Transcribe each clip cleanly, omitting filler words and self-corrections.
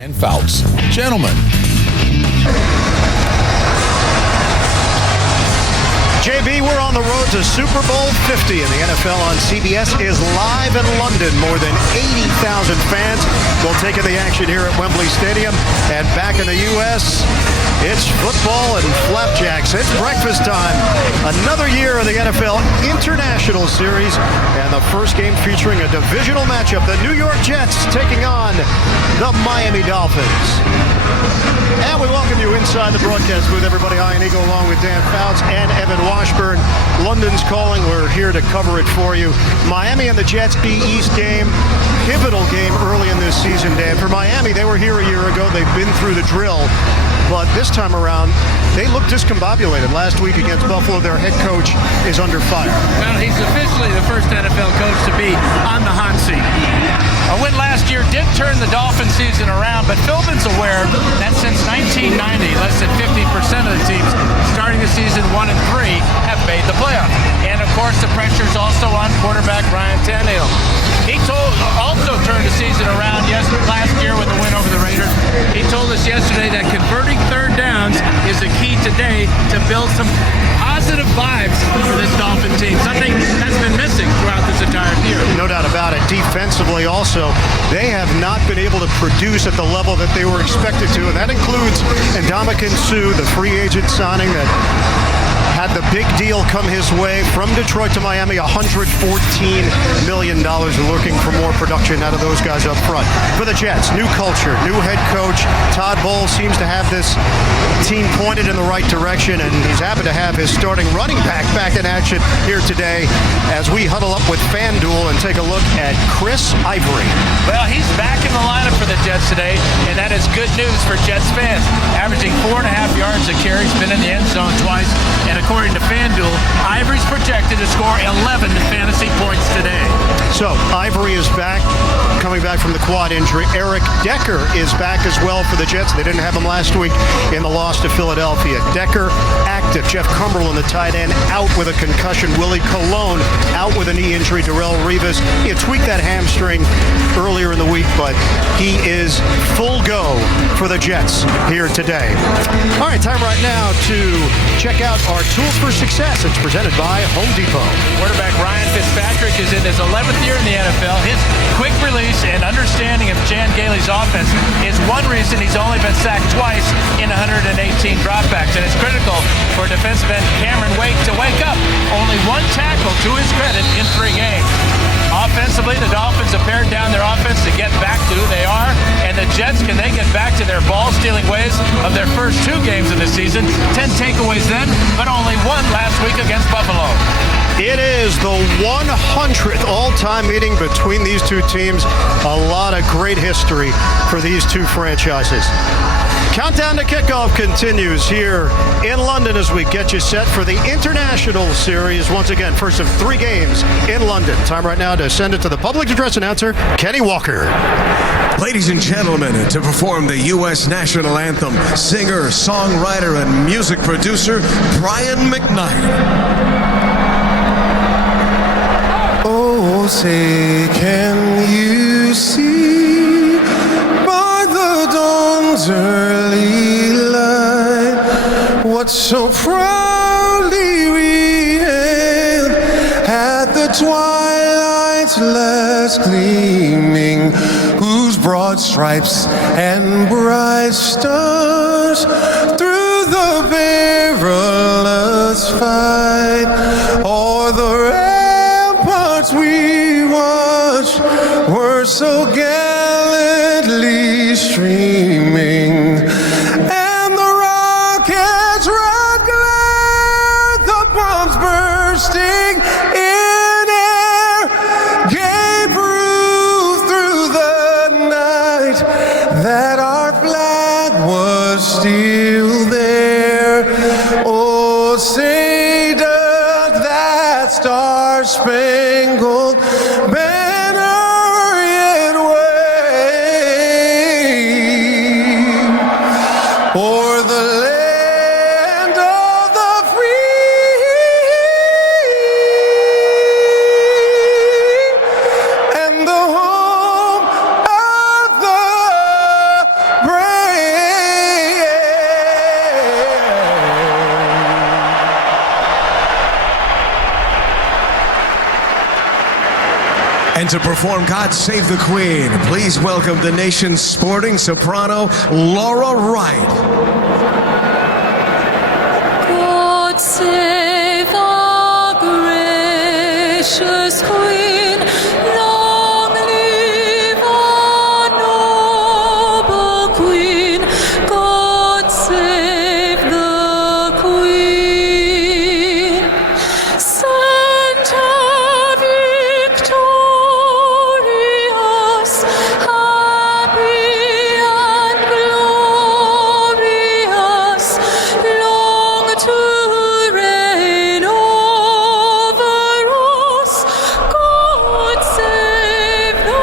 And Fouts. Gentlemen. JB, we're on the road to Super Bowl 50, and the NFL on CBS is live in London. More than 80,000 fans will take in the action here at Wembley Stadium. And back in the U.S., it's football and flapjacks. It's breakfast time. Another year of the NFL International Series, and the first game featuring a divisional matchup. The New York Jets taking on the Miami Dolphins. And we welcome you inside the broadcast booth, everybody. Ian Eagle along with Dan Fouts and Evan Washburn. London's calling. We're here to cover it for you. Miami and the Jets East game. Pivotal game early in this season, Dan. For Miami, they were here a year ago. They've been through the drill. But this time around, they look discombobulated. Last week against Buffalo, their head coach is under fire. Well, he's officially the first NFL coach to be on the hot seat. A win last year did turn the Dolphins season around, but Philbin's aware that since 1990, less than 50% of the teams starting the season 1-3 have made the playoffs. And of course, the pressure's also on quarterback Ryan Tannehill. He also turned the season around last year with a win over the Raiders. He told us yesterday that converting third downs is the key today to build some positive vibes for this Dolphin team, something that's been missing throughout this entire year. No doubt about it. Defensively also, they have not been able to produce at the level that they were expected to, and that includes Ndamukong Suh, the free agent signing that had the big deal come his way from Detroit to Miami, $114 million. Looking for more production out of those guys up front. For the Jets, new culture, new head coach. Todd Bowles seems to have this team pointed in the right direction, and he's happy to have his starting running back back in action here today as we huddle up with FanDuel and take a look at Chris Ivory. Well, he's back in the lineup for the Jets today, and that is good news for Jets fans. Averaging 4.5 yards a carry, he's been in the end zone twice, and according to FanDuel, Ivory's projected to score 11 fantasy points today. So, Ivory is back, coming back from the quad injury. Eric Decker is back as well for the Jets. They didn't have him last week in the loss to Philadelphia. Decker active. Jeff Cumberland, the tight end, out with a concussion. Willie Colon out with a knee injury. Darrelle Revis, he had tweaked that hamstring earlier in the week, but he is full go for the Jets here today. All right, time right now to check out our Tools for Success. It's presented by Home Depot. Quarterback Ryan Fitzpatrick is in his 11th year in the NFL. His quick release and understanding of Chan Gailey's offense is one reason he's only been sacked twice in 118 dropbacks, and it's critical for defensive end Cameron Wake to wake up. Only one tackle to his credit in 3 games. Offensively, the Dolphins have pared down their offense to get back to who they are, and the Jets, can they get back to their ball-stealing ways of their first 2 games of the season? 10 takeaways then, but only 1 last week against Buffalo. It is the 100th all-time meeting between these two teams. A lot of great history for these two franchises. Countdown to kickoff continues here in London as we get you set for the International Series. Once again, first of 3 games in London. Time right now to send it to the public address announcer, Kenny Walker. Ladies and gentlemen, to perform the U.S. National Anthem, singer, songwriter, and music producer, Brian McKnight. Oh, say, can you see by the dawn's early light what so proudly we hailed at the twilight's last gleaming, whose broad stripes and bright stars through the perilous fight o'er the ramparts we watched were so gallantly streaming, and the rockets' red glare, the bombs bursting in air, gave proof through the night that our flag was still there. Oh, say does that star-spangled banner yet wave o'er the land of the free and the home of the to perform God Save the Queen, please welcome the nation's sporting soprano, Laura Wright. God save our gracious Queen, long live our noble Queen. God save the Queen. Santa victorious, happy and glorious, long to reign over us. God save the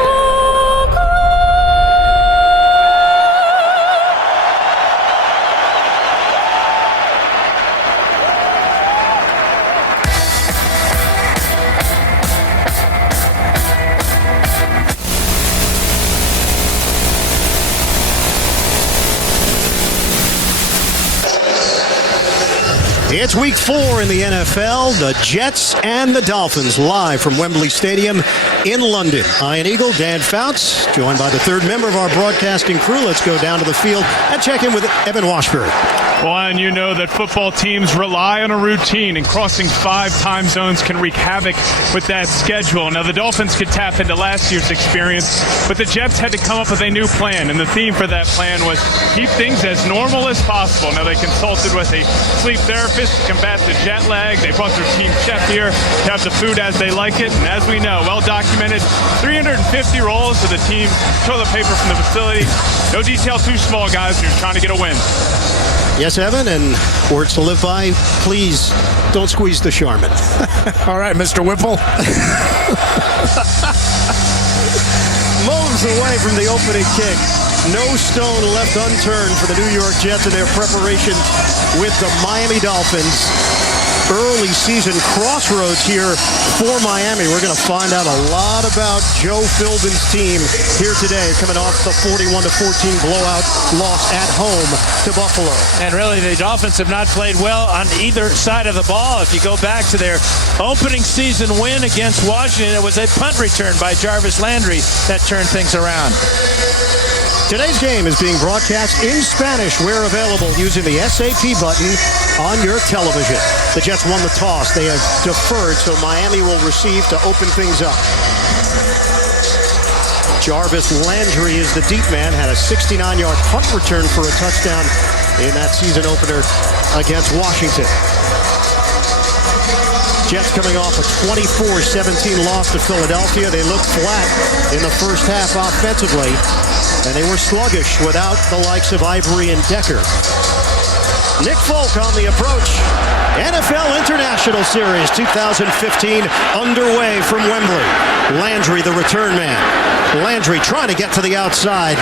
It's week 4 in the NFL. The Jets and the Dolphins live from Wembley Stadium in London. Ian Eagle, Dan Fouts, joined by the third member of our broadcasting crew. Let's go down to the field and check in with Evan Washburn. Well, and you know that football teams rely on a routine, and crossing 5 time zones can wreak havoc with that schedule. Now, the Dolphins could tap into last year's experience, but the Jets had to come up with a new plan, and the theme for that plan was keep things as normal as possible. Now, they consulted with a sleep therapist to combat the jet lag. They brought their team chef here to have the food as they like it, and as we know, well documented, 350 rolls of the team's toilet paper from the facility. No detail too small, guys. You're trying to get a win. Yes, Evan, and words to live by, please don't squeeze the Charmin. All right, Mr. Whipple. Moves away from the opening kick. No stone left unturned for the New York Jets in their preparation with the Miami Dolphins. Early season crossroads here for Miami. We're going to find out a lot about Joe Philbin's team here today, coming off the 41-14 blowout loss at home to Buffalo. And really, the Dolphins have not played well on either side of the ball. If you go back to their opening season win against Washington, it was a punt return by Jarvis Landry that turned things around. Today's game is being broadcast in Spanish where available using the SAP button on your television. The Jets won the toss. They have deferred, so Miami will receive to open things up. Jarvis Landry is the deep man, had a 69-yard punt return for a touchdown in that season opener against Washington. Jets coming off a 24-17 loss to Philadelphia. They looked flat in the first half offensively, and they were sluggish without the likes of Ivory and Decker. Nick Folk on the approach. NFL International Series 2015 underway from Wembley. Landry, the return man. Landry trying to get to the outside,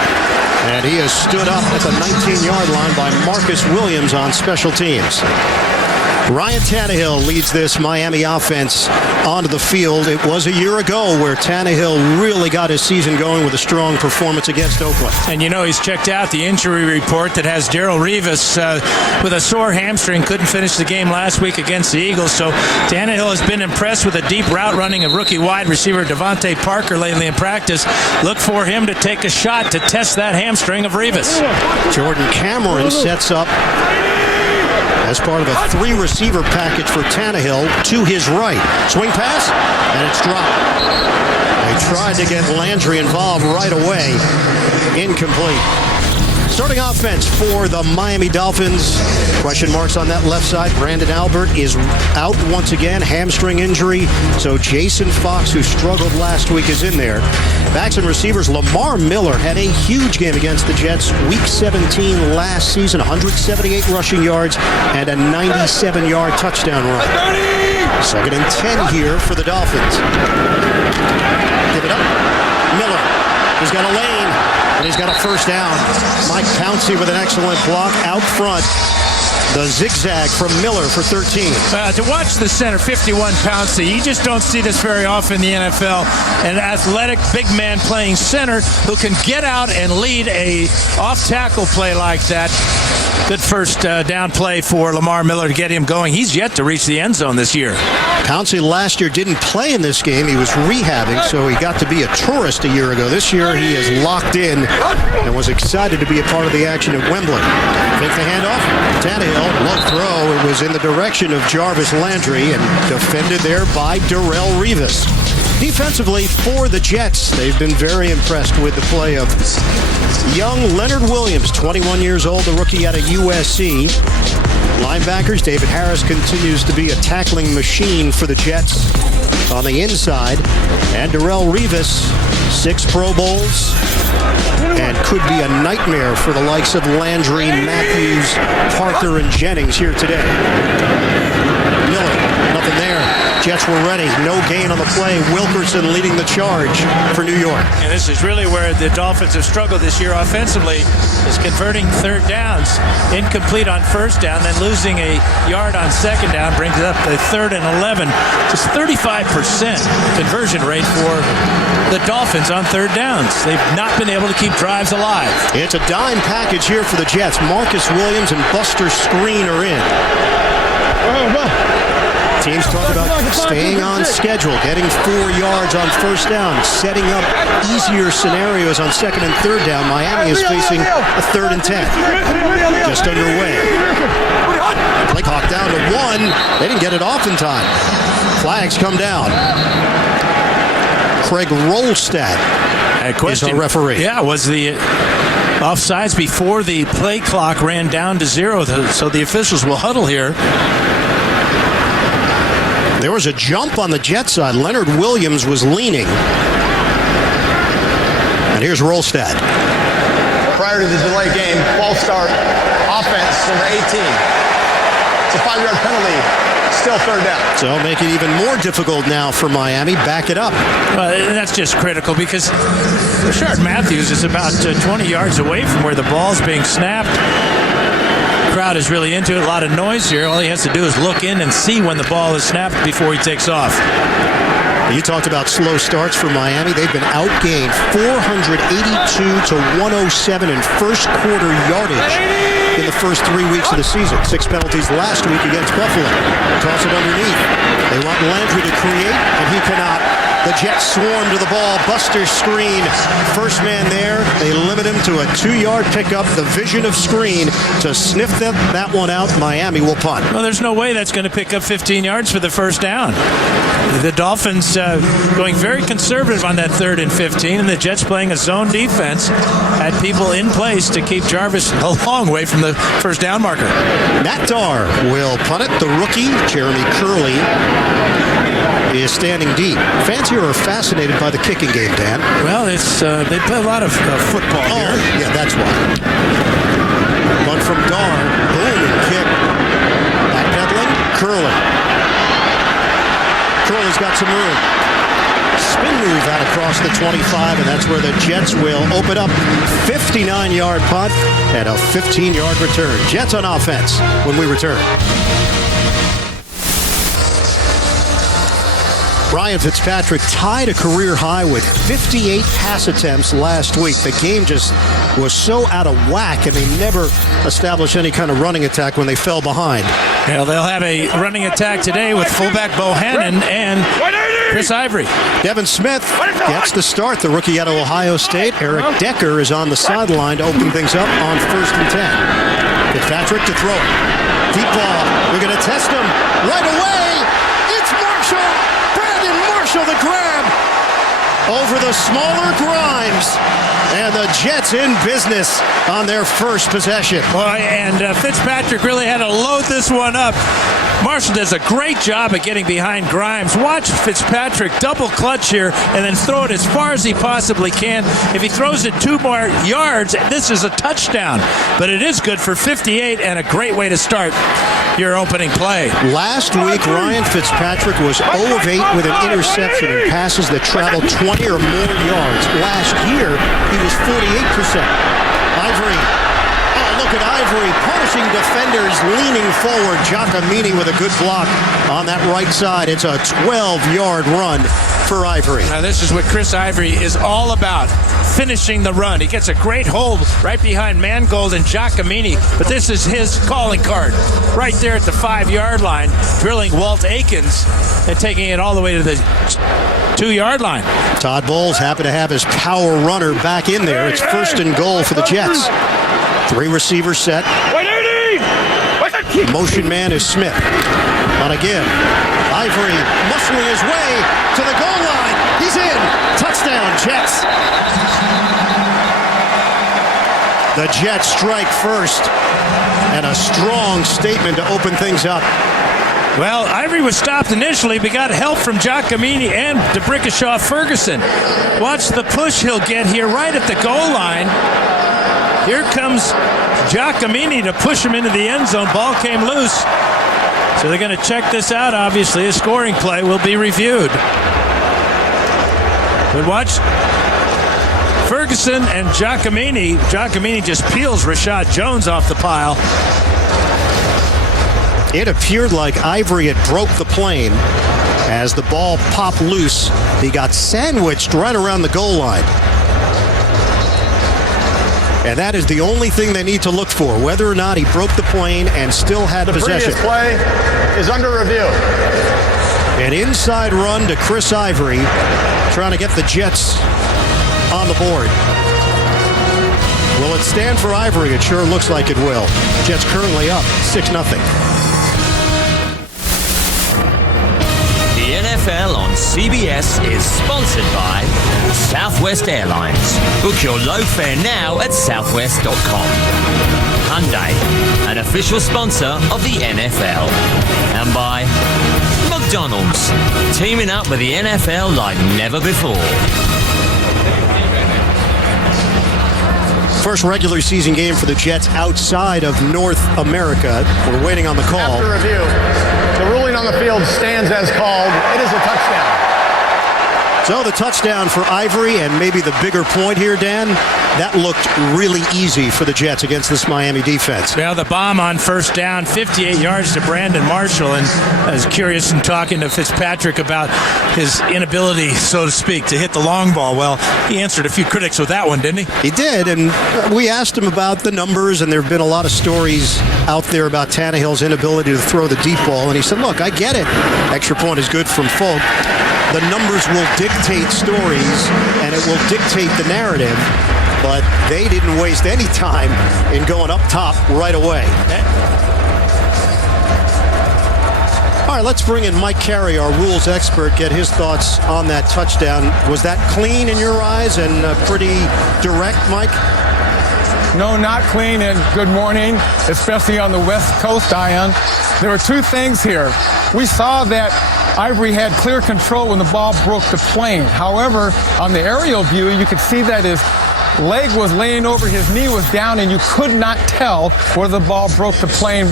and he is stood up at the 19-yard line by Marcus Williams on special teams. Ryan Tannehill leads this Miami offense onto the field. It was a year ago where Tannehill really got his season going with a strong performance against Oakland. And you know he's checked out the injury report that has Darrelle Revis with a sore hamstring. Couldn't finish the game last week against the Eagles. So Tannehill has been impressed with the deep route running of rookie wide receiver Devontae Parker lately in practice. Look for him to take a shot to test that hamstring of Revis. Jordan Cameron sets up as part of a 3-receiver package for Tannehill to his right. Swing pass, and it's dropped. They tried to get Landry involved right away. Incomplete. Starting offense for the Miami Dolphins. Question marks on that left side. Brandon Albert is out once again, hamstring injury. So Jason Fox, who struggled last week, is in there. Backs and receivers, Lamar Miller had a huge game against the Jets. Week 17 last season, 178 rushing yards and a 97-yard touchdown run. 2nd and 10 here for the Dolphins. Give it up. Miller. He's got a lane. And he's got a first down. Mike Pouncey with an excellent block out front. The zigzag from Miller for 13. To watch the center, 51 pounds, you just don't see this very often in the NFL. An athletic big man playing center who can get out and lead a off-tackle play like that. Good first down play for Lamar Miller to get him going. He's yet to reach the end zone this year. Pouncey last year didn't play in this game. He was rehabbing, so he got to be a tourist a year ago. This year he is locked in and was excited to be a part of the action at Wembley. Take the handoff. Tannehill, low throw. It was in the direction of Jarvis Landry and defended there by Darrelle Revis. Defensively for the Jets, they've been very impressed with the play of young Leonard Williams, 21 years old, the rookie out of USC. Linebackers, David Harris continues to be a tackling machine for the Jets on the inside. And Darrelle Revis, 6 Pro Bowls, and could be a nightmare for the likes of Landry, Matthews, Parker, and Jennings here today. Miller, nothing there. Jets were ready. No gain on the play. Wilkerson leading the charge for New York. And this is really where the Dolphins have struggled this year offensively, is converting third downs. Incomplete on first down, then losing a yard on second down brings it up to 3rd and 11. Just 35% conversion rate for the Dolphins on third downs. They've not been able to keep drives alive. It's a dime package here for the Jets. Marcus Williams and Buster Screen are in. Teams talk about staying on schedule, getting 4 yards on first down, setting up easier scenarios on second and third down. Miami is facing a 3rd and 10. Just underway. Play clock down to 1. They didn't get it off in time. Flags come down. Craig Rolstad is our referee. Yeah, was the offsides before the play clock ran down to 0, so the officials will huddle here. There was a jump on the Jet side. Leonard Williams was leaning. And here's Rolstad. Prior to the delay game, false start, offense, number 18. It's a 5-yard penalty. Still 3rd down. So make it even more difficult now for Miami. Back it up. That's just critical because Rashard Matthews is about 20 yards away from where the ball's being snapped. Crowd is really into it. A lot of noise here. All he has to do is look in and see when the ball is snapped before he takes off. You talked about slow starts for Miami. They've been outgained 482 to 107 in first quarter yardage in the first 3 weeks of the season. 6 penalties last week against Buffalo. Toss it underneath. They want Landry to create, and he cannot. The Jets swarm to the ball. Buster Screen, first man there. They limit him to a 2-yard pickup. The vision of Screen to sniff that one out. Miami will punt. Well, there's no way that's going to pick up 15 yards for the first down. The Dolphins going very conservative on that 3rd and 15, and the Jets playing a zone defense, had people in place to keep Jarvis a long way from the first down marker. Matt Darr will punt it. The rookie, Jeremy Curley, is standing deep. Fans here are fascinated by the kicking game, Dan. Well, it's they play a lot of football here. Yeah, that's why. But from Darr, booming kick. Backpedaling, Curley. Curley's got some room. Spin move out across the 25, and that's where the Jets will open up. 59-yard punt and a 15-yard return. Jets on offense when we return. Ryan Fitzpatrick tied a career high with 58 pass attempts last week. The game just was so out of whack, and they never established any kind of running attack when they fell behind. Well, they'll have a running attack today with fullback Bohannon and Chris Ivory. Devin Smith gets the start, the rookie out of Ohio State. Eric Decker is on the sideline to open things up on 1st and 10. Fitzpatrick to throw. Deep ball. They're going to test him right away. It's Marshall. The grab over the smaller Grimes, and the Jets in business on their first possession. Boy, and Fitzpatrick really had to load this one up. Marshall does a great job at getting behind Grimes. Watch Fitzpatrick double clutch here and then throw it as far as he possibly can. If he throws it 2 more yards, this is a touchdown. But it is good for 58 and a great way to start your opening play. Last week, Ryan Fitzpatrick was 0 of 8 with an interception and passes that traveled 20 or more yards. Last year, he was 48%. Ivory. Oh, look at Ivory. Punish rushing defenders leaning forward. Giacomini with a good block on that right side. It's a 12-yard run for Ivory. Now this is what Chris Ivory is all about, finishing the run. He gets a great hold right behind Mangold and Giacomini, but this is his calling card. Right there at the 5-yard line, drilling Walt Aikens and taking it all the way to the 2-yard line. Todd Bowles happy to have his power runner back in there. It's first and goal for the Jets. 3 receivers set. Motion man is Smith. On a give. Ivory muscling his way to the goal line. He's in. Touchdown, Jets. The Jets strike first. And a strong statement to open things up. Well, Ivory was stopped initially, but got help from Giacomini and DeBrickashaw Ferguson. Watch the push he'll get here right at the goal line. Here comes Giacomini to push him into the end zone. Ball came loose. So they're going to check this out, obviously. A scoring play will be reviewed. But watch Ferguson and Giacomini. Giacomini just peels Rashad Jones off the pile. It appeared like Ivory had broke the plane. As the ball popped loose, he got sandwiched right around the goal line. And that is the only thing they need to look for, whether or not he broke the plane and still had possession. The previous play is under review. An inside run to Chris Ivory, trying to get the Jets on the board. Will it stand for Ivory? It sure looks like it will. Jets currently up 6-0. The NFL on CBS is sponsored by Southwest Airlines. Book your low fare now at southwest.com. Hyundai, an official sponsor of the NFL. And by McDonald's, teaming up with the NFL like never before. First regular season game for the Jets outside of North America. We're waiting on the call. After review, the ruling on the field stands as called. It is a touchdown. So the touchdown for Ivory, and maybe the bigger point here, Dan, that looked really easy for the Jets against this Miami defense. Well, the bomb on first down, 58 yards to Brandon Marshall, and I was curious in talking to Fitzpatrick about his inability, so to speak, to hit the long ball. Well, he answered a few critics with that one, didn't he? He did, and we asked him about the numbers, and there have been a lot of stories out there about Tannehill's inability to throw the deep ball, and he said, look, I get it. Extra point is good from Folk. The numbers will dictate stories, and it will dictate the narrative, but they didn't waste any time in going up top right away. All right, let's bring in Mike Carey, our rules expert, get his thoughts on that touchdown. Was that clean in your eyes and pretty direct, Mike? No, not clean, and good morning, especially on the West Coast, Ian. There were two things here. We saw that Ivory had clear control when the ball broke the plane. However, on the aerial view, you could see that his leg was laying over, his knee was down, and you could not tell whether the ball broke the plane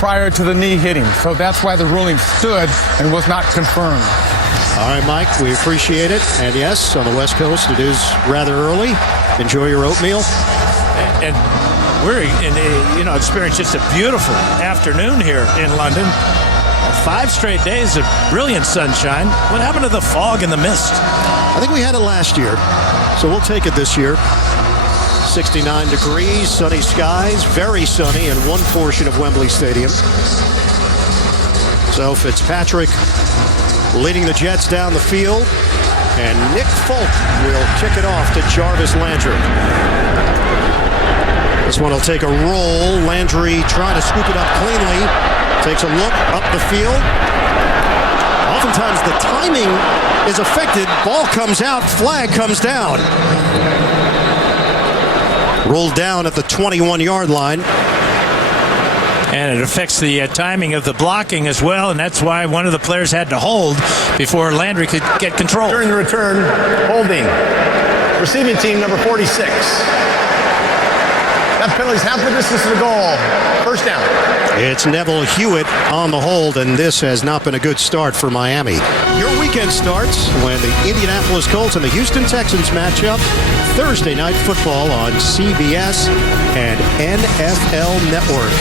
prior to the knee hitting. So that's why the ruling stood and was not confirmed. All right, Mike, we appreciate it. And yes, on the West Coast, it is rather early. Enjoy your oatmeal. And we're experienced just a beautiful afternoon here in London. 5 straight days of brilliant sunshine. What happened to the fog and the mist? I think we had it last year, so we'll take it this year. 69 degrees, sunny skies, very sunny in one portion of Wembley Stadium. So Fitzpatrick leading the Jets down the field, and Nick Folk will kick it off to Jarvis Landry. This one will take a roll. Landry trying to scoop it up cleanly. Takes a look up the field. Oftentimes the timing is affected. Ball comes out, flag comes down. Rolled down at the 21-yard line. And it affects the timing of the blocking as well, and that's why one of the players had to hold before Landry could get control. During the return, holding. Receiving team number 46. That penalty's half the distance to the goal. First down. It's Neville Hewitt on the hold, and this has not been a good start for Miami. Your weekend starts when the Indianapolis Colts and the Houston Texans match up Thursday night football on CBS and NFL Network.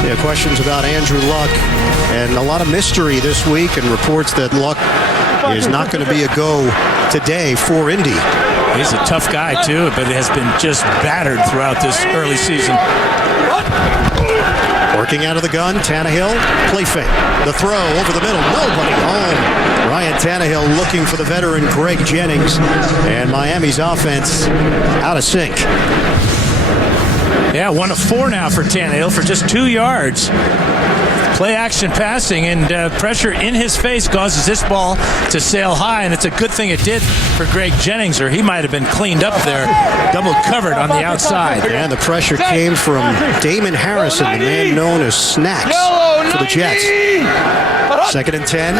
Yeah, questions about Andrew Luck and a lot of mystery this week, and reports that Luck is not going to be a go today for Indy. He's a tough guy, too, but has been just battered throughout this early season. Working out of the gun, Tannehill, play fake. The throw over the middle, nobody home. Ryan Tannehill looking for the veteran Greg Jennings, and Miami's offense out of sync. Yeah, 1 of 4 now for Tannehill for just 2 yards. Play action passing, and pressure in his face causes this ball to sail high, and it's a good thing it did for Greg Jennings, or he might have been cleaned up there, double covered on the outside. And the pressure came from Damon Harrison, the man known as Snacks for the Jets. 2nd and 10.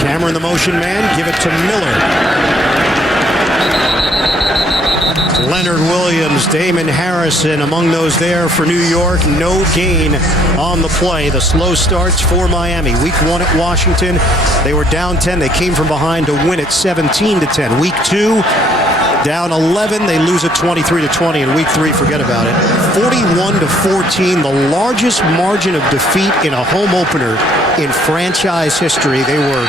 Cameron the motion man, give it to Miller. Leonard Williams, Damon Harrison among those there for New York. No gain on the play. The slow starts for Miami. Week 1 at Washington, they were down 10. They came from behind to win it 17-10. Week 2, down 11. They lose it 23-20. In week 3, forget about it. 41-14, the largest margin of defeat in a home opener in franchise history. They were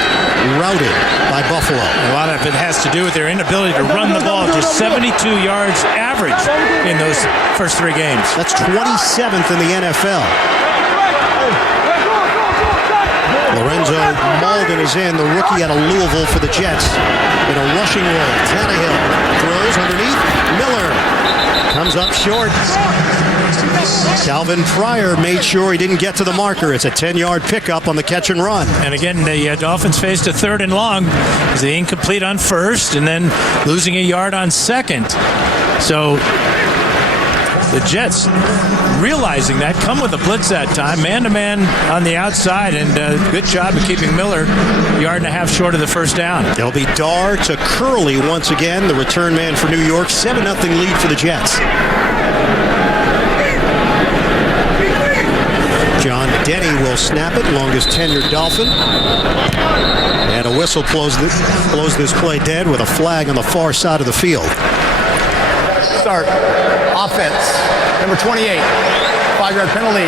routed by Buffalo. A lot of it has to do with their inability to run the ball. Just 72 yards average in those first 3 games. That's 27th in the NFL. Lorenzo Malden is in, the rookie out of Louisville for the Jets. In a rushing roll, Tannehill throws underneath. Miller comes up short. Calvin Pryor made sure he didn't get to the marker. It's a 10-yard pickup on the catch and run. And again, the Dolphins faced a 3rd and long. It was the incomplete on 1st, and then losing a yard on 2nd. So the Jets, realizing that, come with a blitz that time, man-to-man on the outside, and good job of keeping Miller a yard and a half short of the first down. It'll be Dar to Curley once again, the return man for New York. 7-0 lead for the Jets. John Denny will snap it, longest tenured Dolphin. And a whistle blows this play dead with a flag on the far side of the field. Start. Offense. Number 28. 5-yard penalty.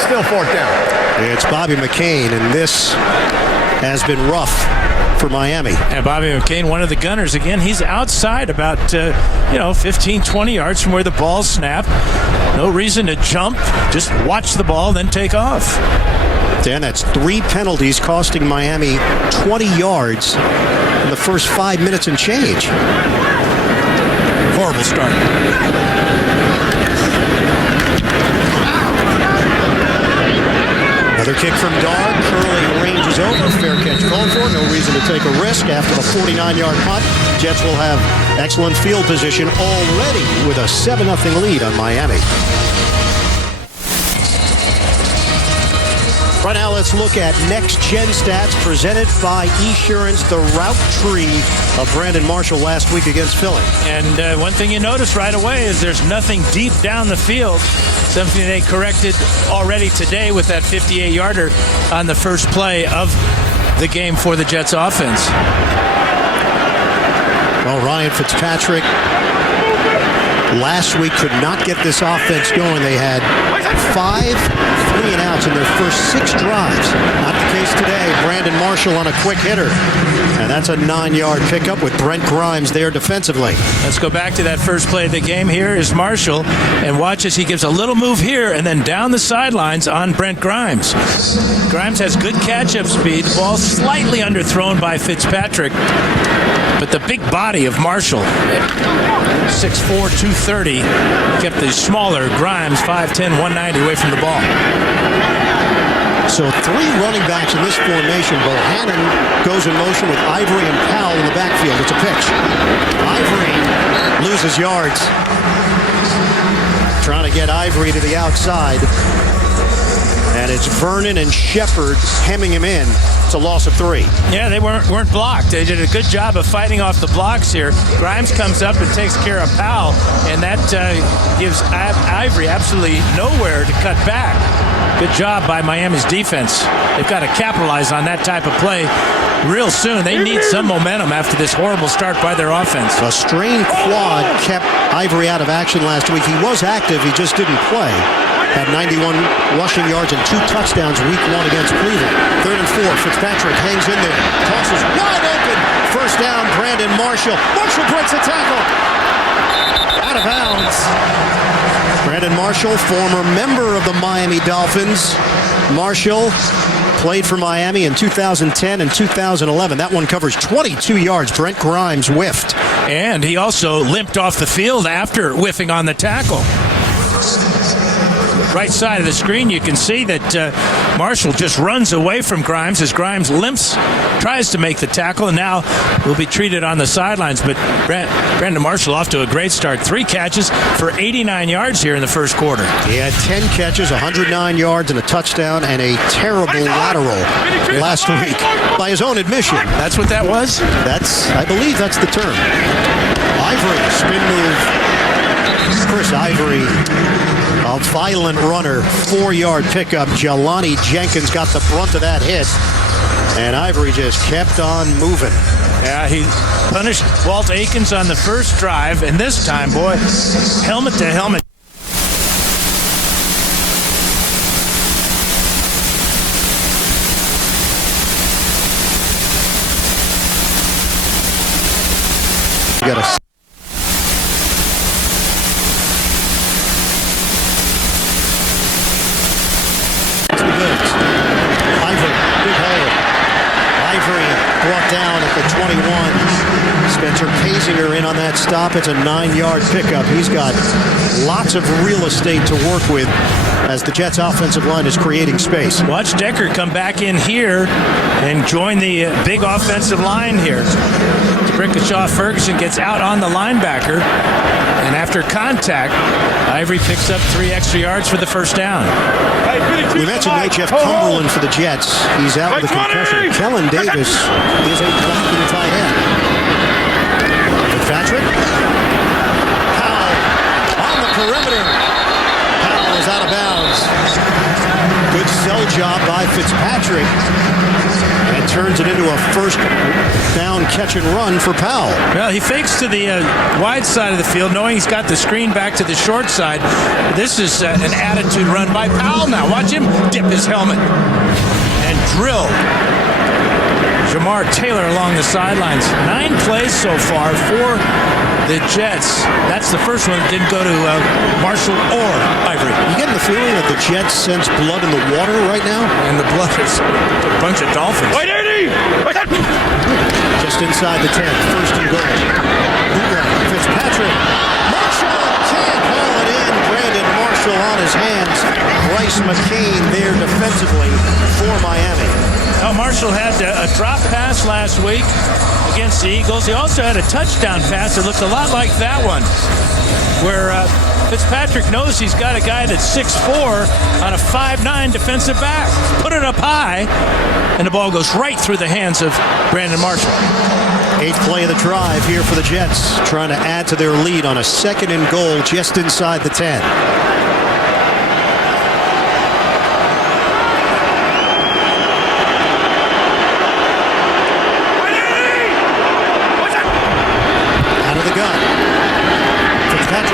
Still 4th down. It's Bobby McCain, and this has been rough for Miami. And Bobby McCain, one of the gunners. Again, he's outside about 15, 20 yards from where the ball snapped. No reason to jump. Just watch the ball, then take off. Dan, that's 3 penalties costing Miami 20 yards in the first 5 minutes and change. Horrible start. Another kick from Dar. Curley ranges over. Fair catch called for. No reason to take a risk after the 49-yard punt. Jets will have excellent field position already with a 7-0 lead on Miami. Right now, let's look at next-gen stats presented by Esurance, the route tree of Brandon Marshall last week against Philly. And one thing you notice right away is there's nothing deep down the field, something they corrected already today with that 58-yarder on the first play of the game for the Jets offense. Well, Ryan Fitzpatrick last week could not get this offense going. They had 5 3-and-outs in their first 6 drives. Not the case today. Brandon Marshall on a quick hitter. And that's a 9-yard pickup with Brent Grimes there defensively. Let's go back to that first play of the game. Here is Marshall, and watch as he gives a little move here and then down the sidelines on Brent Grimes. Grimes has good catch-up speed. The ball slightly underthrown by Fitzpatrick. But the big body of Marshall, 6'4", 230, kept the smaller Grimes, 5'10", 190 away from the ball. So 3 running backs in this formation. Bohannon goes in motion with Ivory and Powell in the backfield. It's a pitch. Ivory loses yards. Trying to get Ivory to the outside. And it's Vernon and Shepard hemming him in. It's a loss of 3. Yeah, they weren't blocked. They did a good job of fighting off the blocks here. Grimes comes up and takes care of Powell, and that gives Ivory absolutely nowhere to cut back. Good job by Miami's defense. They've got to capitalize on that type of play real soon. They need some momentum after this horrible start by their offense. A strained quad kept Ivory out of action last week. He was active, he just didn't play. Had 91 rushing yards and 2 touchdowns week 1 against Cleveland. 3rd and 4, Fitzpatrick hangs in there. Tosses wide open. First down, Brandon Marshall. Marshall breaks a tackle. Out of bounds. Brandon Marshall, former member of the Miami Dolphins. Marshall played for Miami in 2010 and 2011. That one covers 22 yards. Brent Grimes whiffed. And he also limped off the field after whiffing on the tackle. Right side of the screen, you can see that Marshall just runs away from Grimes as Grimes limps, tries to make the tackle, and now will be treated on the sidelines. But Brandon Marshall off to a great start. 3 catches for 89 yards here in the first quarter. He had 10 catches, 109 yards, and a touchdown, and a terrible lateral last week, by his own admission. That's what that was? I believe that's the term. Ivory, spin move. Chris Ivory, a violent runner, 4-yard pickup. Jelani Jenkins got the brunt of that hit, and Ivory just kept on moving. Yeah, he punished Walt Aikens on the first drive, and this time, boy, helmet to helmet. You got a brought down at the 21. Spencer Kasinger in on that stop. It's a 9-yard pickup. He's got lots of real estate to work with as the Jets' offensive line is creating space. Watch Decker come back in here and join the big offensive line here. Brickashaw Ferguson gets out on the linebacker, and after contact, Ivory picks up 3 extra yards for the first down. We mentioned Jeff Cumberland for the Jets. He's out with a concussion. Kellen Davis is a blocking tight end. Fitzpatrick. Powell on the perimeter. Powell is out of bounds. Good sell job by Fitzpatrick. And turns it into a first down catch and run for Powell. Well, he fakes to the wide side of the field, knowing he's got the screen back to the short side. This is an attitude run by Powell now. Watch him dip his helmet and drill Jamar Taylor along the sidelines. 9 plays so far for the Jets. That's the first one that didn't go to Marshall or Ivory. You getting the feeling that the Jets sense blood in the water right now? And the blood is a bunch of Dolphins. Just inside the 10, first and goal. Fitzpatrick. Marshall can't haul it in. Brandon Marshall on his hands. Bryce McCain there defensively for Miami. Now Marshall had a drop pass last week against the Eagles. He also had a touchdown pass that looked a lot like that one, where Fitzpatrick knows he's got a guy that's 6'4" on a 5'9" defensive back. Put it up high, and the ball goes right through the hands of Brandon Marshall. 8th play of the drive here for the Jets, trying to add to their lead on a 2nd and goal just inside the 10.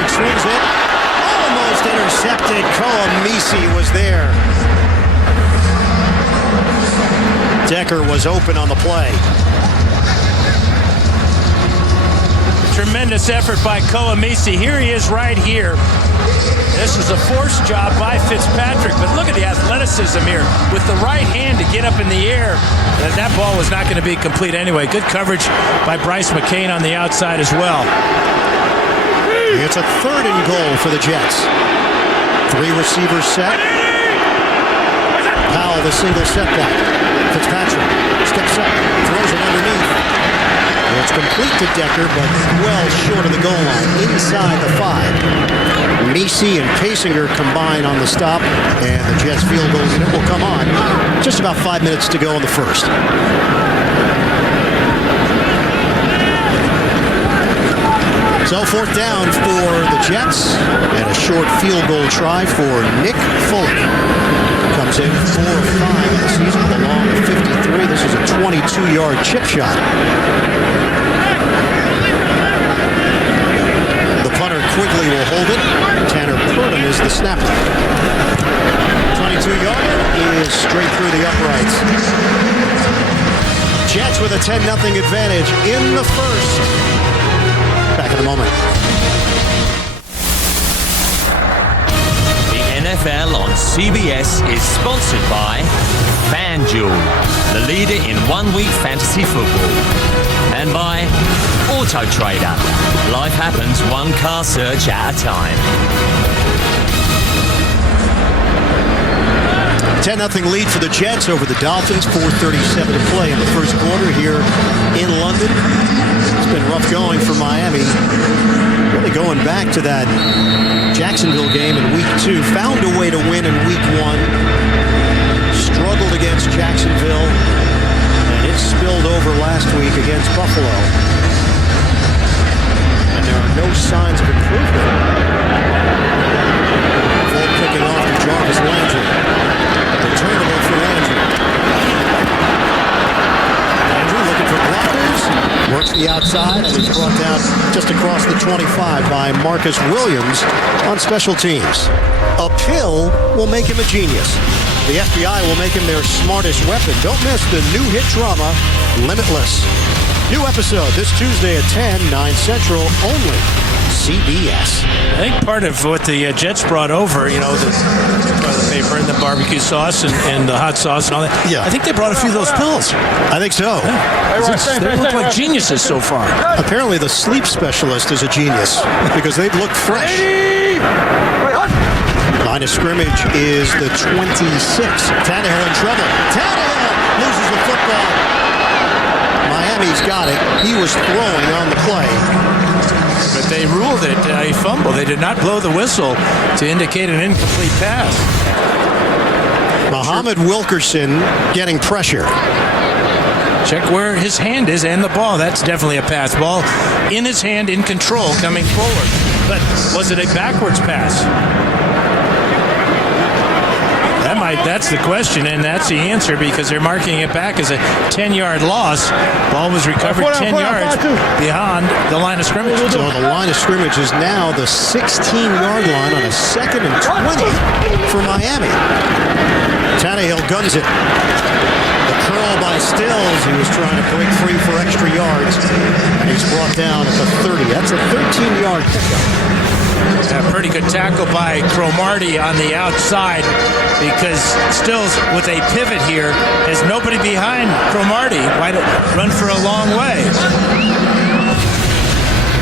Swings it, almost intercepted. Koamisi was there. Decker was open on the play. Tremendous effort by Koamisi. Here he is right here. This is a forced job by Fitzpatrick, but look at the athleticism here with the right hand to get up in the air. That ball was not going to be complete anyway. Good coverage by Bryce McCain on the outside as well. It's a 3rd and goal for the Jets. 3 receivers set. Powell, the single setback. Fitzpatrick steps up, throws it underneath. It's complete to Decker, but well short of the goal line, inside the 5. Macy and Kasinger combine on the stop, and the Jets field goal unit will come on. Just about 5 minutes to go in the first. So fourth down for the Jets, and a short field goal try for Nick Foley. Comes in 4 of 5 in the season with a long of 53. This is a 22-yard chip shot. The punter Quigley will hold it. Tanner Purdom is the snapper. 22-yarder is straight through the uprights. Jets with a 10-0 advantage in the first. Back in a moment. The NFL on CBS is sponsored by FanDuel, the leader in one-week fantasy football. And by AutoTrader. Life happens one car search at a time. 10-0 lead for the Jets over the Dolphins. 4:37 to play in the first quarter here in London. It's been rough going for Miami. Really going back to that Jacksonville game in week 2. Found a way to win in week 1. Struggled against Jacksonville. And it spilled over last week against Buffalo. And there are no signs of improvement. Full picking off to Jarvis Landry. Returnable for Landry. Landry looking for blockers. Works the outside and is brought down just across the 25 by Marcus Williams on special teams. A pill will make him a genius. The FBI will make him their smartest weapon. Don't miss the new hit drama, Limitless. New episode this Tuesday at 10, 9 Central, only CBS. I think part of what the Jets brought over, you know, the toilet paper and the barbecue sauce and the hot sauce and all that. Yeah. I think they brought a few of those pills. I think so. Yeah. They look like geniuses so far. Apparently the sleep specialist is a genius because they look fresh. Line of scrimmage is the 26. Tannehill in trouble. Tannehill loses the football. Miami's got it. He was throwing on the play. But they ruled it a fumble. They did not blow the whistle to indicate an incomplete pass. Muhammad Wilkerson getting pressure. Check where his hand is and the ball. That's definitely a pass. Ball in his hand, in control, coming forward. But was it a backwards pass? That's the question, and that's the answer because they're marking it back as a 10-yard loss. Ball was recovered 10 yards beyond the line of scrimmage. So the line of scrimmage is now the 16-yard line on a 2nd and 20 for Miami. Tannehill guns it. The curl by Stills. He was trying to break free for extra yards. And he's brought down at the 30. That's a 13-yard pickup. A pretty good tackle by Cromartie on the outside because Stills with a pivot here has nobody behind Cromartie. Why run for a long way?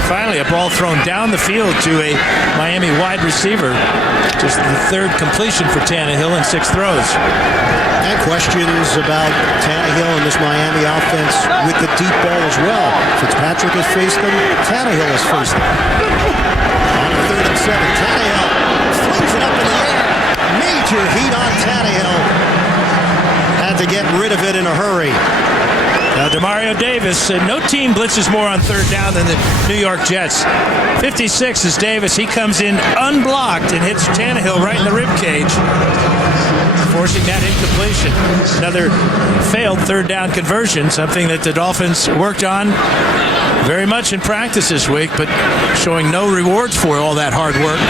Finally, a ball thrown down the field to a Miami wide receiver. Just the 3rd completion for Tannehill in 6 throws. And questions about Tannehill and this Miami offense with the deep ball as well. Fitzpatrick has faced them. Tannehill has faced them. On a 3rd and 7, Tannehill flings it up in the air. Major heat on Tannehill. Had to get rid of it in a hurry. Now, Demario Davis, no team blitzes more on 3rd down than the New York Jets. 56 is Davis. He comes in unblocked and hits Tannehill right in the rib cage, forcing that incompletion. Another failed 3rd down conversion, something that the Dolphins worked on very much in practice this week, but showing no rewards for all that hard work.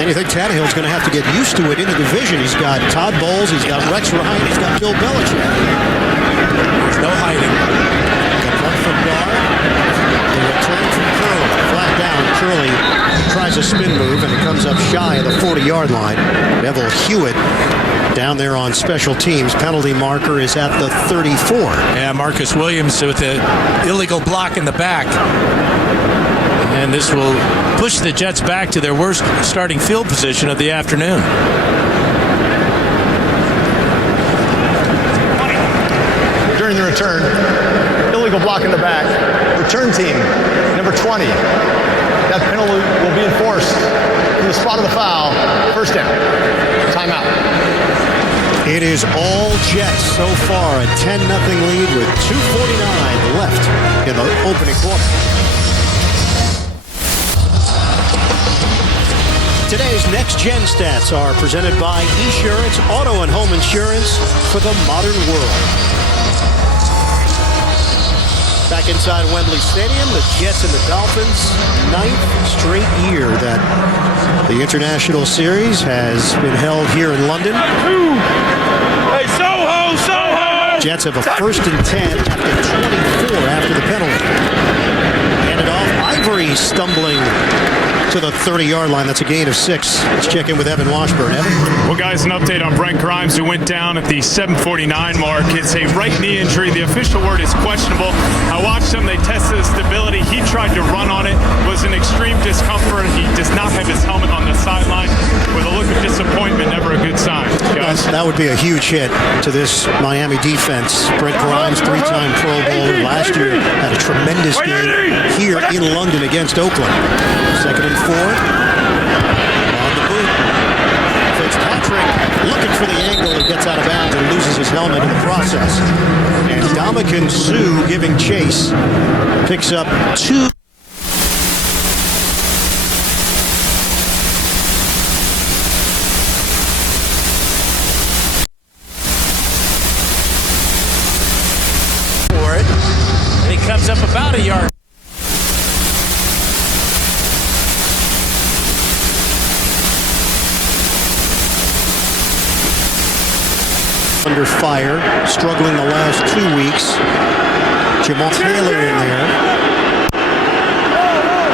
And you think Tannehill's going to have to get used to it in the division. He's got Todd Bowles, he's got Rex Ryan, he's got Bill Belichick. There's no hiding. The punt from Barr, the return from Curley, flat down. Curley tries a spin move, and it comes up shy of the 40-yard line. Neville Hewitt down there on special teams. Penalty marker is at the 34. Yeah, Marcus Williams with the illegal block in the back. And this will push the Jets back to their worst starting field position of the afternoon. During the return, illegal block in the back. return team, number 20. That penalty will be enforced from the spot of the foul. First down. Timeout. It is all Jets so far, a 10-0 lead with 2:49 left in the opening quarter. Today's Next Gen Stats are presented by Esurance, auto and home insurance for the modern world. Back inside Wembley Stadium, the Jets and the Dolphins, 9th straight year that the International Series has been held here in London. Hey, Soho! Jets have a 1st and 10 after 24 after the penalty. Handed off, Ivory stumbling to the 30-yard line. That's a gain of 6. Let's check in with Evan Washburn. Evan? Well, guys, an update on Brent Grimes, who went down at the 7:49 mark. It's a right knee injury. The official word is questionable. I watched him. They tested his stability. He tried to run on it. It was an extreme discomfort. He does not have his helmet on the sideline. With a look of disappointment, never a good sign, guys. That would be a huge hit to this Miami defense. Brent Grimes, 3-time Pro Bowler, last year had a tremendous game here in London against Oakland. 2nd and 4. On the boot. Fitzpatrick looking for the angle and gets out of bounds and loses his helmet in the process. And Ndamukong Suh giving chase. Picks up 2. For it. And he comes up about a yard. Under fire, struggling the last 2 weeks. Jamal Taylor in there.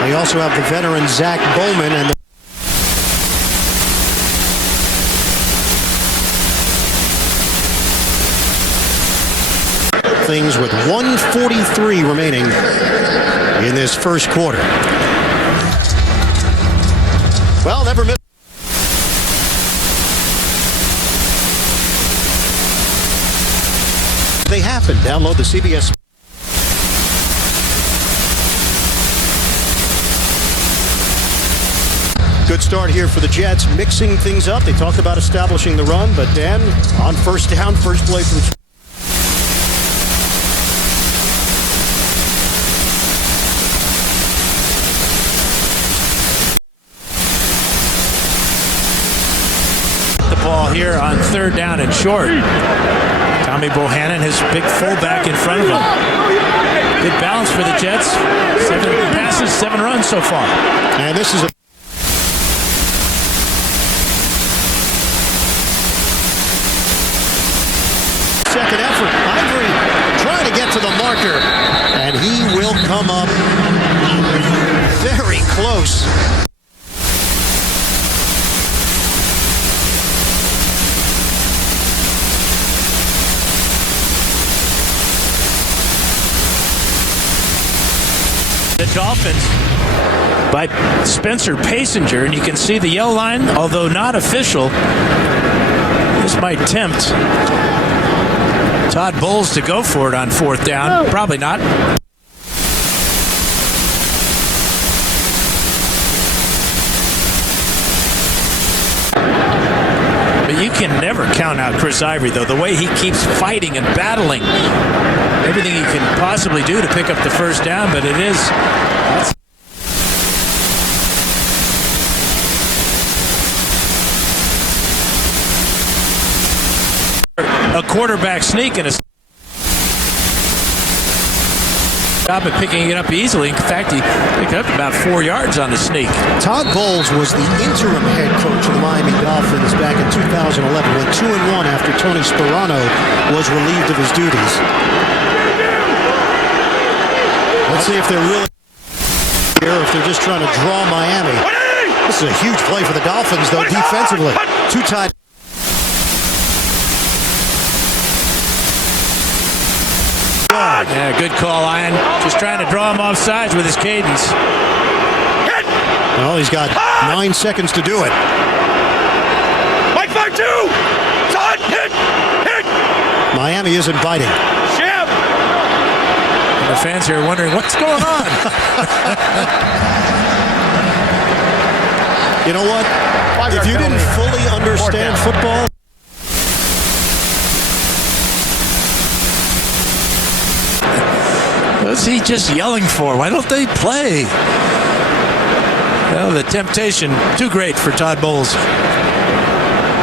They also have the veteran Zach Bowman and things with 1:43 remaining in this first quarter. Well, never missed. They happen. Download the CBS. Good start here for the Jets, mixing things up. They talked about establishing the run, but Dan, on first down, first play from the ball here on 3rd down and short. Tommy Bohannon, his big fullback in front of him. Good balance for the Jets. 7 passes, 7 runs so far. And this is a second effort. Ivory trying to get to the marker. And he will come up very close. The Dolphins by Spencer Passenger, and you can see the yellow line, although not official. This might tempt Todd Bowles to go for it on 4th down. Probably not. But you can never count out Chris Ivory, though. The way he keeps fighting and battling. Everything he can possibly do to pick up the first down, but it is... a quarterback sneak and a job at picking it up easily. In fact, he picked up about 4 yards on the sneak. Todd Bowles was the interim head coach of the Miami Dolphins back in 2011, went 2-1 after Tony Sperano was relieved of his duties. Let's see if they're really here, if they're just trying to draw Miami. This is a huge play for the Dolphins, though, defensively. 2 tight. Yeah, good call, Ian. Just trying to draw him off sides with his cadence. Well, he's got 9 seconds to do it. Mike 5-2! Hit! Miami isn't biting. Ship! the fans here are wondering what's going on. You know what? If you didn't fully understand football, what's he just yelling for? Why don't they play? Well, the temptation too great for Todd Bowles.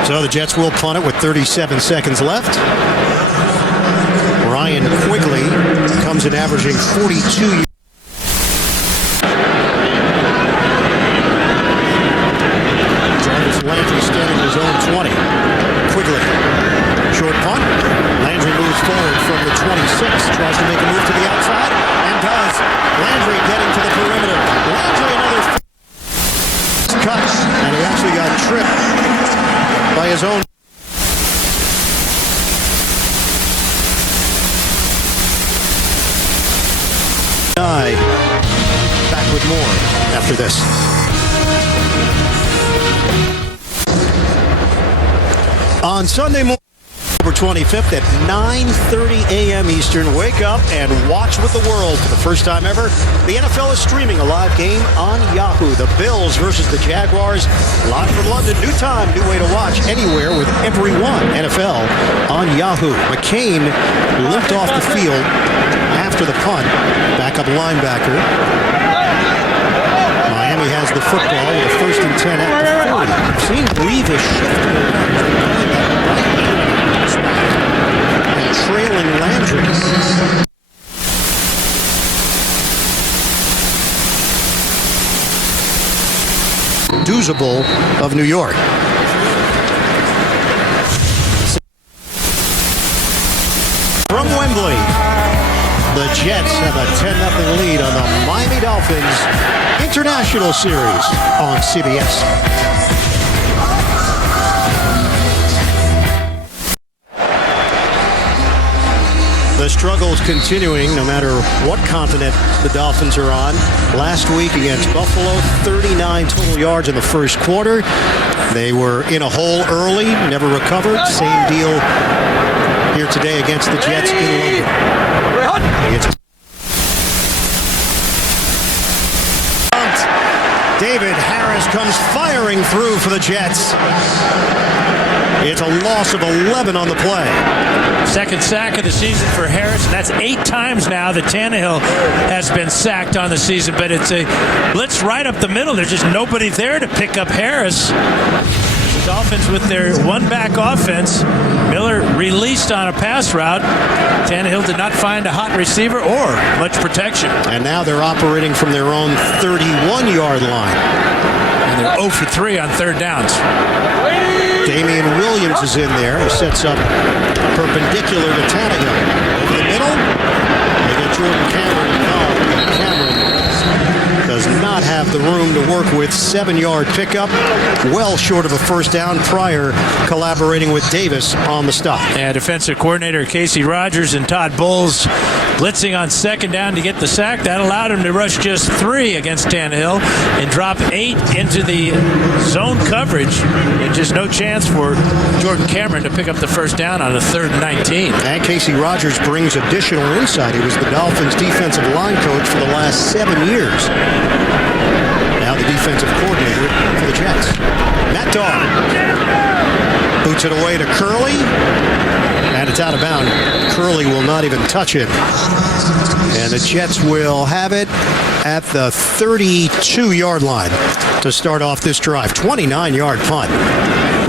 So the Jets will punt it with 37 seconds left. Ryan Quigley comes in averaging 42 yards. Jarvis Landry standing in his own 20. Quigley, short punt. Landry moves forward from the 26, tries to make a move to the outside, and does. Landry getting to the perimeter. Landry another cut, and he actually got tripped by his own. Back with more after this. On Sunday morning, October 25th at 9:30 a.m. Eastern, wake up and watch with the world for the first time ever. The NFL is streaming a live game on Yahoo. The Bills versus the Jaguars, live from London. New time, new way to watch anywhere with everyone. NFL on Yahoo. McCain limped off the field after the punt. Backup linebacker. Miami has the football with a 1st and 10 at the 40. I've seen Revis shifting around and trailing Landry. Doozable of New York. From Wembley, the Jets have a 10-0 lead on the Miami Dolphins International Series on CBS. The struggle's continuing no matter what continent the Dolphins are on. Last week against Buffalo, 39 total yards in the first quarter. They were in a hole early, never recovered. Same deal here today against the Jets in London. David Harris comes firing through for the Jets. It's a loss of 11 on the play. Second sack of the season for Harris. And that's 8 times now that Tannehill has been sacked on the season. But it's a blitz right up the middle. There's just nobody there to pick up Harris. The Dolphins with their one-back offense. Miller released on a pass route. Tannehill did not find a hot receiver or much protection. And now they're operating from their own 31-yard line. And they're 0 for 3 on third downs. Damian Williams is in there. He sets up perpendicular to Tannehill. Over the middle, they get Jordan Cameron involved. Cameron does not have the room to work with. 7-yard pickup, well short of a first down. Pryor collaborating with Davis on the stop. And defensive coordinator Casey Rogers and Todd Bowles blitzing on second down to get the sack. That allowed him to rush just 3 against Tannehill and drop 8 into the zone coverage. And just no chance for Jordan Cameron to pick up the first down on a 3rd and 19. And Casey Rogers brings additional insight. He was the Dolphins defensive line coach for the last 7 years. Now the defensive coordinator for the Jets. Matt Dawg boots it away to Curley, and it's out of bounds. Curley will not even touch it. And the Jets will have it at the 32-yard line to start off this drive. 29-yard punt.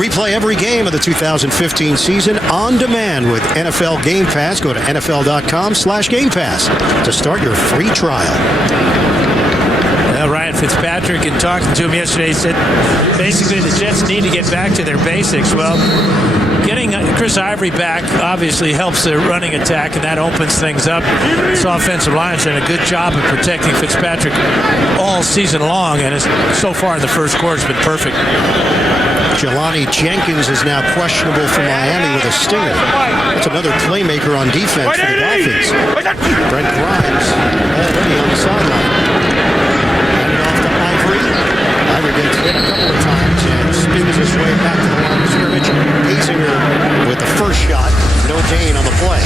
Replay every game of the 2015 season on demand with NFL Game Pass. Go to NFL.com/Game Pass to start your free trial. Ryan Fitzpatrick, in talking to him yesterday, said basically the Jets need to get back to their basics. Well, getting Chris Ivory back obviously helps the running attack, and that opens things up. This offensive line's done a good job of protecting Fitzpatrick all season long, and so far in the first quarter it's been perfect. Jelani Jenkins is now questionable for Miami with a stinger. That's another playmaker on defense for the Dolphins. Brent Grimes already on the sideline. Ivory gets hit a couple of times and spins his way back to the line of scrimmage. Hazinger with the first shot. No gain on the play.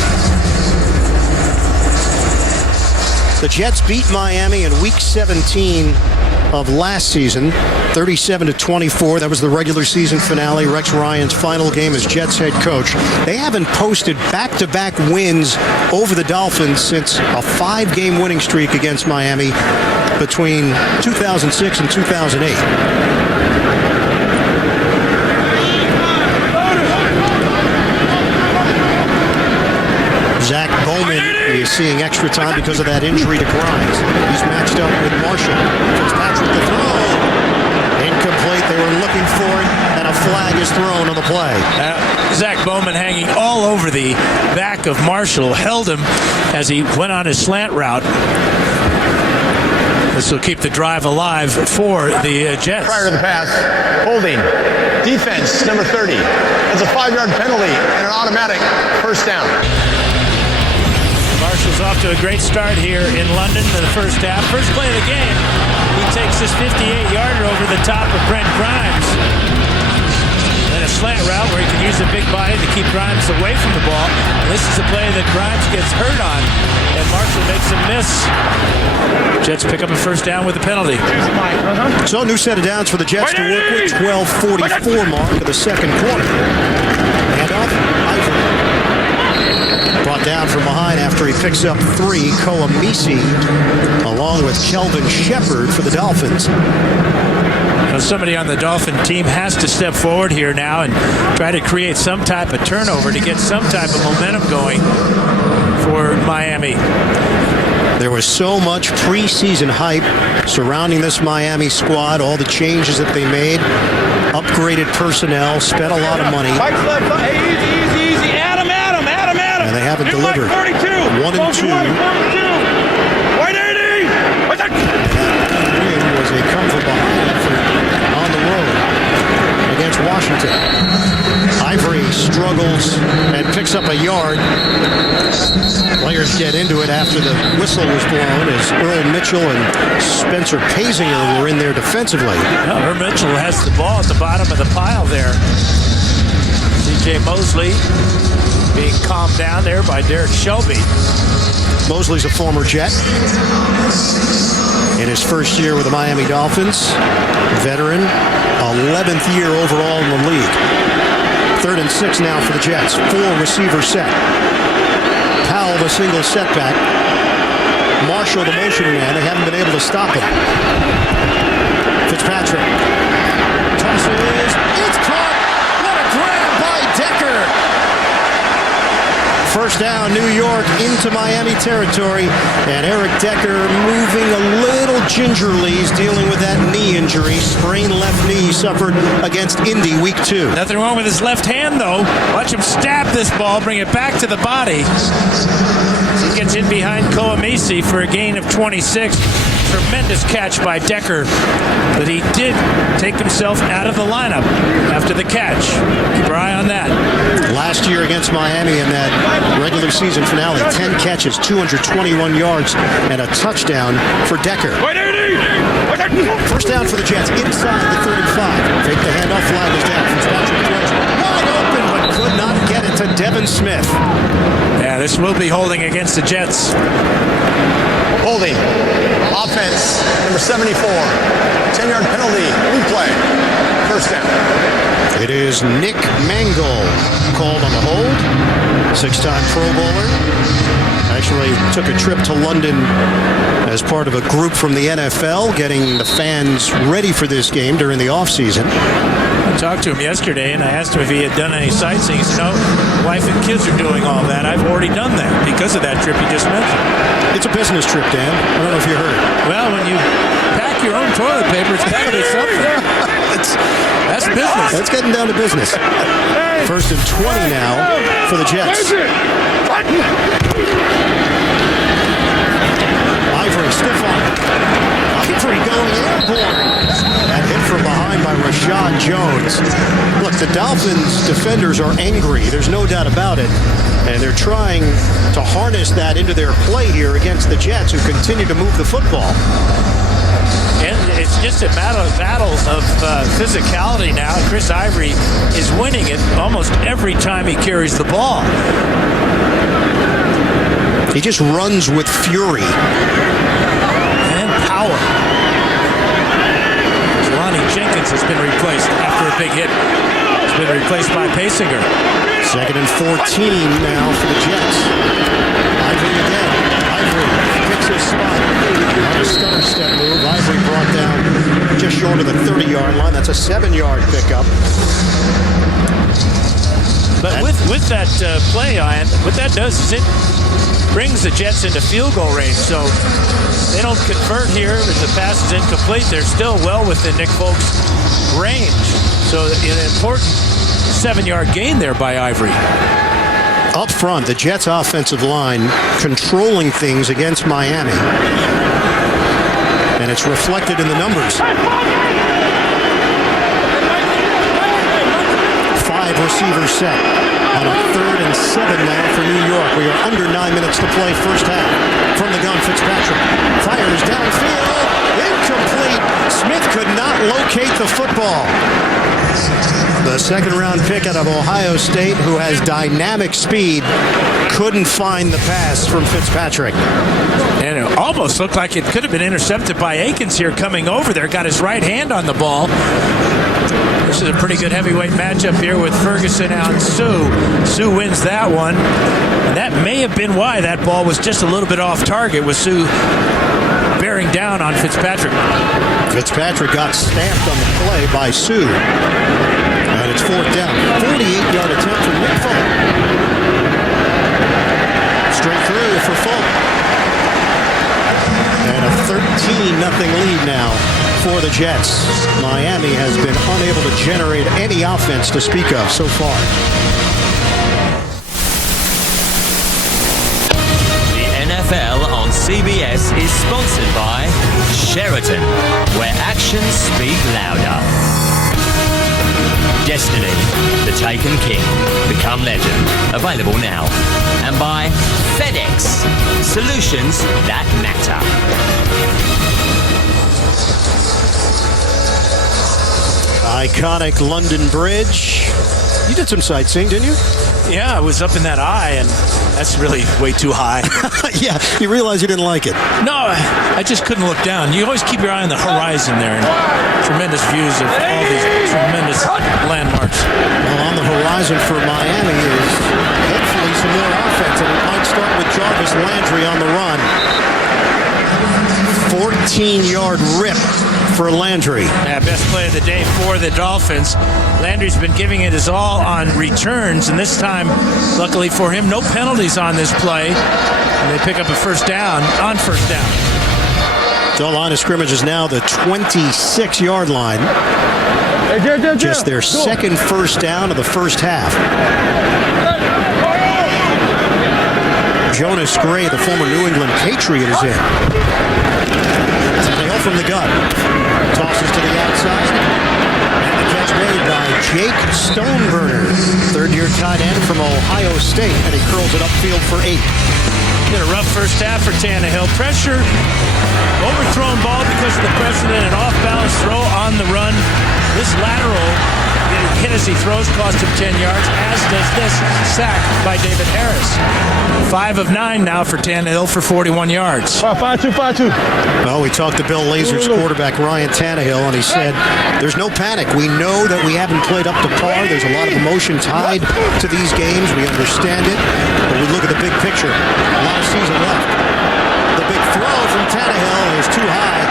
The Jets beat Miami in Week 17 of last season, 37-24. That was the regular season finale. Rex Ryan's final game as Jets head coach. They haven't posted back-to-back wins over the Dolphins since a 5-game winning streak against Miami between 2006 and 2008. Zach Bowman is seeing extra time because of that injury to Grimes. He's matched up with Marshall. Fitzpatrick the throw. Incomplete. They were looking for it, and a flag is thrown on the play. Zach Bowman hanging all over the back of Marshall, held him as he went on his slant route. This will keep the drive alive for the Jets. Prior to the pass, holding. Defense, number 30. That's a 5-yard penalty and an automatic first down. Marshall's off to a great start here in London in the first half. First play of the game, he takes this 58-yarder over the top of Brent Grimes. Then a slant route where he can use the big body to keep Grimes away from the ball. And this is a play that Grimes gets hurt on, and Marshall makes a miss. Jets pick up a first down with a penalty. So new set of downs for the Jets to work with. 12:44 mark of the second quarter. Handoff, Ivory. Brought down from behind after he picks up 3. Koamisi, along with Kelvin Shepard for the Dolphins. So somebody on the Dolphin team has to step forward here now and try to create some type of turnover to get some type of momentum going for Miami. There was so much preseason hype surrounding this Miami squad, all the changes that they made, upgraded personnel, spent a lot of money. Easy. Adam. And they haven't delivered. 1 and 2. White 80. That win was a come from behind effort on the road against Washington. Ivory struggles and picks up a yard. Players get into it after the whistle was blown as Earl Mitchell and Spencer Pazinger were in there defensively. Earl Mitchell has the ball at the bottom of the pile there. C.J. Mosley being calmed down there by Derek Shelby. Mosley's a former Jet. In his first year with the Miami Dolphins, veteran, 11th year overall in the league. 3rd and 6 now for the Jets. 4 receiver set. Powell the single setback. Marshall the motion man. They haven't been able to stop him. Fitzpatrick. Tosses. It's caught. What a grab by Decker. First down, New York into Miami territory, and Eric Decker moving a little gingerly. He's dealing with that knee injury, sprained left knee suffered against Indy week 2. Nothing wrong with his left hand, though. Watch him stab this ball, bring it back to the body. He gets in behind Koamisi for a gain of 26. Tremendous catch by Decker, but he did take himself out of the lineup after the catch. Keep your eye on that. Last year against Miami in that regular season finale, 10 catches, 221 yards, and a touchdown for Decker. First down for the Jets inside the 35. Fake the handoff, flag is down. Fitzpatrick throws wide open, but could not get it to Devin Smith. Yeah, this will be holding against the Jets. Holding. Offense, number 74. 10-yard penalty. Replay. First down. It is Nick Mangold called on the hold. 6-time Pro Bowler. Actually took a trip to London as part of a group from the NFL, getting the fans ready for this game during the offseason. I talked to him yesterday, and I asked him if he had done any sightseeing. He said, no, wife and kids are doing all that. I've already done that because of that trip you just mentioned. It's a business trip, Dan. I don't know if you heard. Well, when you pack your own toilet paper, it's got to be something. That's business. That's getting down to business. First and 20 now for the Jets. Ivory stiff on it. Ivory going airborne. That hit from behind by Rashad Jones. Look, the Dolphins defenders are angry. There's no doubt about it. And they're trying to harness that into their play here against the Jets, who continue to move the football. And it's just a battle of physicality now. Chris Ivory is winning it almost every time he carries the ball. He just runs with fury. Akins has been replaced after a big hit. He's been replaced by Pasinger. 2nd and 14 now for the Jets. Ivory again. Ivory picks his spot. On a stutter step move. Ivory brought down just short of the 30-yard line. That's a 7-yard pickup. But with that play, Ian, what that does is it brings the Jets into field goal range. So they don't convert here. If the pass is incomplete, they're still well within Nick Folk's range. So an important 7-yard gain there by Ivory. Up front, the Jets' offensive line controlling things against Miami. And it's reflected in the numbers. 5 receivers set on a 3rd and 7 now for New York. We are under 9 minutes to play first half. From the gun, Fitzpatrick fires downfield. Incomplete. Smith could not locate the football. The 2nd-round pick out of Ohio State, who has dynamic speed, couldn't find the pass from Fitzpatrick. And it almost looked like it could have been intercepted by Akins here coming over there. Got his right hand on the ball. This is a pretty good heavyweight matchup here with Ferguson and Sue. Sue wins that one. And that may have been why that ball was just a little bit off target, with Sue bearing down on Fitzpatrick. Fitzpatrick got stamped on the play by Sue. And it's 4th down. 48-yard attempt from Nick Folk. Straight through for Folk. And a 13-0 lead now for the Jets. Miami has been unable to generate any offense to speak of so far. The NFL on CBS is sponsored by Sheraton, where actions speak louder. Destiny, the Taken King, Become Legend, available now. And by FedEx, solutions that matter. Iconic London Bridge. You did some sightseeing, didn't you? Yeah, I was up in that eye, and that's really way too high. Yeah, you realize you didn't like it. No, I just couldn't look down. You always keep your eye on the horizon there, and tremendous views of all these tremendous landmarks. Well, on the horizon for Miami is hopefully some more offense, and it might start with Jarvis Landry on the run. 14-yard rip for Landry. Yeah, best play of the day for the Dolphins. Landry's been giving it his all on returns, and this time, luckily for him, no penalties on this play. And they pick up a first down on first down. The line of scrimmage is now the 26-yard line. Just their 2nd first down of the first half. Jonas Gray, the former New England Patriot, is in. Hill from the gun. Tosses to the outside. And the catch made by Jake Stoneburner, 3rd-year tight end from Ohio State, and he curls it upfield for 8. Been a rough first half for Tannehill. Pressure, overthrown ball because of the pressure, then an off-balance throw on the run. This lateral hit as he throws cost him 10 yards, as does this sack by David Harris. 5 of 9 now for Tannehill for 41 yards. 5-2. Well, we talked to Bill Lazor's quarterback, Ryan Tannehill, and he said, there's no panic. We know that we haven't played up to par. There's a lot of emotion tied to these games. We understand it. But we look at the big picture. A lot of season left. The big throw from Tannehill is too high.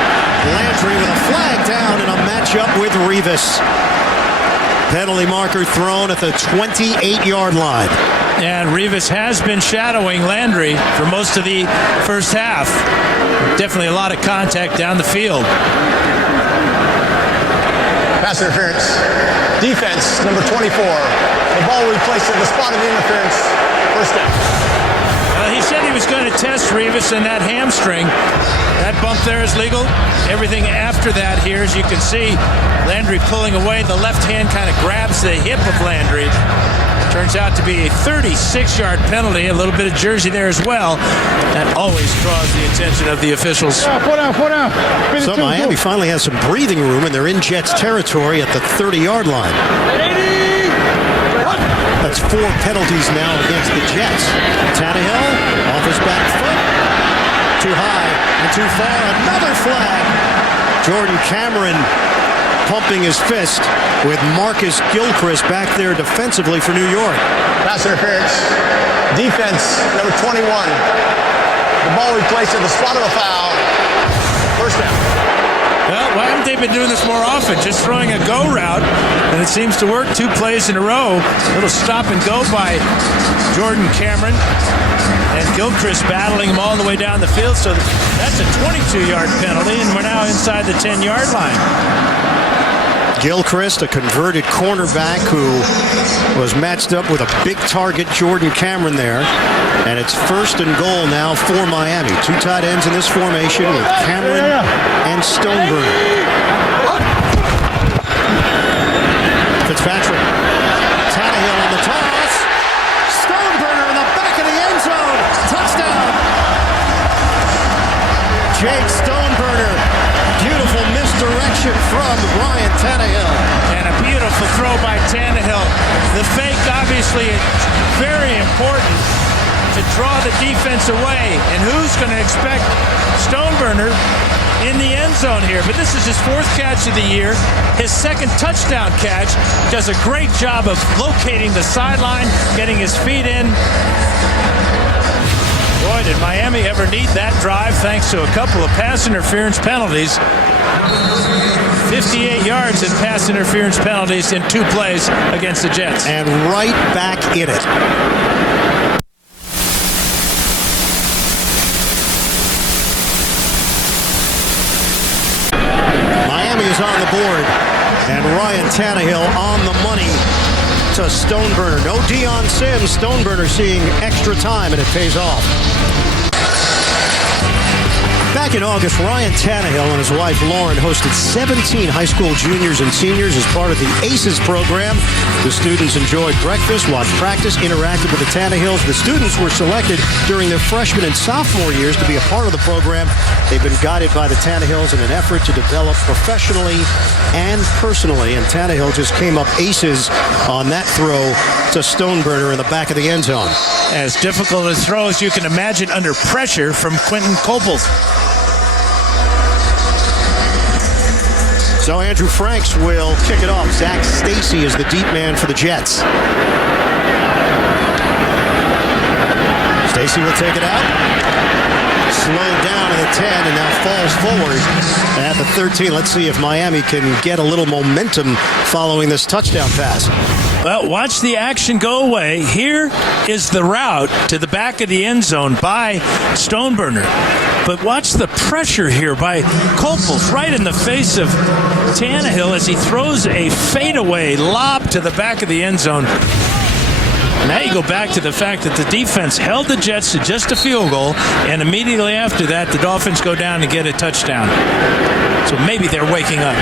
Landry with a flag down in a matchup with Revis. Penalty marker thrown at the 28-yard line. And Revis has been shadowing Landry for most of the first half. Definitely a lot of contact down the field. Pass interference. Defense, number 24. The ball replaced at the spot of the interference. First down. He said he was going to test Revis in that hamstring. That bump there is legal. Everything after that here, as you can see, Landry pulling away. The left hand kind of grabs the hip of Landry. Turns out to be a 36-yard penalty. A little bit of jersey there as well. That always draws the attention of the officials. So Miami finally has some breathing room, and they're in Jets territory at the 30-yard line. That's 4 penalties now against the Jets. Tannehill off his back foot. Too high and too far. Another flag. Jordan Cameron pumping his fist with Marcus Gilchrist back there defensively for New York. Pass interference. Defense, number 21. The ball replaced at the spot of the foul. First down. Well, why haven't they been doing this more often? Just throwing a go route, and it seems to work 2 plays in a row. A little stop and go by Jordan Cameron. And Gilchrist battling him all the way down the field. So that's a 22-yard penalty, and we're now inside the 10-yard line. Gilchrist, a converted cornerback who was matched up with a big target, Jordan Cameron there. And it's first and goal now for Miami. 2 tight ends in this formation with Cameron and Stoneburner. Fitzpatrick. Tannehill on the toss. Stoneburner in the back of the end zone. Touchdown. Jake Stoneburner. Beautiful misdirection from Ryan Tannehill. And a beautiful throw by Tannehill. The fake, obviously, very important to draw the defense away. And who's going to expect Stoneburner in the end zone here? But this is his 4th catch of the year. His 2nd touchdown catch. Does a great job of locating the sideline, getting his feet in. Boy, did Miami ever need that drive thanks to a couple of pass interference penalties. 58 yards in pass interference penalties in 2 plays against the Jets. And right back in it. Miami is on the board. And Ryan Tannehill on the money to Stoneburner. No Deion Sims. Stoneburner seeing extra time, and it pays off. Back in August, Ryan Tannehill and his wife Lauren hosted 17 high school juniors and seniors as part of the ACES program. The students enjoyed breakfast, watched practice, interacted with the Tannehills. The students were selected during their freshman and sophomore years to be a part of the program. They've been guided by the Tannehills in an effort to develop professionally and personally. And Tannehill just came up aces on that throw to Stoneburner in the back of the end zone. As difficult a throw as you can imagine under pressure from Quentin Coples. So Andrew Franks will kick it off. Zach Stacy is the deep man for the Jets. Stacy will take it out. Slowed down to the 10 and now falls forward at the 13. Let's see if Miami can get a little momentum following this touchdown pass. Well, watch the action go away. Here is the route to the back of the end zone by Stoneburner. But watch the pressure here by Coples right in the face of Tannehill as he throws a fadeaway lob to the back of the end zone. Now you go back to the fact that the defense held the Jets to just a field goal, and immediately after that, the Dolphins go down to get a touchdown. So maybe they're waking up.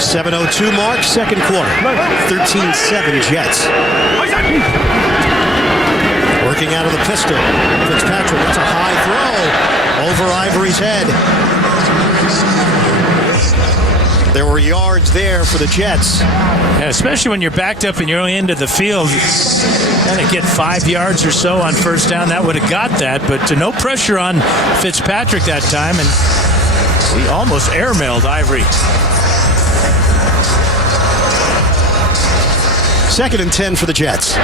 7:02 mark, second quarter. 13-7 Jets. Working out of the pistol. Fitzpatrick, that's a high throw over Ivory's head. There were yards there for the Jets. Yeah, especially when you're backed up and you're only into the field. And get 5 yards or so on first down. That would have got that, but no pressure on Fitzpatrick that time. And he almost airmailed Ivory. 2nd and 10 for the Jets.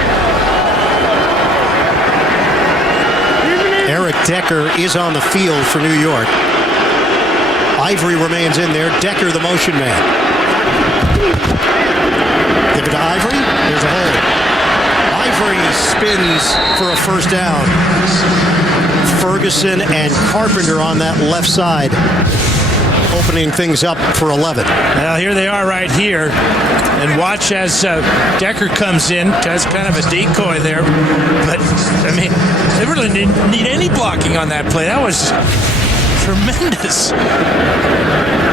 Eric Decker is on the field for New York. Ivory remains in there. Decker, the motion man. Give it to Ivory. There's a hole. Ivory spins for a first down. Ferguson and Carpenter on that left side, opening things up for 11. Well, here they are right here. And watch as Decker comes in, does kind of a decoy there. But, I mean, they really didn't need any blocking on that play. That was tremendous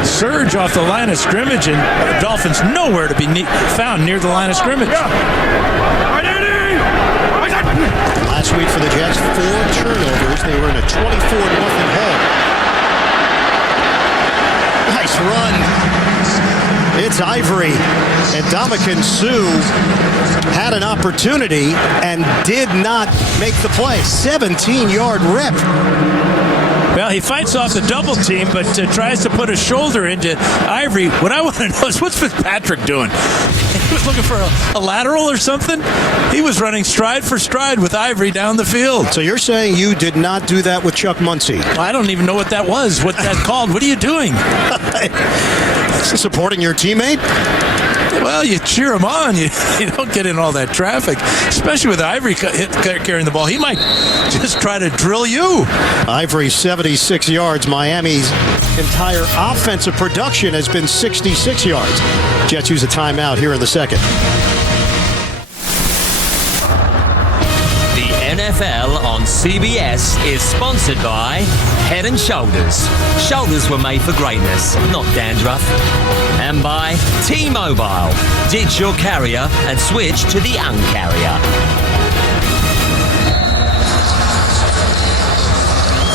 surge off the line of scrimmage, and the Dolphins nowhere to be found near the line of scrimmage. Last week for the Jets, 4 turnovers. They were in a 24-0 hole. Nice run. It's Ivory. And Ndamukong Suh had an opportunity and did not make the play. 17-yard rip. Well, he fights off the double team, but tries to put a shoulder into Ivory. What I want to know is what's Fitzpatrick doing? He was looking for a lateral or something? He was running stride for stride with Ivory down the field. So you're saying you did not do that with Chuck Muncie? I don't even know what that was, what that called. What are you doing? Supporting your teammate? Well, you cheer him on. You don't get in all that traffic, especially with Ivory carrying the ball. He might just try to drill you. Ivory 76 yards. Miami's entire offensive production has been 66 yards. Jets use a timeout here in the second. The NFL on CBS is sponsored by Head & Shoulders. Shoulders were made for greatness, not dandruff. And by T-Mobile. Ditch your carrier and switch to the Un-carrier.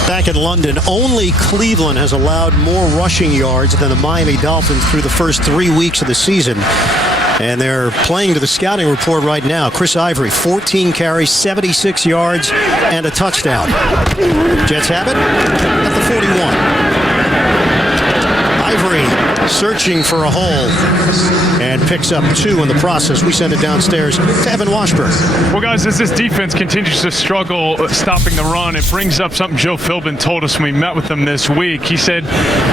Back in London, only Cleveland has allowed more rushing yards than the Miami Dolphins through the first 3 weeks of the season. And they're playing to the scouting report right now. Chris Ivory, 14 carries, 76 yards, and a touchdown. Jets have it at the 41. Ivory searching for a hole and picks up 2 in the process. We send it downstairs to Evan Washburn. Well, guys, as this defense continues to struggle stopping the run, it brings up something Joe Philbin told us when we met with them this week. He said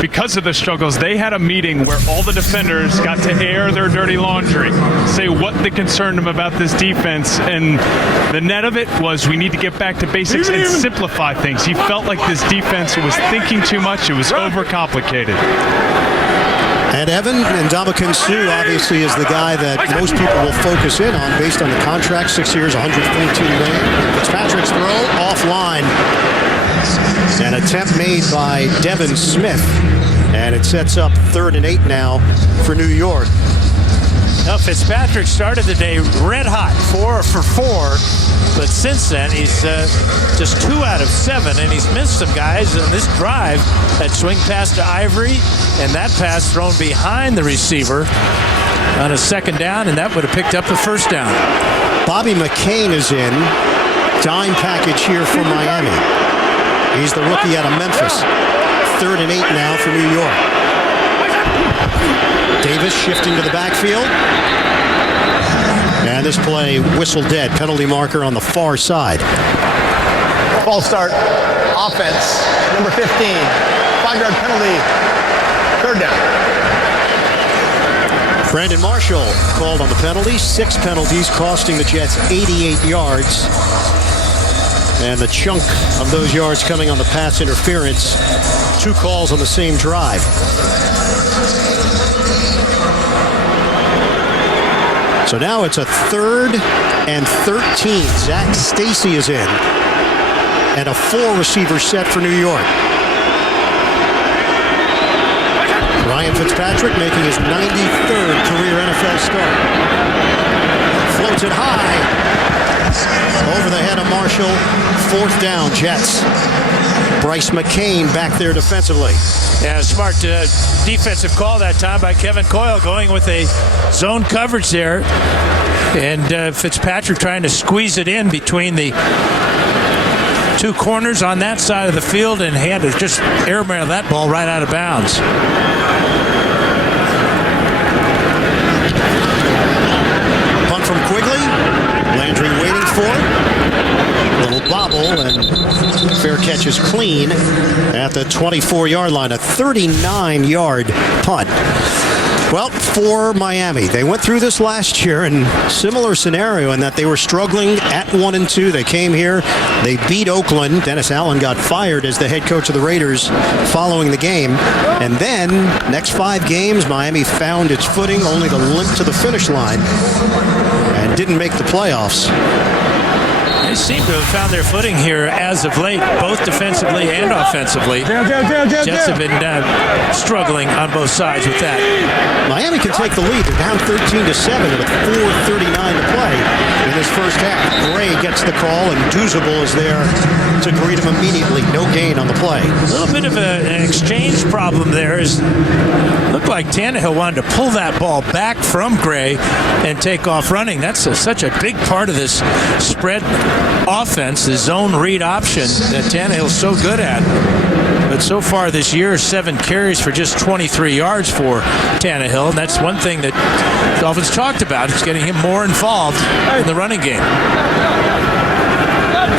because of the struggles, they had a meeting where all the defenders got to air their dirty laundry, say what they concerned them about this defense, and the net of it was we need to get back to basics and simplify things. He felt like this defense was thinking too much. It was overcomplicated. And Evan Ndamukong Suh obviously is the guy that most people will focus in on based on the contract, 6 years, $114 million. Fitzpatrick's throw offline. An attempt made by Devin Smith. And it sets up 3rd and 8 now for New York. Now, Fitzpatrick started the day red hot, 4 for 4. But since then, he's just 2 out of 7, and he's missed some guys in this drive. That swing pass to Ivory, and that pass thrown behind the receiver on a 2nd down, and that would have picked up the 1st down. Bobby McCain is in. Dime package here for Miami. He's the rookie out of Memphis. 3rd and 8 now for New York. Davis shifting to the backfield. And this play whistle dead. Penalty marker on the far side. False start. Offense. Number 15. 5-yard penalty. 3rd down. Brandon Marshall called on the penalty. 6 penalties costing the Jets 88 yards. And the chunk of those yards coming on the pass interference. 2 calls on the same drive. So now it's a 3rd and 13. Zach Stacy is in. And a 4-receiver set for New York. Ryan Fitzpatrick making his 93rd career NFL start. Floats it high. Over the head of Marshall. 4th down, Jets. Bryce McCain back there defensively. Yeah, smart defensive call that time by Kevin Coyle, going with a zone coverage there. And Fitzpatrick trying to squeeze it in between the 2 corners on that side of the field, and had to just airmail that ball right out of bounds. Punt from Quigley. Landry waiting for it. Little bobble, and fair catch is clean at the 24-yard line. A 39-yard punt. Well, for Miami, they went through this last year in similar scenario in that they were struggling at 1-2. They came here, they beat Oakland. Dennis Allen got fired as the head coach of the Raiders following the game. And then, next 5 games, Miami found its footing, only to limp to the finish line and didn't make the playoffs. They seem to have found their footing here as of late, both defensively and offensively. Jets have been struggling on both sides with that. Miami can take the lead. They're down 13-7 with 4:39 to play in this first half. Gray gets the call, and Douzable is there to greet him immediately. No gain on the play. A little bit of an exchange problem there. Looked like Tannehill wanted to pull that ball back from Gray and take off running. That's such a big part of this spread offense, the zone read option that Tannehill's so good at. But so far this year, 7 carries for just 23 yards for Tannehill. And that's one thing that Dolphins talked about. It's getting him more involved in the running game.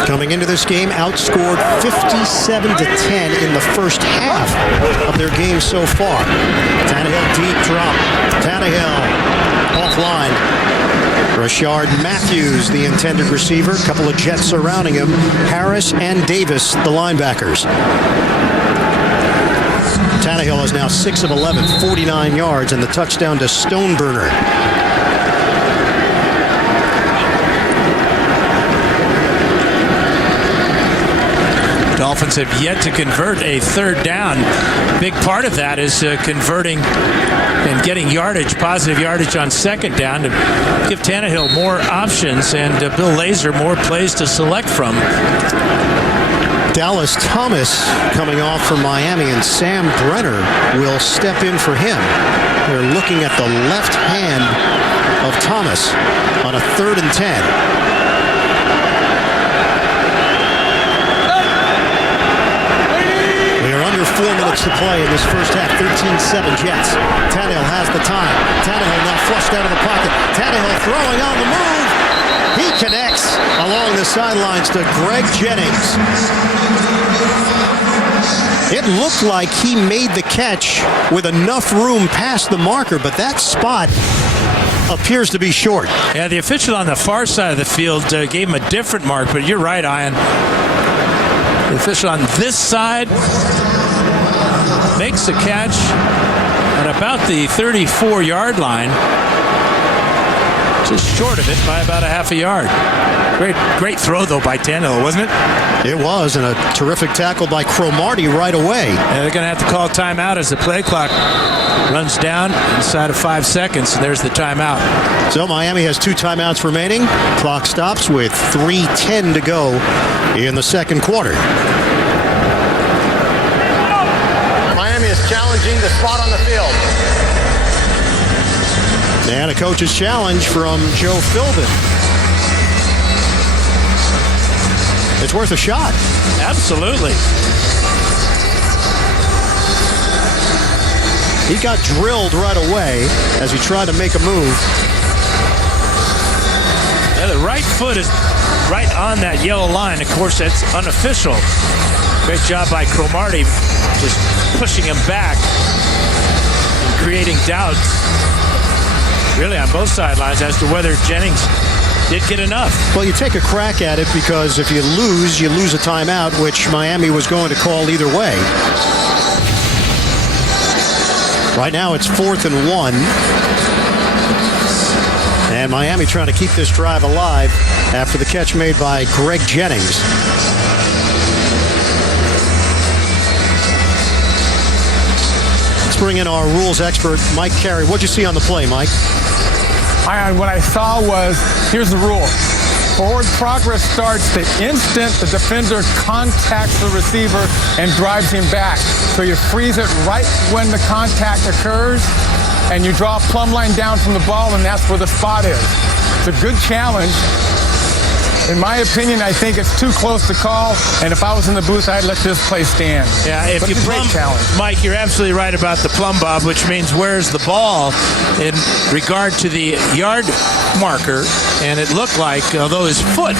Coming into this game, outscored 57-10 in the first half of their game so far. Tannehill deep drop. Tannehill offline. Rashard Matthews, the intended receiver. A couple of Jets surrounding him. Harris and Davis, the linebackers. Tannehill is now 6 of 11, 49 yards, and the touchdown to Stoneburner. Dolphins have yet to convert a third down. Big part of that is converting and getting yardage, positive yardage on second down to give Tannehill more options and Bill Lazor more plays to select from. Dallas Thomas coming off from Miami, and Sam Brenner will step in for him. They're looking at the left hand of Thomas on a 3rd and 10. Under 4 minutes to play in this first half. 13-7 Jets. Tannehill has the time. Tannehill now flushed out of the pocket. Tannehill throwing on the move. He connects along the sidelines to Greg Jennings. It looked like he made the catch with enough room past the marker, but that spot appears to be short. Yeah, the official on the far side of the field gave him a different mark, but you're right, Ian. The official on this side makes the catch at about the 34-yard line, just short of it by about a half a yard. Great throw, though, by Tannehill, wasn't it? It was, and a terrific tackle by Cromartie right away. Yeah, they're going to have to call timeout as the play clock runs down inside of 5 seconds, and there's the timeout. So Miami has 2 timeouts remaining. Clock stops with 3:10 to go in the second quarter. Miami is challenging the spot on the field. And a coach's challenge from Joe Philbin. It's worth a shot. Absolutely. He got drilled right away as he tried to make a move. Yeah, the right foot is right on that yellow line. Of course, that's unofficial. Great job by Cromartie, just pushing him back and creating doubt, really, on both sidelines as to whether Jennings did get enough. Well, you take a crack at it because if you lose a timeout, which Miami was going to call either way. Right now it's 4th and 1. And Miami trying to keep this drive alive after the catch made by Greg Jennings. Let's bring in our rules expert, Mike Carey. What'd you see on the play, Mike? What I saw was, here's the rule. Forward progress starts the instant the defender contacts the receiver and drives him back. So you freeze it right when the contact occurs, and you draw a plumb line down from the ball, and that's where the spot is. It's a good challenge. In my opinion, I think it's too close to call, and if I was in the booth, I'd let this play stand. Yeah, if you plumb, Mike, you're absolutely right about the plumb bob, which means where's the ball in regard to the yard marker, and it looked like, although his foot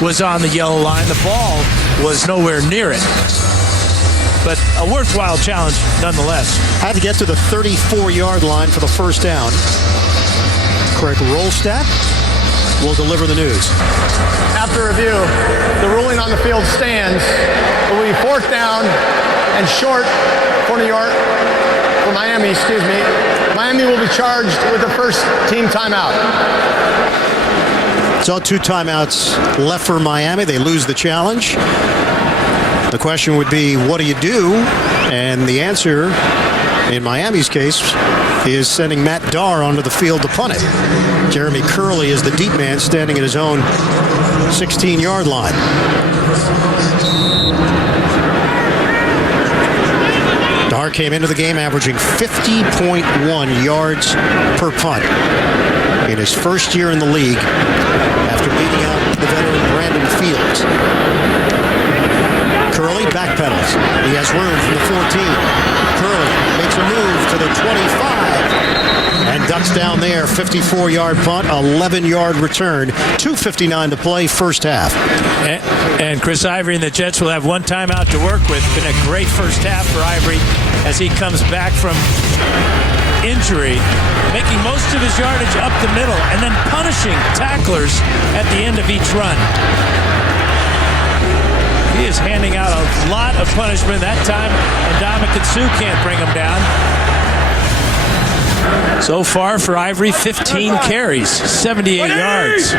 was on the yellow line, the ball was nowhere near it. But a worthwhile challenge nonetheless. Had to get to the 34-yard line for the first down. Craig Rolstadt will deliver the news. After review, the ruling on the field stands. It will be 4th down and short for New York, for Miami, excuse me. Miami will be charged with the first team timeout. So 2 timeouts left for Miami. They lose the challenge. The question would be, what do you do? And the answer, in Miami's case, is sending Matt Darr onto the field to punt it. Jeremy Curley is the deep man standing at his own 16-yard line. Darr came into the game averaging 50.1 yards per punt in his first year in the league after beating out the veteran Brandon Fields. Curley backpedals. He has room from the 14. Curley makes a move to the 25 and ducks down there. 54-yard punt, 11-yard return. 2:59 to play, first half. And Chris Ivory and the Jets will have one timeout to work with. Been a great first half for Ivory as he comes back from injury, making most of his yardage up the middle and then punishing tacklers at the end of each run. He is handing out a lot of punishment that time, and Dominican Sue can't bring him down. So far for Ivory, 15 carries, 78 yards.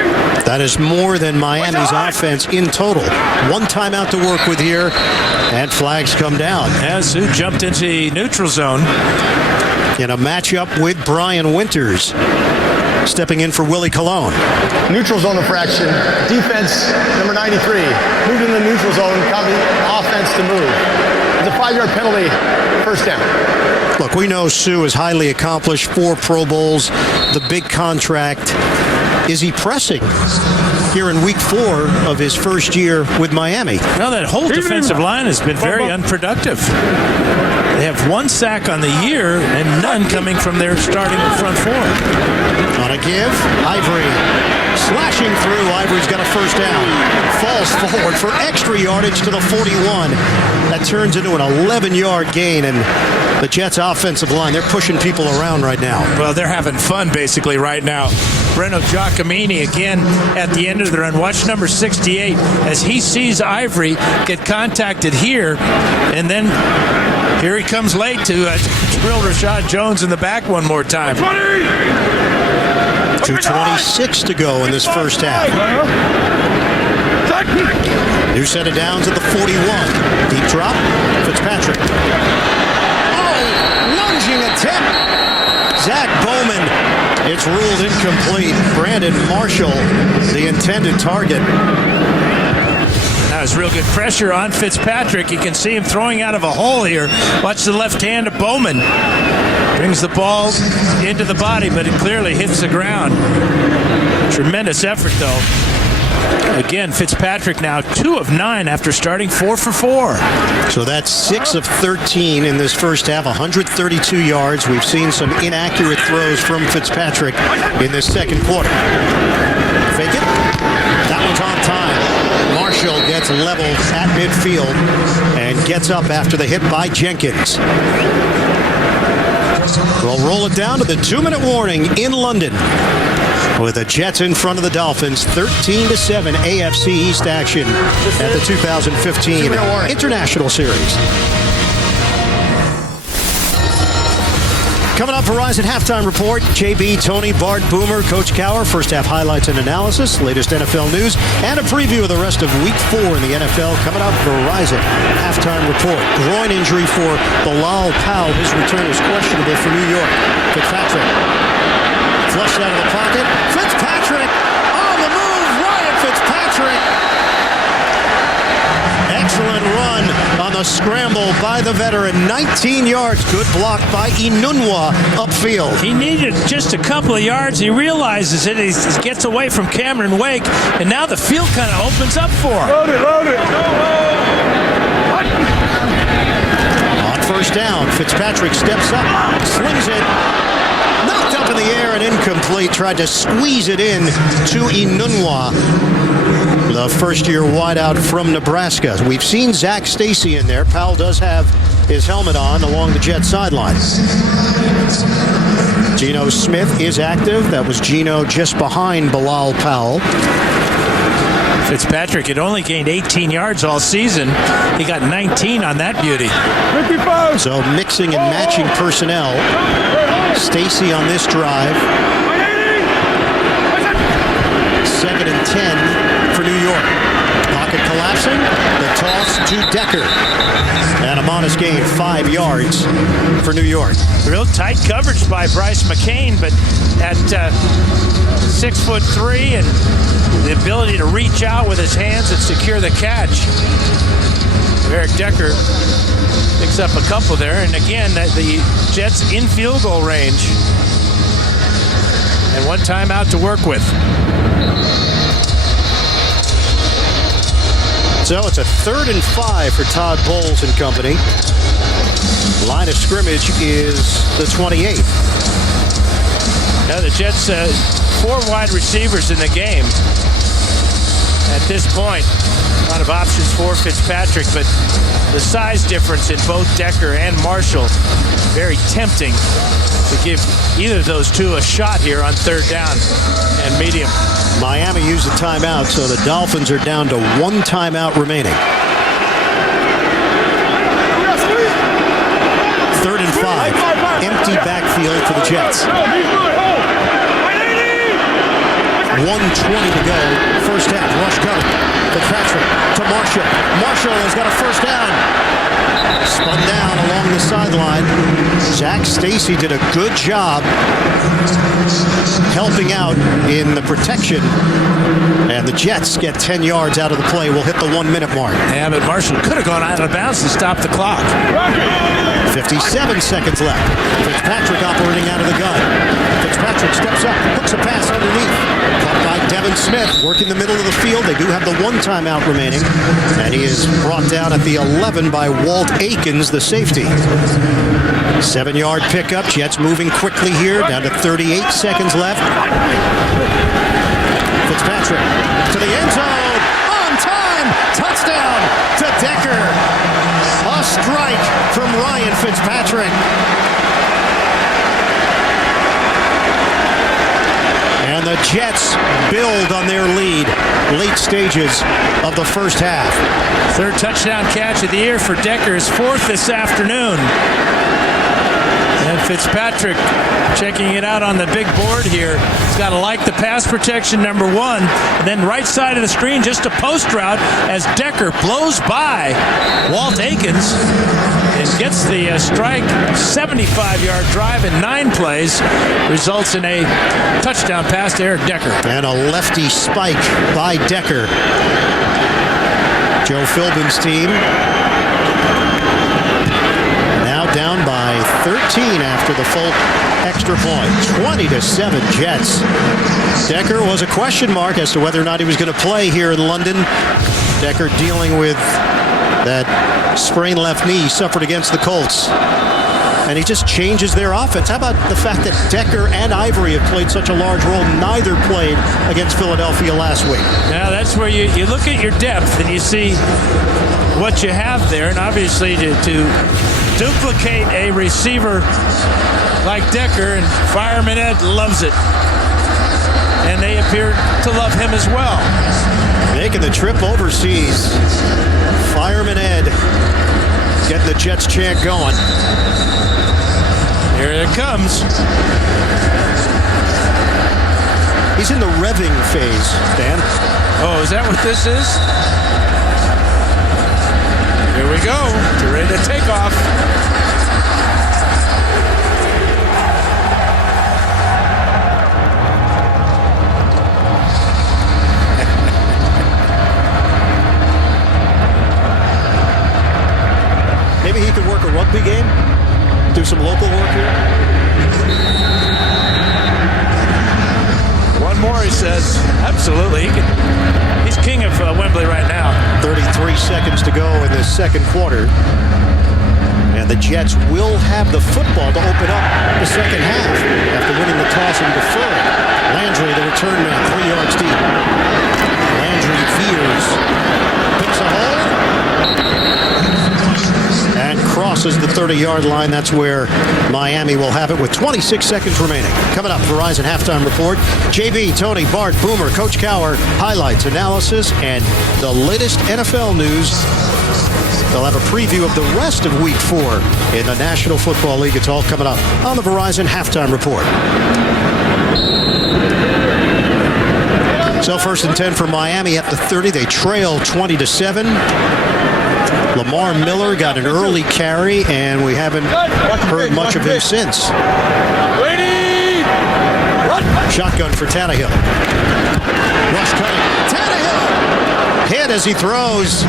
That is more than Miami's offense in total. One timeout to work with here, and flags come down. As Sue jumped into the neutral zone. In a matchup with Brian Winters, stepping in for Willie Colon. Neutral zone infraction. Defense, number 93. Moved in the neutral zone, causing offense to move. It's a 5-yard penalty, first down. Look, we know Sue is highly accomplished, 4 Pro Bowls, the big contract. Is he pressing here in week 4 of his first year with Miami? Well, that whole defensive line has been very unproductive. They have 1 sack on the year and none coming from their starting front 4. On a give, Ivory slashing through. Ivory's got a first down. Falls forward for extra yardage to the 41. That turns into an 11-yard gain, and the Jets' offensive line, they're pushing people around right now. Well, they're having fun basically right now. Breno Giacomini again at the end of the run. Watch number 68 as he sees Ivory get contacted here, and then here he comes late to drill Rashad Jones in the back one more time. 2:26 to go in this first half. New set of downs at the 41. Deep drop, Fitzpatrick. Oh, lunging attempt. Zach Bowman. It's ruled incomplete. Brandon Marshall, the intended target. That was real good pressure on Fitzpatrick. You can see him throwing out of a hole here. Watch the left hand of Bowman. Brings the ball into the body, but it clearly hits the ground. Tremendous effort, though. Again, Fitzpatrick now 2 of 9 after starting 4 for 4. So that's 6 of 13 in this first half, 132 yards. We've seen some inaccurate throws from Fitzpatrick in this second quarter. Fake it. That one's on time. Marshall gets leveled at midfield and gets up after the hit by Jenkins. We'll roll it down to the 2-minute warning in London with the Jets in front of the Dolphins. 13-7 AFC East action at the 2015 International Series. Coming up, Verizon Halftime Report. JB, Tony, Bart, Boomer, Coach Cowher. First half highlights and analysis, latest NFL news, and a preview of the rest of Week 4 in the NFL. Coming up, Verizon Halftime Report. Groin injury for Bilal Powell. His return is questionable for New York. Fitzpatrick flushed out of the pocket. Fitzpatrick on the move. Ryan Fitzpatrick. Excellent run on the scramble by the veteran. 19 yards. Good block by Inunwa upfield. He needed just a couple of yards. He realizes it. He gets away from Cameron Wake, and now the field kind of opens up for him. Load it. On first down, Fitzpatrick steps up, slings it. Knocked up in the air and incomplete. Tried to squeeze it in to Inunwa, the first-year wideout from Nebraska. We've seen Zach Stacy in there. Powell does have his helmet on along the Jets sideline. Geno Smith is active. That was Geno just behind Bilal Powell. Fitzpatrick had only gained 18 yards all season. He got 19 on that beauty. So mixing and matching personnel. Stacy on this drive. 2nd and 10 for New York. Pocket collapsing. The toss to Decker. And a honest gain, 5 yards for New York. Real tight coverage by Bryce McCain, but at 6'3" and the ability to reach out with his hands and secure the catch. Eric Decker picks up a couple there, and again, the Jets in field goal range. And one timeout to work with. So it's a 3rd and 5 for Todd Bowles and company. Line of scrimmage is the 28. Now the Jets, 4 wide receivers in the game. At this point, a lot of options for Fitzpatrick, but the size difference in both Decker and Marshall, very tempting to give either of those two a shot here on 3rd down and medium. Miami used a timeout, so the Dolphins are down to 1 timeout remaining. 3rd and 5. Empty backfield for the Jets. 1:20 to go. First half. Rush coming. Fitzpatrick to Marshall. Marshall has got a first down. Spun down along the sideline. Zach Stacy did a good job helping out in the protection. And the Jets get 10 yards out of the play. We'll hit the 1-minute mark. Yeah, but Marshall could have gone out of bounds to stop the clock. 57 seconds left. Fitzpatrick operating out of the gun. Fitzpatrick steps up, hooks a pass underneath. Caught by Devin Smith, working the middle of the field. They do have the 1 timeout remaining. And he is brought down at the 11 by Walt Aikens, the safety. 7-yard pickup. Jets moving quickly here. Down to 38 seconds left. Fitzpatrick to the end zone. On time. Touchdown to Decker. A strike from Ryan Fitzpatrick. And the Jets build on their lead. Late stages of the first half. 3rd touchdown catch of the year for Decker, his 4th this afternoon. And Fitzpatrick checking it out on the big board here. He's got to like the pass protection, number 1. And then right side of the screen, just a post route as Decker blows by Walt Aikens and gets the strike. 75-yard drive in 9 plays results in a touchdown pass to Eric Decker. And a lefty spike by Decker. Joe Philbin's team now down by 13 after the full extra point. 20-7 Jets. Decker was a question mark as to whether or not he was going to play here in London. Decker dealing with that sprained left knee he suffered against the Colts. And he just changes their offense. How about the fact that Decker and Ivory have played such a large role? Neither played against Philadelphia last week. Now that's where you look at your depth and you see what you have there. And obviously to duplicate a receiver like Decker, and Fireman Ed loves it. And they appear to love him as well. Making the trip overseas. Fireman Ed getting the Jets chant going. Here it comes. He's in the revving phase, Dan. Oh, is that what this is? Here we go. Get ready to take off. Maybe he could work a rugby game? Do some local work here? One more, he says. Absolutely. He's king of Wembley right now. 33 seconds to go in the second quarter. And the Jets will have the football to open up the second half after winning the toss and deferring. Landry, the return man, 3 yards deep. Landry veers, picks a hole, and crosses the 30-yard line. That's where Miami will have it with 26 seconds remaining. Coming up, Verizon Halftime Report. JB, Tony, Bart, Boomer, Coach Cower, highlights, analysis, and the latest NFL news. They'll have a preview of the rest of Week 4 in the National Football League. It's all coming up on the Verizon Halftime Report. So 1st and 10 for Miami at the 30. They trail 20-7. Lamar Miller got an early carry, and we haven't heard much of him since. Shotgun for Tannehill. Rush cutting. Tannehill hit as he throws.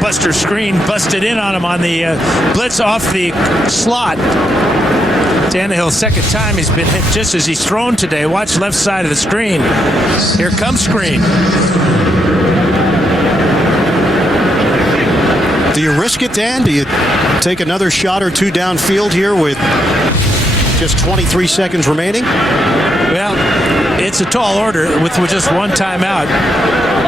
Buster screen busted in on him on the blitz off the slot. Tannehill, second time he's been hit just as he's thrown today. Watch left side of the screen. Here comes screen. Do you risk it, Dan? Do you take another shot or two downfield here with just 23 seconds remaining? Well, it's a tall order with just one timeout.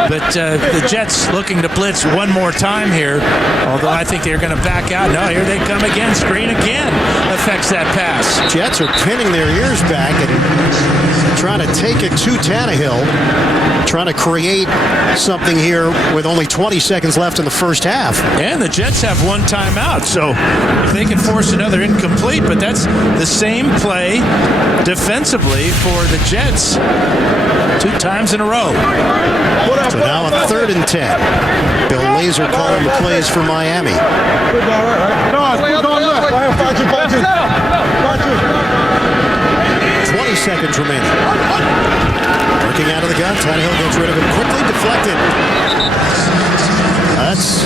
But the Jets looking to blitz one more time here, although I think they're going to back out. No, here they come again. Screen again affects that pass. Jets are pinning their ears back and trying to take it to Tannehill, trying to create something here with only 20 seconds left in the first half. And the Jets have one timeout, so if they can force another incomplete, but that's the same play defensively for the Jets 2 times in a row. So now a 3rd and 10. Bill Lazor calling the plays for Miami. 20 seconds remaining. Looking out of the gun. Tannehill gets rid of it quickly. Deflected. That's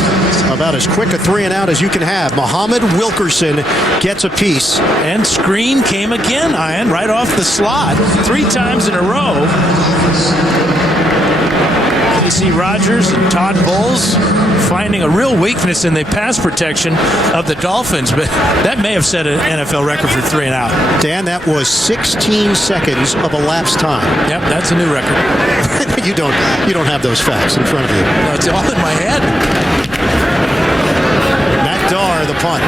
about as quick a 3 and out as you can have. Muhammad Wilkerson gets a piece. And screen came again, Ian, right off the slot. 3 times in a row. Casey Rogers and Todd Bowles finding a real weakness in the pass protection of the Dolphins, but that may have set an NFL record for 3 and out. Dan, that was 16 seconds of elapsed time. Yep, that's a new record. you don't have those facts in front of you. No, it's all in my head. Matt Darr, the punt.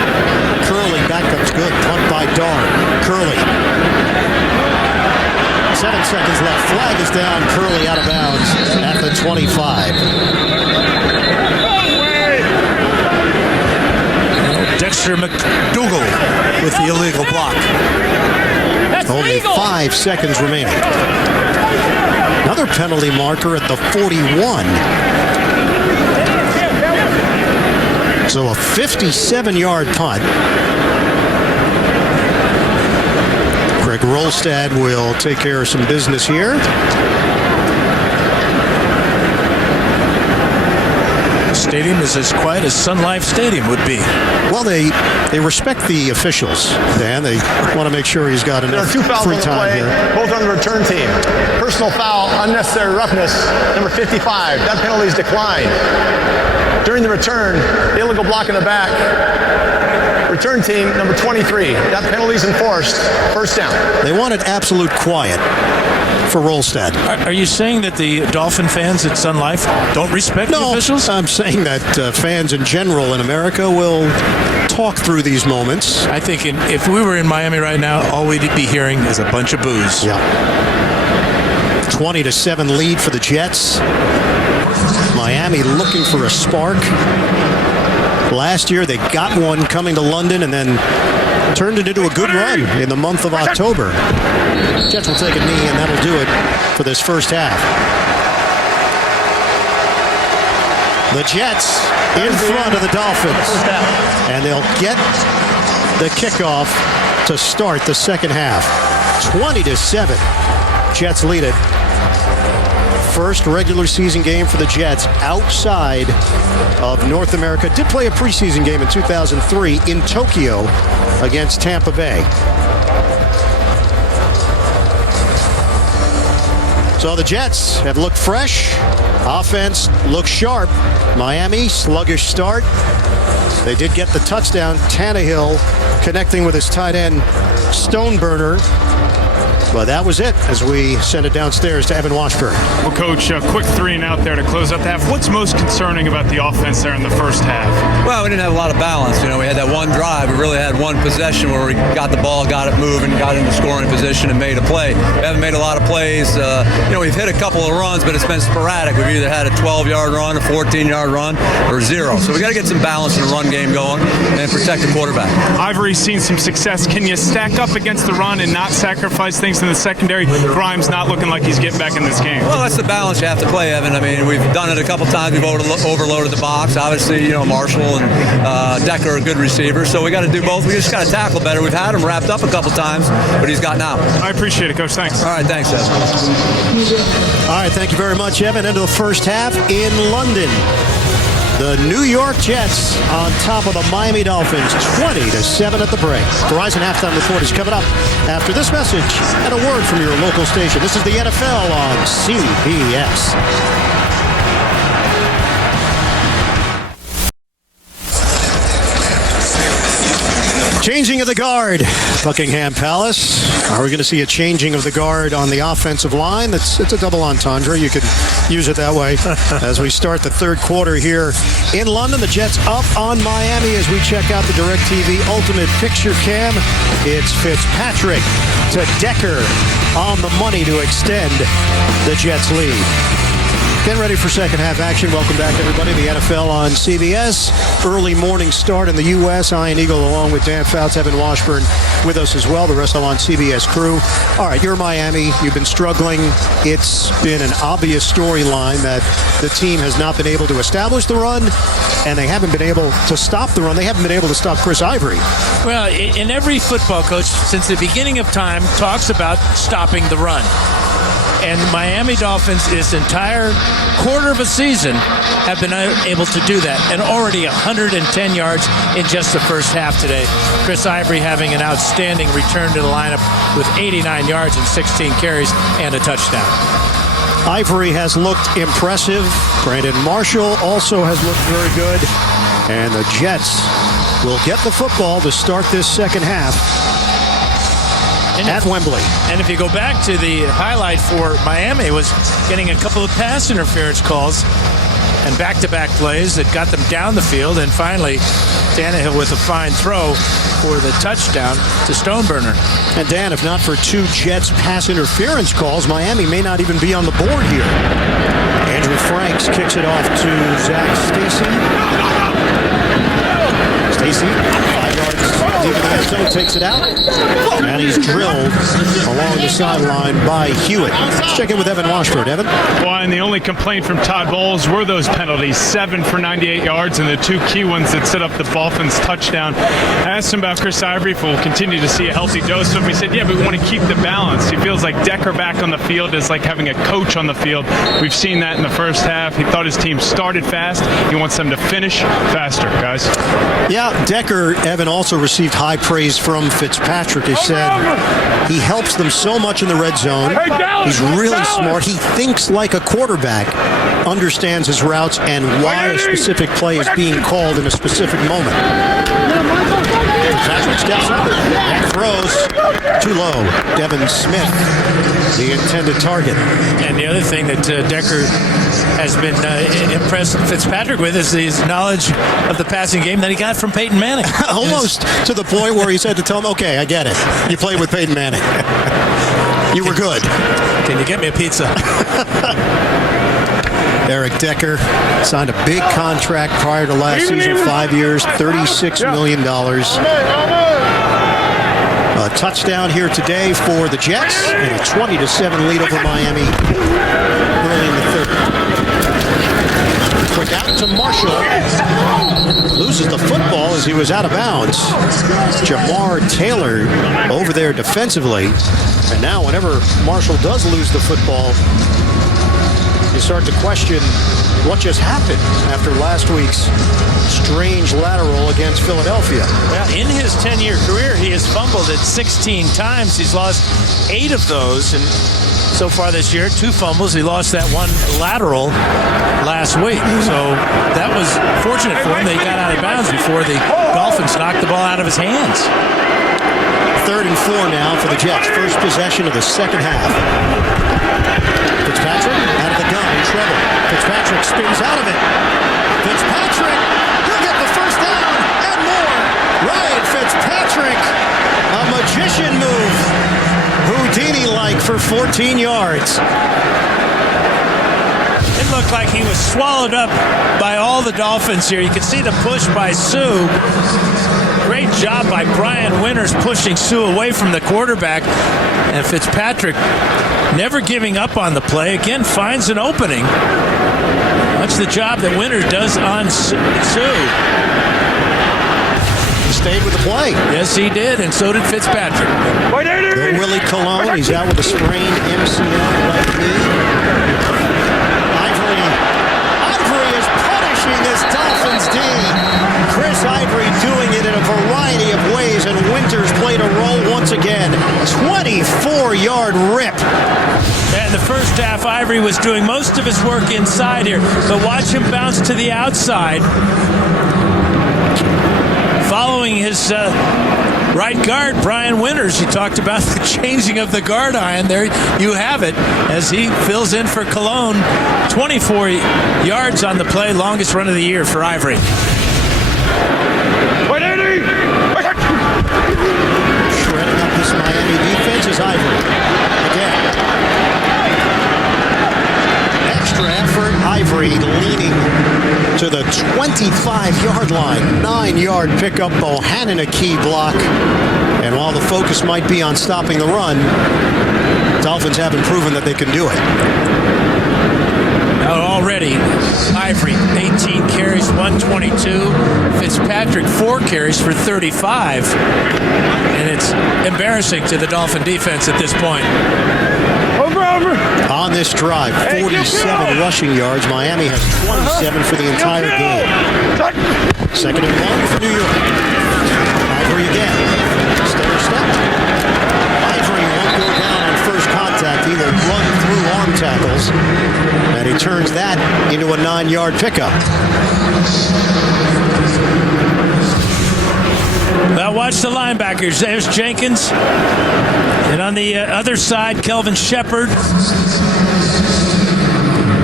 Curley, backup's good. Punt by Darr. Curley. 7 seconds left. Flag is down. Curley out of bounds at the 25. Dexter McDougal with the illegal block. Only 5 seconds remaining. Another penalty marker at the 41. So a 57-yard punt. Greg Rolstad will take care of some business here. The stadium is as quiet as Sun Life Stadium would be. Well, they respect the officials, Dan. They want to make sure he's got enough There are 2 fouls free on the time play, here. both on the return team. Personal foul, unnecessary roughness, number 55. That penalty is declined. During the return, illegal block in the back. Return team, number 23. That penalty is enforced. First down. They wanted absolute quiet for Rolstad. Are you saying that the Dolphin fans at Sun Life don't respect the officials? I'm saying that fans in general in America will talk through these moments. I think if we were in Miami right now, all we'd be hearing is a bunch of boos. Yeah. 20-7 lead for the Jets. Miami looking for a spark. Last year they got one coming to London and then turned it into a good run in the month of October. Jets will take a knee and that'll do it for this first half. The Jets in front of the Dolphins. And they'll get the kickoff to start the second half. 20-7. Jets lead it. First regular season game for the Jets outside of North America. Did play a preseason game in 2003 in Tokyo against Tampa Bay. So the Jets have looked fresh. Offense looks sharp. Miami, sluggish start. They did get the touchdown. Tannehill connecting with his tight end, Stoneburner. But that was it as we send it downstairs to Evan Washburn. Well, Coach, a quick 3 and out there to close out the half. What's most concerning about the offense there in the first half? Well, we didn't have a lot of balance. We had that one drive. We really had one possession where we got the ball, got it moving, got into scoring position, and made a play. We haven't made a lot of plays. We've hit a couple of runs, but it's been sporadic. We've either had a 12-yard run, a 14-yard run, or 0. So we got to get some balance in the run game going and protect the quarterback. Ivory's seen some success. Can you stack up against the run and not sacrifice things in the secondary. Grimes not looking like he's getting back in this game. Well, that's the balance you have to play, Evan. I mean, we've done it a couple times. We've overloaded the box. Obviously, Marshall and Decker are good receivers, so we got to do both. We just got to tackle better. We've had him wrapped up a couple times, but he's gotten out. I appreciate it, Coach. Thanks. All right, thanks, Evan. All right, thank you very much, Evan. Into the first half in London. The New York Jets on top of the Miami Dolphins, 20-7 at the break. Verizon Halftime Report is coming up after this message and a word from your local station. This is the NFL on CBS. Changing of the guard, Buckingham Palace. Are we going to see a changing of the guard on the offensive line? It's a double entendre. You could use it that way as we start the third quarter here in London. The Jets up on Miami as we check out the DirecTV Ultimate Picture Cam. It's Fitzpatrick to Decker on the money to extend the Jets lead. Getting ready for second half action. Welcome back, everybody. The NFL on CBS. Early morning start in the U.S. Ian Eagle along with Dan Fouts, Evan Washburn with us as well. The rest of on CBS crew. All right, you're Miami. You've been struggling. It's been an obvious storyline that the team has not been able to establish the run, and they haven't been able to stop the run. They haven't been able to stop Chris Ivory. Well, in every football coach since the beginning of time talks about stopping the run. And Miami Dolphins, this entire quarter of a season, have been able to do that. And already 110 yards in just the first half today. Chris Ivory having an outstanding return to the lineup with 89 yards and 16 carries and a touchdown. Ivory has looked impressive. Brandon Marshall also has looked very good. And the Jets will get the football to start this second half. At Wembley. And if you go back to the highlight for Miami, it was getting a couple of pass interference calls and back-to-back plays that got them down the field. And finally, Tannehill with a fine throw for the touchdown to Stoneburner. And Dan, if not for two Jets pass interference calls, Miami may not even be on the board here. Andrew Franks kicks it off to Zach Stacy. Stacy, 5 yards. Deep in the end zone, takes it out. And he's drilled along the sideline by Hewitt. Let's check in with Evan Washburn. Evan? Well, and the only complaint from Todd Bowles were those penalties, 7 for 98 yards, and the two key ones that set up the Dolphins touchdown. I asked him about Chris Ivory if we'll continue to see a healthy dose of him. He said, yeah, but we want to keep the balance. He feels like Decker back on the field is like having a coach on the field. We've seen that in the first half. He thought his team started fast. He wants them to finish faster, guys. Yeah, Decker, Evan, also received high praise from Fitzpatrick. He said he helps them so much in the red zone. He's really smart. He thinks like a quarterback, understands his routes and why a specific play is being called in a specific moment. Fitzpatrick steps up and throws too low. Devin Smith, the intended target. And the other thing that Decker has been impressed Fitzpatrick with is his knowledge of the passing game that he got from Peyton Manning. Almost to the point where he said to tell him, okay, I get it. You played with Peyton Manning. You were good. Can you get me a pizza? Eric Decker signed a big contract prior to last season, 5 years, $36 million. A touchdown here today for the Jets and a 20-7 lead over Miami early in the third. Quick out to Marshall. Loses the football as he was out of bounds. Jamar Taylor over there defensively. And now whenever Marshall does lose the football, you start to question what just happened after last week's strange lateral against Philadelphia. Well, in his 10-year career, he has fumbled it 16 times. He's lost 8 of those, and so far this year, 2 fumbles. He lost that one lateral last week, so that was fortunate for him that he got out of bounds before the Dolphins knocked the ball out of his hands. 3rd and 4 now for the Jets. First possession of the second half. Fitzpatrick out of the gun in trouble. Fitzpatrick spins out of it. Fitzpatrick, he'll get the first down and more. Ryan Fitzpatrick, a magician move. Houdini-like for 14 yards. It looked looked like he was swallowed up by all the Dolphins here. You can see the push by Sue. Great job by Brian Winters pushing Sue away from the quarterback. And Fitzpatrick never giving up on the play. Again, finds an opening. That's the job that Winters does on Sue. He stayed with the play. Yes, he did, and so did Fitzpatrick. Bill Willie Colon, he's out with a sprained MCL right knee. Ivory is punishing this Dolphins D. Chris Ivory doing it in a variety of ways, and Winters played a role once again. 24-yard rip. And the first half, Ivory was doing most of his work inside here, but watch him bounce to the outside. Following his right guard, Brian Winters. You talked about the changing of the guard iron. There you have it as he fills in for Cologne. 24 yards on the play, longest run of the year for Ivory. Shredding up this Miami defense is Ivory. Again. Extra effort. Ivory leaning to the 25-yard line. 9-yard pickup. Bohannon a key block. And while the focus might be on stopping the run, Dolphins haven't proven that they can do it. Already, Ivory, 18 carries, 122. Fitzpatrick, 4 carries for 35. And it's embarrassing to the Dolphin defense at this point. On this drive, 47 rushing yards. Miami has 27 for the entire game. Second and long for New York. Ivory again. Step. Ivory won't go down on first contact. He will run through arm tackles. And he turns that into a 9-yard pickup. Now watch the linebackers. There's Jenkins. And on the other side, Kelvin Shepard.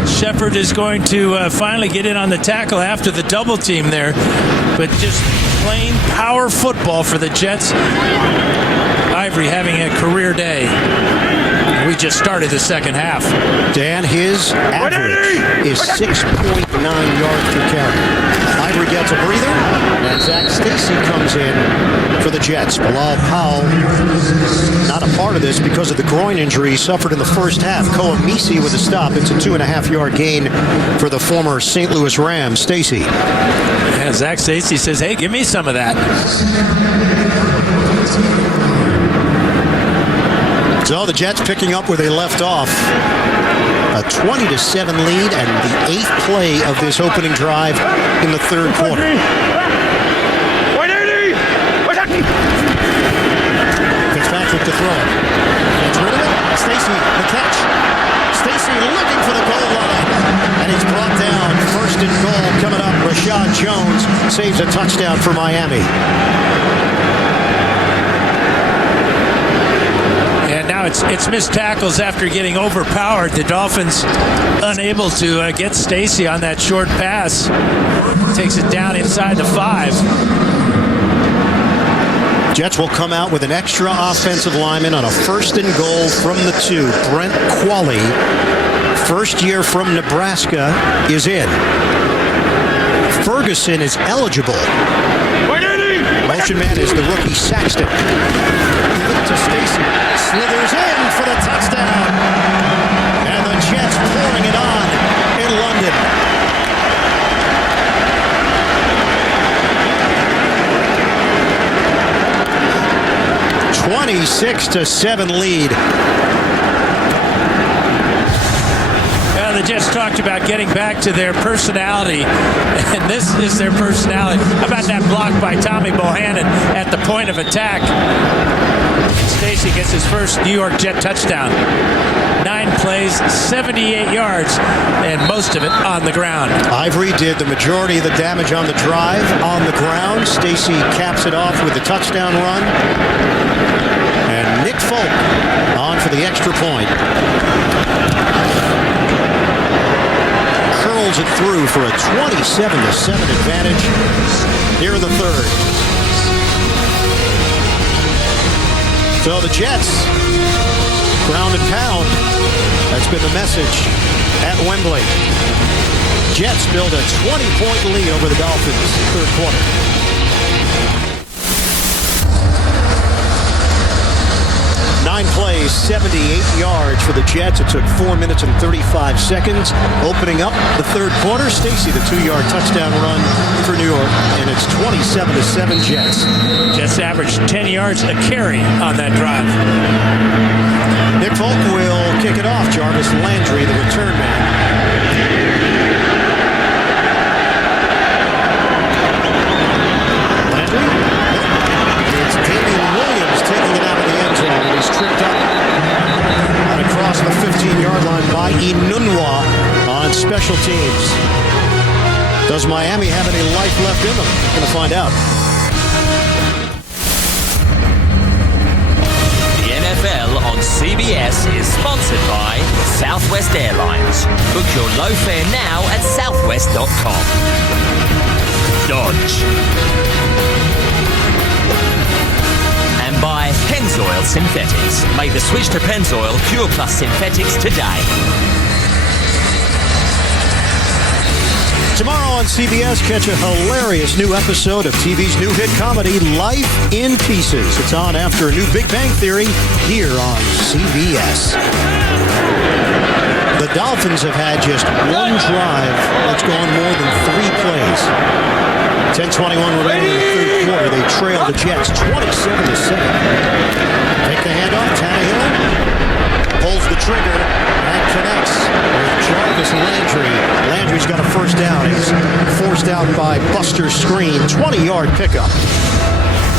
Shepard is going to finally get in on the tackle after the double team there. But just plain power football for the Jets. Ivory having a career day. We just started the second half. Dan, his average is 6.9 yards per carry. Ivory gets a breather, and Zach Stacy comes in for the Jets. Bilal Powell not a part of this because of the groin injury he suffered in the first half. Koamisi with a stop. It's a 2.5-yard gain for the former St. Louis Rams. Stacy. Yeah, Zach Stacy says, hey, give me some of that. So the Jets picking up where they left off. A 20-7 lead and the 8th play of this opening drive in the third quarter. Fitzpatrick to throw. Gets rid of it. Stacy, the catch. Stacy looking for the goal line. And he's brought down. First and goal coming up. Rashad Jones saves a touchdown for Miami. It's missed tackles after getting overpowered. The Dolphins unable to get Stacy on that short pass. Takes it down inside the 5. Jets will come out with an extra offensive lineman on a first and goal from the 2. Brent Qualley, first year from Nebraska, is in. Ferguson is eligible. Motion man is the rookie Saxton. To Stacy, slithers in for the touchdown. And the Jets pouring it on in London. A 26-7 lead. The Jets talked about getting back to their personality, and this is their personality. How about that block by Tommy Bohannon at the point of attack? Stacy gets his first New York Jet touchdown. 9 plays, 78 yards, and most of it on the ground. Ivory did the majority of the damage on the drive on the ground. Stacy caps it off with the touchdown run. And Nick Folk on for the extra point. Curls it through for a 27-7 advantage here in the third. So the Jets, ground and pound, That's been the message at Wembley. Jets build a 20-point lead over the Dolphins third quarter. Nine plays, 78 yards for the Jets. It took 4 minutes and 35 seconds. Opening up the third quarter, Stacy, the 2-yard touchdown run for New York, and it's 27-7 Jets. Jets averaged 10 yards a carry on that drive. Nick Folk will kick it off. Jarvis Landry, the return man. He's tripped up and across the 15-yard line by Inunwa on special teams. Does Miami have any life left in them? We're going to find out. The NFL on CBS is sponsored by Southwest Airlines. Book your low fare now at southwest.com. Dodge. And by Pennzoil Synthetics. Make the switch to Pennzoil Pure Plus Synthetics today. Tomorrow on CBS, catch a hilarious new episode of TV's new hit comedy, Life in Pieces. It's on after a new Big Bang Theory here on CBS. The Dolphins have had just one drive that's gone more than 3 plays. 10:21 remaining in the third quarter. They trail the Jets 27-7. Take the handoff. Tannehill pulls the trigger and connects with Jarvis Landry. Landry's got a first down. He's forced out by Buster Screen. 20-yard pickup.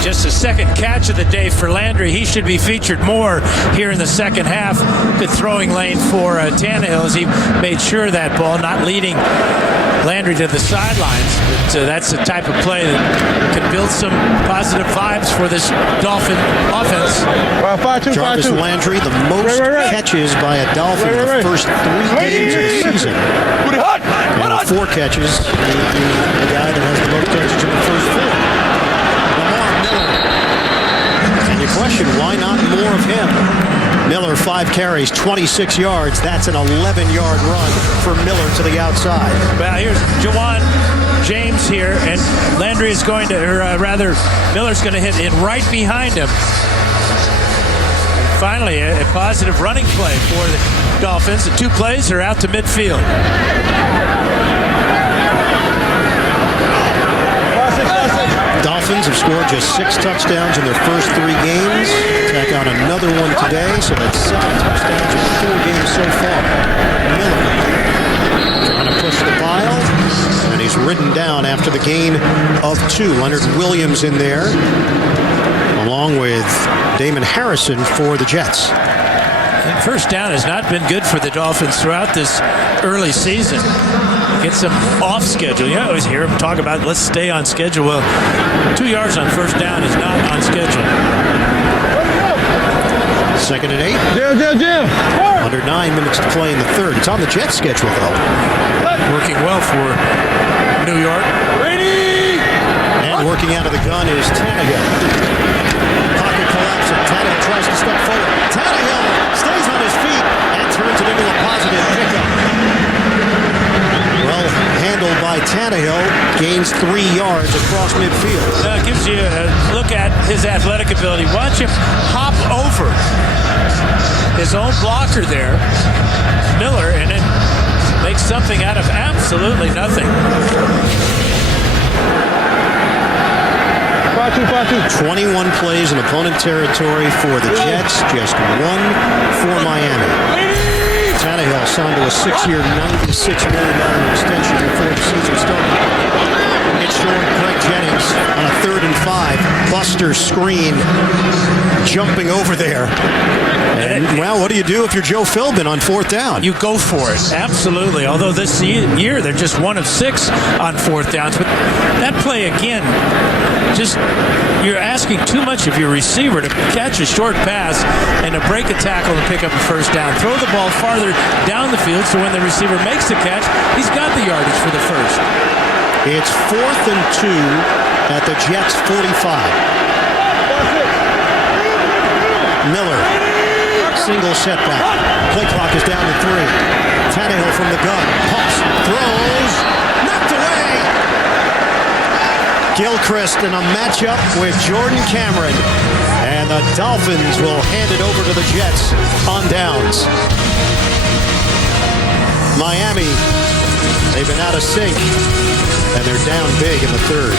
Just a second catch of the day for Landry. He should be featured more here in the second half. Good throwing lane for Tannehill as he made sure that ball not leading Landry to the sidelines. But that's the type of play that can build some positive vibes for this Dolphin offense. Jarvis Landry, the most catches by a Dolphin in the first 3 games of the season. And 4 catches, the guy that has the most catches in the first 4. And you question, why not more of him? Miller, 5 carries, 26 yards. That's an 11-yard run for Miller to the outside. Well, here's Jawan James here, and Landry is going to, or rather, Miller's going to hit in right behind him. And finally, a positive running play for the Dolphins. The 2 plays are out to midfield. Dolphins have scored just 6 touchdowns in their first 3 games. Tack on another one today, so that's 7 touchdowns in 4 games so far. Miller trying to push the pile, and he's ridden down after the gain of 2. Leonard Williams in there, along with Damon Harrison for the Jets. And first down has not been good for the Dolphins throughout this early season. Gets them off schedule. You always hear them talk about let's stay on schedule. Well, 2 yards on first down is not on schedule. Second and 8. Under 9 minutes to play in the third. It's on the Jets schedule, though. Working well for New York. And working out of the gun is Tannehill. Pocket collapsing. Tannehill tries to step forward. Tannehill stays on his feet and turns it into a positive pickup. Well handled by Tannehill, gains 3 yards across midfield. Gives you a look at his athletic ability. Watch him hop over his own blocker there, Miller, and then make something out of absolutely nothing. 21 plays in opponent territory for the Jets, just 1 for Miami. Tannehill signed to a 6-year, $96 million extension before the season started. It's short. Greg Jennings on a 3rd and 5. Buster Screen jumping over there. And, well, what do you do if you're Joe Philbin on 4th down? You go for it. Absolutely. Although this year they're just 1 of 6 on 4th downs. But that play again, just you're asking too much of your receiver to catch a short pass and to break a tackle and pick up a first down. Throw the ball farther down the field so when the receiver makes the catch, he's got the yardage for the first. It's 4th and 2 at the Jets' 45. Miller single setback. Play clock is down to 3. Tannehill from the gun. Pumps, throws, knocked away. Gilchrist in a matchup with Jordan Cameron. And the Dolphins will hand it over to the Jets on downs. Miami, they've been out of sync, and they're down big in the third.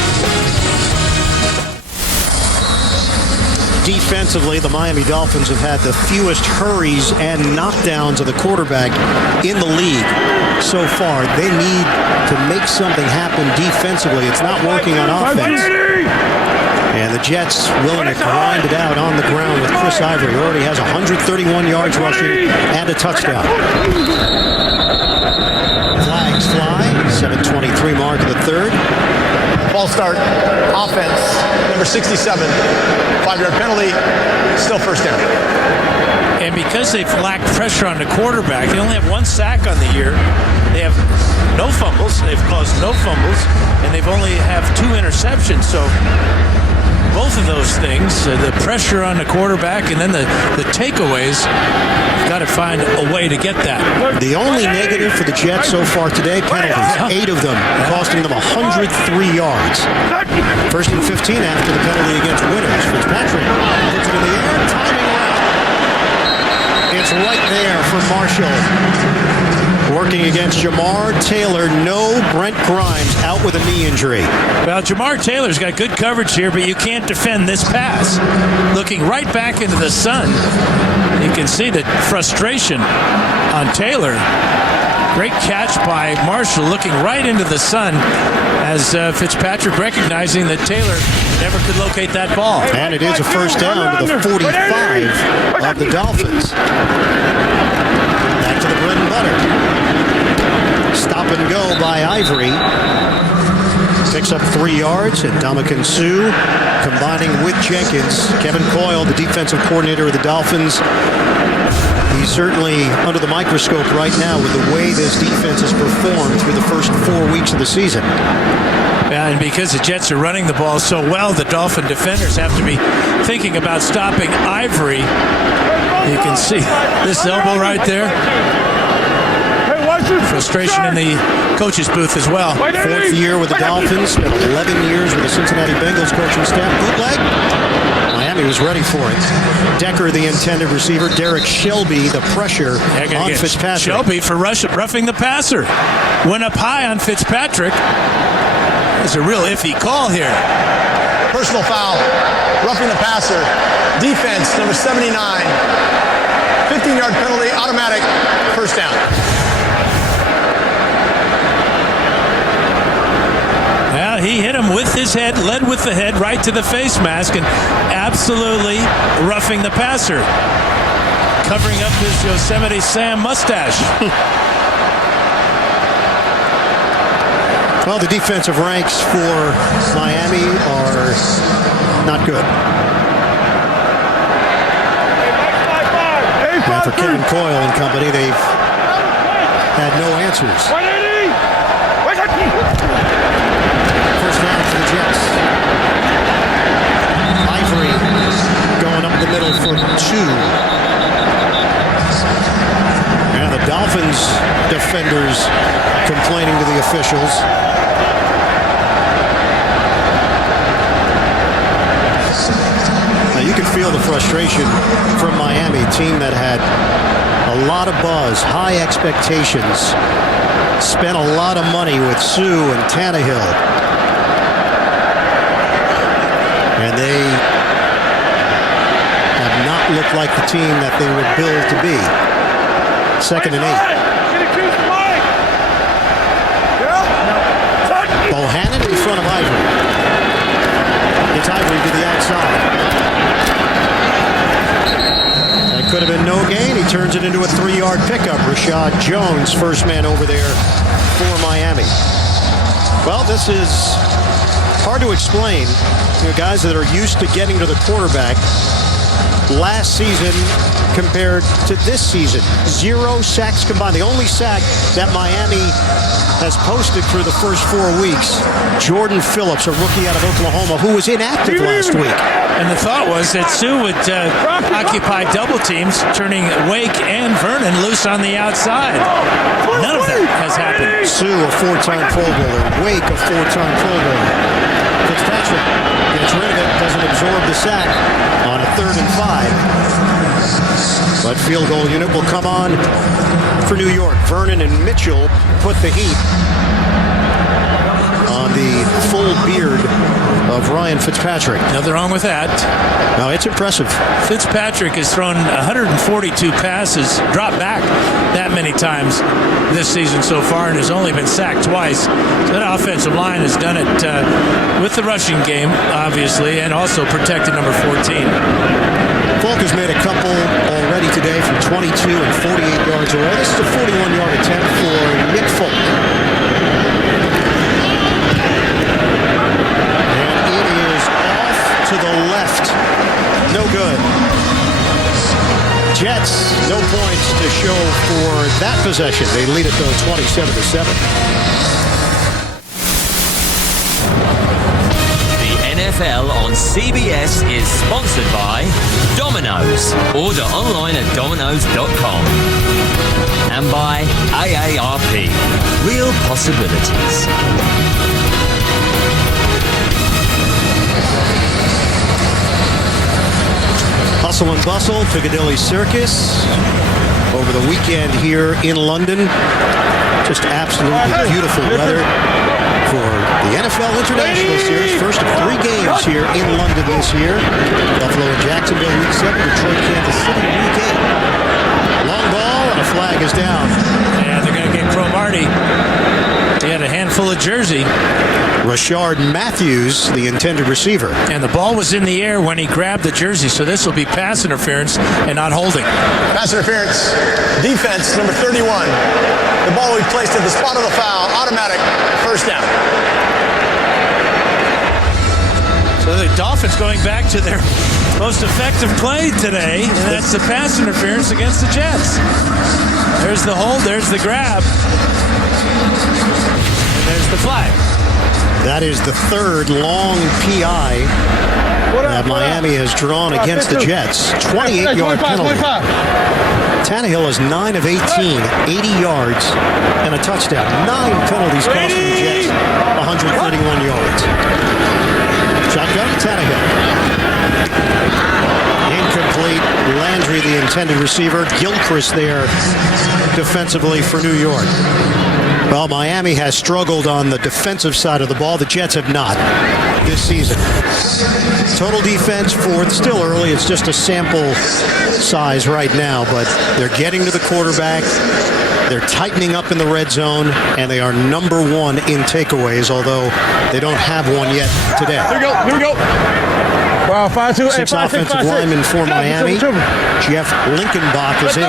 Defensively, the Miami Dolphins have had the fewest hurries and knockdowns of the quarterback in the league so far. They need to make something happen defensively. It's not working on offense. And the Jets willing to grind it out on the ground with Chris Ivory, who already has 131 yards rushing and a touchdown. Flags fly. 7:23 mark of the third. False start. Offense. Number 67. 5-yard penalty. Still first down. And because they've lacked pressure on the quarterback, they only have 1 sack on the year. They have no fumbles. They've caused no fumbles. And they've only have 2 interceptions. So both of those things, the pressure on the quarterback and then the takeaways, you've got to find a way to get that. The only negative for the Jets so far today, penalties. 8 of them, costing them 103 yards. First and 15 after the penalty against Winners. Fitzpatrick puts it in the air, timing around. It's right there for Marshall. Working against Jamar Taylor. No Brent Grimes out with a knee injury. Well, Jamar Taylor's got good coverage here, but you can't defend this pass. Looking right back into the sun, you can see the frustration on Taylor. Great catch by Marshall, looking right into the sun as Fitzpatrick recognizing that Taylor never could locate that ball. And it is a first down to the 45 of the Dolphins. Back to the bread and butter. Stop and go by Ivory. Picks up 3 yards, and Ndamukong Suh combining with Jenkins. Kevin Coyle, the defensive coordinator of the Dolphins. He's certainly under the microscope right now with the way this defense has performed through the first 4 weeks of the season. Yeah, and because the Jets are running the ball so well, the Dolphin defenders have to be thinking about stopping Ivory. You can see this elbow right there. Frustration in the coach's booth as well. 4th year with the Dolphins, spent 11 years with the Cincinnati Bengals coaching staff. Bootleg. Miami was ready for it. Decker, the intended receiver. Derek Shelby, the pressure on Fitzpatrick. Shelby for roughing the passer. Went up high on Fitzpatrick. It's a real iffy call here. Personal foul. Roughing the passer. Defense, number 79. 15-yard penalty, automatic. First down. Well, he hit him with his head, led with the head right to the face mask, and absolutely roughing the passer. Covering up his Yosemite Sam mustache. Well, the defensive ranks for Miami are not good. And for Kevin Coyle and company, they've had no answers. First down for the Jets. Ivory going up the middle for 2. And the Dolphins defenders complaining to the officials. Now you can feel the frustration from Miami, a team that had a lot of buzz, high expectations, spent a lot of money with Suh and Tannehill. And they have not looked like the team that they were billed to be. 2nd and 8. Bohannon in front of Ivory. Gets Ivory to the outside. That could have been no gain. He turns it into a 3-yard pickup. Rashad Jones, first man over there for Miami. Well, this is hard to explain. You know, guys that are used to getting to the quarterback last season compared to this season. 0 sacks combined. The only sack that Miami has posted through the first 4 weeks. Jordan Phillips, a rookie out of Oklahoma, who was inactive last week. And the thought was that Sue would occupy double teams, turning Wake and Vernon loose on the outside. None of that has happened. Sue, a 4-time Pro Bowler. Wake, a 4-time Pro Bowler. Fitzpatrick gets rid of it, doesn't absorb the sack on a 3rd and 5. But field goal unit will come on for New York. Vernon and Mitchell put the heat on the full beard of Ryan Fitzpatrick. Nothing wrong with that. No, it's impressive. Fitzpatrick has thrown 142 passes, dropped back that many times this season so far, and has only been sacked twice. So that offensive line has done it with the rushing game, obviously, and also protected number 14. Falk has made a couple already today from 22 and 48 yards away. This is a 41-yard attempt for Nick Falk. To the left. No good. Jets, no points to show for that possession. They lead it though 27-7. The NFL on CBS is sponsored by Domino's. Order online at Domino's.com. And by AARP. Real possibilities. Hustle and bustle, Piccadilly Circus over the weekend here in London. Just absolutely beautiful weather for the NFL International Series. First of 3 games here in London this year. Buffalo and Jacksonville week 7, Detroit, Kansas City week 8. Long ball and a flag is down. Yeah, they're going to get Cromartie. He had a handful of jersey. Rashard Matthews, the intended receiver. And the ball was in the air when he grabbed the jersey, so this will be pass interference and not holding. Pass interference. Defense, number 31. The ball will be placed at the spot of the foul. Automatic. First down. So the Dolphins going back to their most effective play today, and that's the pass interference against the Jets. There's the hold, there's the grab, and there's the flag. That is the 3rd long PI that Miami has drawn against the Jets. 28-yard penalty. Tannehill is 9 of 18, 80 yards, and a touchdown. 9 penalties cost the Jets 131 yards. Shotgun, Tannehill. Incomplete. Landry, the intended receiver. Gilchrist there defensively for New York. Well, Miami has struggled on the defensive side of the ball. The Jets have not this season. Total defense 4th. Still early. It's just a sample size right now, but they're getting to the quarterback. They're tightening up in the red zone, and they are number 1 in takeaways, although they don't have one yet today. Here we go. Wow, 5-2. 6 offensive linemen for Miami. Jeff Linkenbach is in.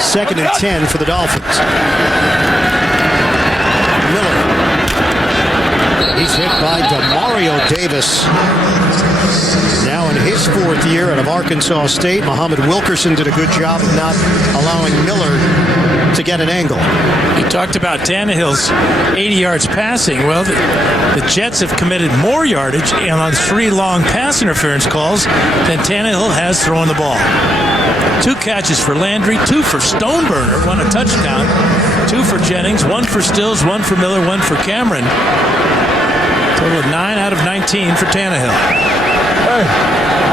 2nd and 10 for the Dolphins. Miller. He's hit by Demario Davis. Now in his 4th year out of Arkansas State, Muhammad Wilkerson did a good job of not allowing Miller to get an angle. You talked about Tannehill's 80 yards passing. Well, the Jets have committed more yardage on 3 long pass interference calls than Tannehill has throwing the ball. 2 catches for Landry, 2 for Stoneburner, 1 a touchdown, 2 for Jennings, 1 for Stills, 1 for Miller, 1 for Cameron. Total of 9 out of 19 for Tannehill.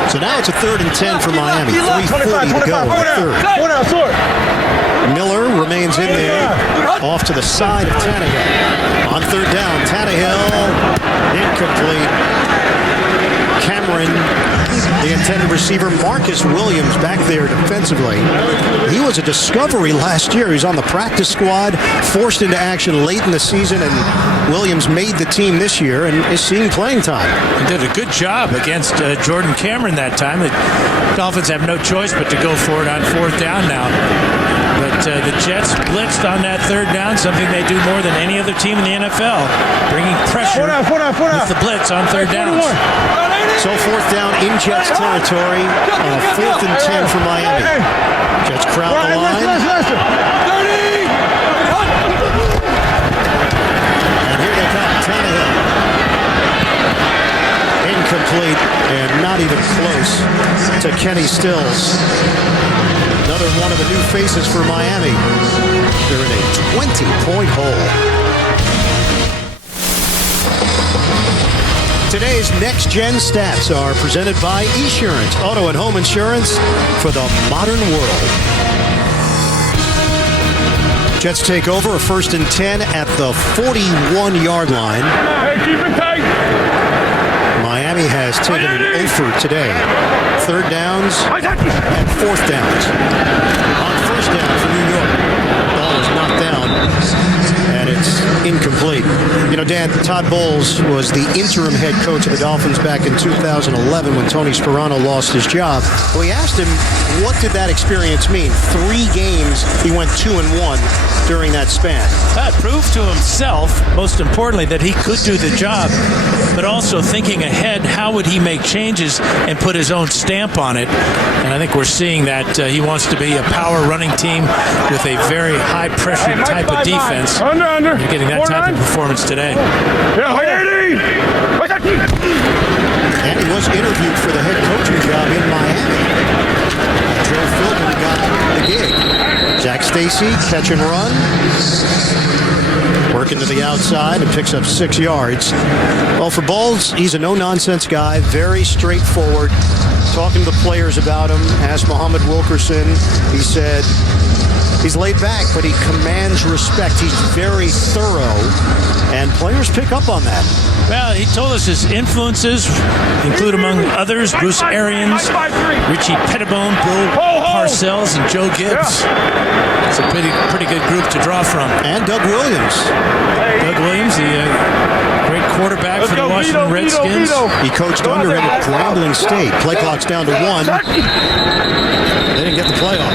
So now it's a 3rd and 10 for Miami. 3:40 to go in the 3rd. Miller remains in there, off to the side of Tannehill. On 3rd down, Tannehill, incomplete. Cameron, the intended receiver. Marcus Williams back there defensively. He was a discovery last year. He was on the practice squad, forced into action late in the season, and Williams made the team this year and is seeing playing time. He did a good job against Jordan Cameron that time. The Dolphins have no choice but to go for it on 4th down now. But the Jets blitzed on that third down, something they do more than any other team in the NFL, bringing pressure with the blitz on third downs. So fourth down in Jets territory, 4th and 10 for Miami. Jets crowd the line. And here they come, Tannehill. Incomplete and not even close to Kenny Stills. Another one of the new faces for Miami. They're in a 20-point hole. Today's Next Gen Stats are presented by Esurance, auto and home insurance for the modern world. Jets take over, a 1st and 10 at the 41-yard line. Hey, keep it tight. Miami has taken an over today. 3rd downs and 4th downs. On 1st down for New York, ball is knocked down, and it's incomplete. You know, Dan, Todd Bowles was the interim head coach of the Dolphins back in 2011 when Tony Sperano lost his job. We asked him, what did that experience mean? 3 games, he went 2-1 during that span. That proved to himself, most importantly, that he could do the job, but also thinking ahead, how would he make changes and put his own stamp on it? And I think we're seeing that he wants to be a power running team with a very high-pressure type of defense. You're getting that type of performance today. And he was interviewed for the head coaching job in Miami. Joe Philbin got the gig. Zach Stacy, catch and run. Working to the outside and picks up 6 yards. Well, for Bowles, he's a no-nonsense guy, very straightforward. Talking to the players about him, asked Muhammad Wilkerson, he said, he's laid back, but he commands respect. He's very thorough, and players pick up on that. Well, he told us his influences include, among others, Bruce Arians, Richie Pettibone, Bill Parcells, and Joe Gibbs. It's a pretty good group to draw from. And Doug Williams. Doug Williams, the great quarterback for the Washington Redskins. He coached under him at Grambling State. Play clock's down to 1. They didn't get the play off.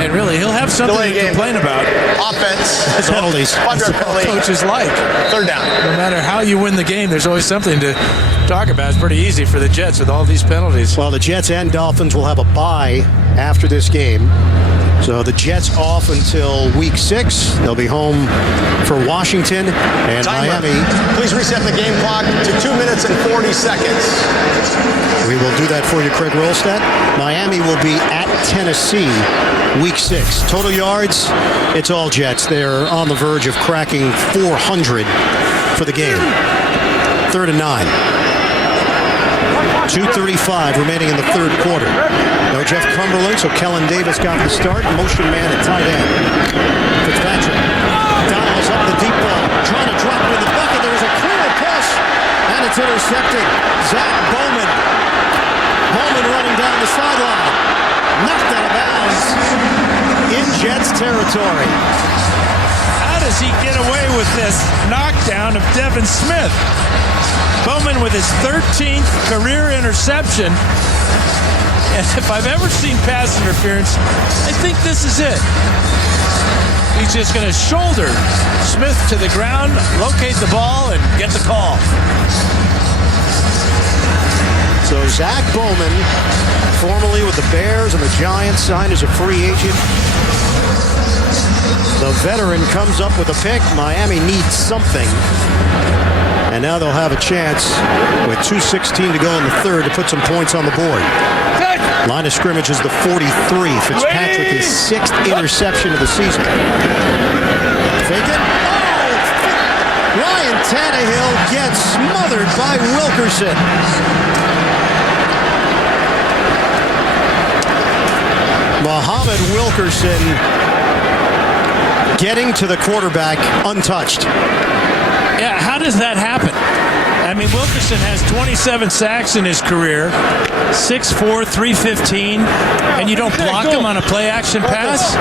And really, he'll have something to complain about. Offense. Penalties. That's what coaches like. 3rd down. No matter how you win the game, there's always something to talk about. It's pretty easy for the Jets with all these penalties. Well, the Jets and Dolphins will have a bye after this game. So the Jets off until week 6. They'll be home for Washington and Miami. Please reset the game clock to 2 minutes and 40 seconds. We will do that for you, Craig Rolstad. Miami will be at Tennessee week 6. Total yards, it's all Jets. They're on the verge of cracking 400 for the game. 3rd and 9. 2:35 remaining in the 3rd quarter. No Jeff Cumberland, so Kellen Davis got the start. Motion man at tight end. Fitzpatrick. Donald's up the deep ball. Trying to drop it in the bucket. There's a clear pass, and it's intercepted. Zach Bowman. Bowman running down the sideline. Knocked out of bounds in Jets territory. How does he get away with this knockdown of Devin Smith? Bowman with his 13th career interception. And if I've ever seen pass interference, I think this is it. He's just going to shoulder Smith to the ground, locate the ball, and get the call. So Zach Bowman, formerly with the Bears and the Giants, signed as a free agent. The veteran comes up with a pick. Miami needs something. And now they'll have a chance with 2:16 to go in the 3rd to put some points on the board. Line of scrimmage is the 43. Fitzpatrick, his 6th interception of the season. Fake it. Oh! Ryan Tannehill gets smothered by Wilkerson. Muhammad Wilkerson getting to the quarterback untouched. Yeah, how does that happen? I mean, Wilkerson has 27 sacks in his career, 6'4", 315, and you don't block him on a play-action pass?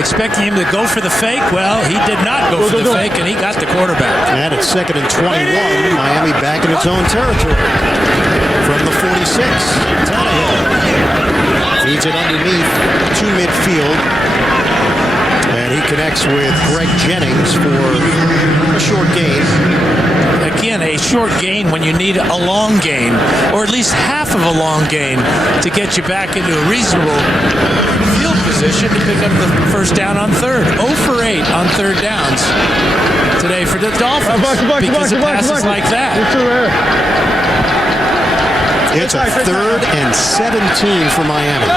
Expecting him to go for the fake? Well, he did not go for the fake, and he got the quarterback. And it's 2nd and 21. Miami back in its own territory. From the 46, Tannehill Feeds it underneath to midfield. And he connects with Greg Jennings for a short gain. Again, a short gain when you need a long gain, or at least half of a long gain to get you back into a reasonable field position to pick up the first down on third. 0 for 8 on third downs today for the Dolphins because of passes like that. It's a 3rd and 17 for Miami.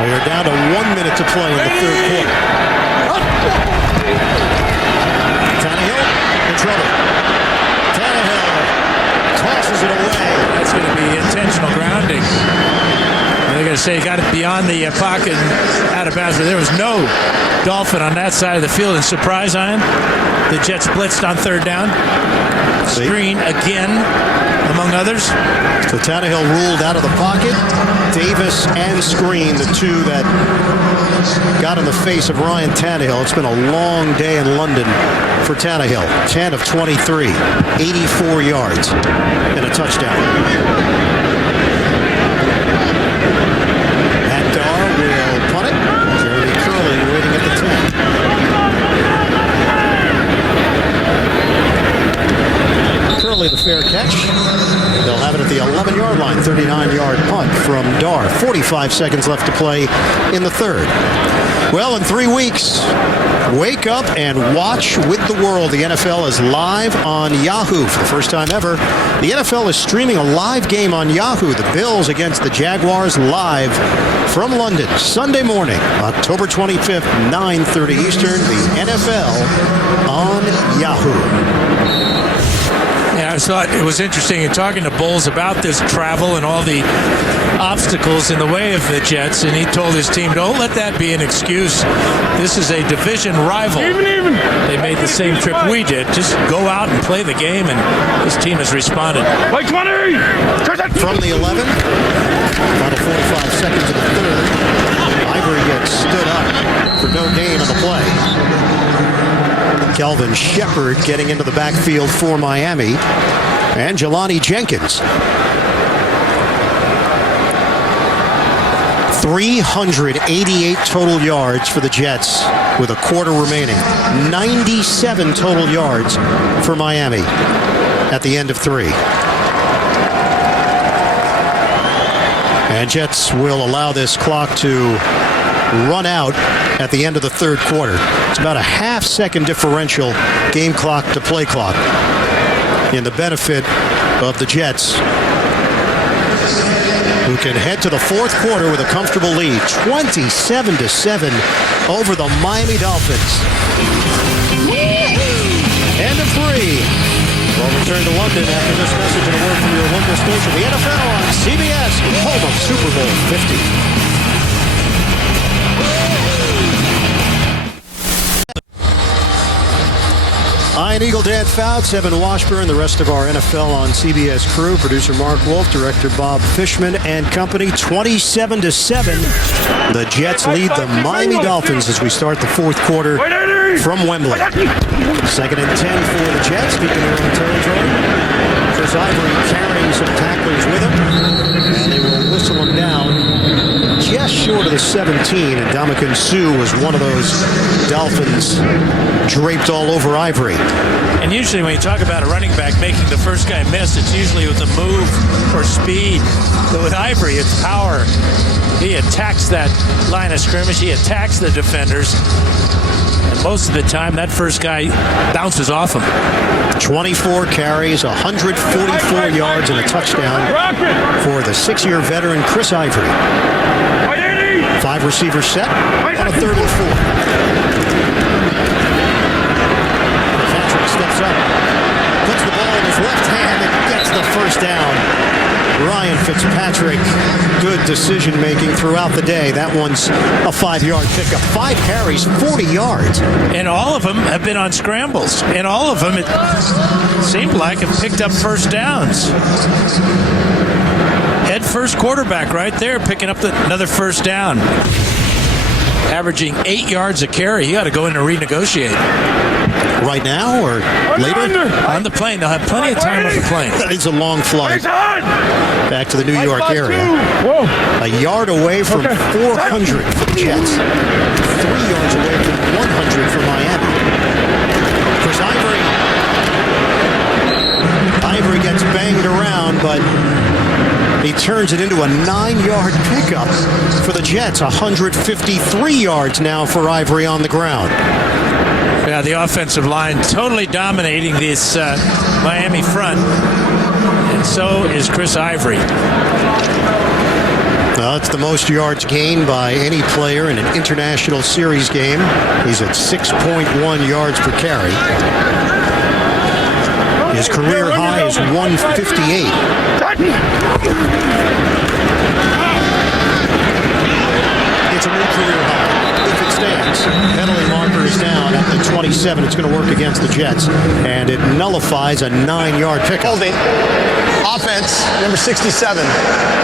We are down to 1 minute to play in the third quarter. Tannehill in trouble. Tannehill tosses it away. That's going to be intentional grounding. They're going to say he got it beyond the pocket and out of bounds, but there was no Dolphin on that side of the field. And surprise, Ian, the Jets blitzed on third down. Screen again, among others. So Tannehill ruled out of the pocket. Davis and screen, the two that got in the face of Ryan Tannehill. It's been a long day in London for Tannehill. 10 of 23, 84 yards, and a touchdown. Matt Darr will punt it. Jeremy Curley waiting at the 10. Curley the fair catch. They'll have it at the 11-yard line. 39-yard punt from Darr. 45 seconds left to play in the third. Well, in 3 weeks, wake up and watch with the world. The NFL is live on Yahoo for the first time ever. The NFL is streaming a live game on Yahoo. The Bills against the Jaguars live from London. Sunday morning, October 25th, 9:30 Eastern. The NFL on Yahoo. Yeah, I thought it was interesting in talking to Bowles about this travel and all the obstacles in the way of the Jets, and he told his team, don't let that be an excuse. This is a division rival. Even. They made the same trip we did. Just go out and play the game, and his team has responded. From the 11, final 45 seconds of the third, Ivory gets stood up for no gain on the play. Kelvin Shepard getting into the backfield for Miami. And Jelani Jenkins. 388 total yards for the Jets with a quarter remaining. 97 total yards for Miami at the end of 3. And Jets will allow this clock to run out at the end of the third quarter. It's about a half-second differential game clock to play clock in the benefit of the Jets, who can head to the fourth quarter with a comfortable lead, 27-7 over the Miami Dolphins. End of 3. We'll return to London after this message and a word from your local station, the NFL on CBS, home of Super Bowl 50. Ian Eagle, Dan Fouts, Evan Washburn, the rest of our NFL on CBS crew, producer Mark Wolf, director Bob Fishman and company. 27-7. The Jets lead the Miami Dolphins as we start the fourth quarter from Wembley. 2nd and 10 for the Jets, speaking their own territory. Chris Ivory carrying some tacklers with him, and they will whistle him down just short of the 17, and Ndamukong Suh was one of those Dolphins draped all over Ivory. And usually when you talk about a running back making the first guy miss, it's usually with a move or speed. But with Ivory, it's power. He attacks that line of scrimmage. He attacks the defenders. And most of the time, that first guy bounces off him. 24 carries, 144 yards, and a touchdown for the 6-year veteran Chris Ivory. 5 receivers set on a 3rd and 4. Steps up, puts the ball in his left hand and gets the first down. Ryan Fitzpatrick, good decision-making throughout the day. That one's a 5-yard pickup. 5 carries, 40 yards. And all of them have been on scrambles. And all of them, it seemed like, have picked up first downs. Head first quarterback right there, picking up another first down. averaging 8 yards a carry. He ought to go in and renegotiate. Right now or later? On the plane. They'll have plenty of time on the plane. That is a long flight back to the New York area. A yard away from 400 for the Jets. 3 yards away from 100 for Miami. Chris Ivory gets banged around, but he turns it into a 9-yard pickup for the Jets. 153 yards now for Ivory on the ground. Yeah, the offensive line totally dominating this Miami front. And so is Chris Ivory. Well, it's the most yards gained by any player in an international series game. He's at 6.1 yards per carry. His career high is 158. It's a new career high. If it stands, penalty marker is down at the 27. It's going to work against the Jets, and it nullifies a 9-yard pickup. Holding. Offense, number 67.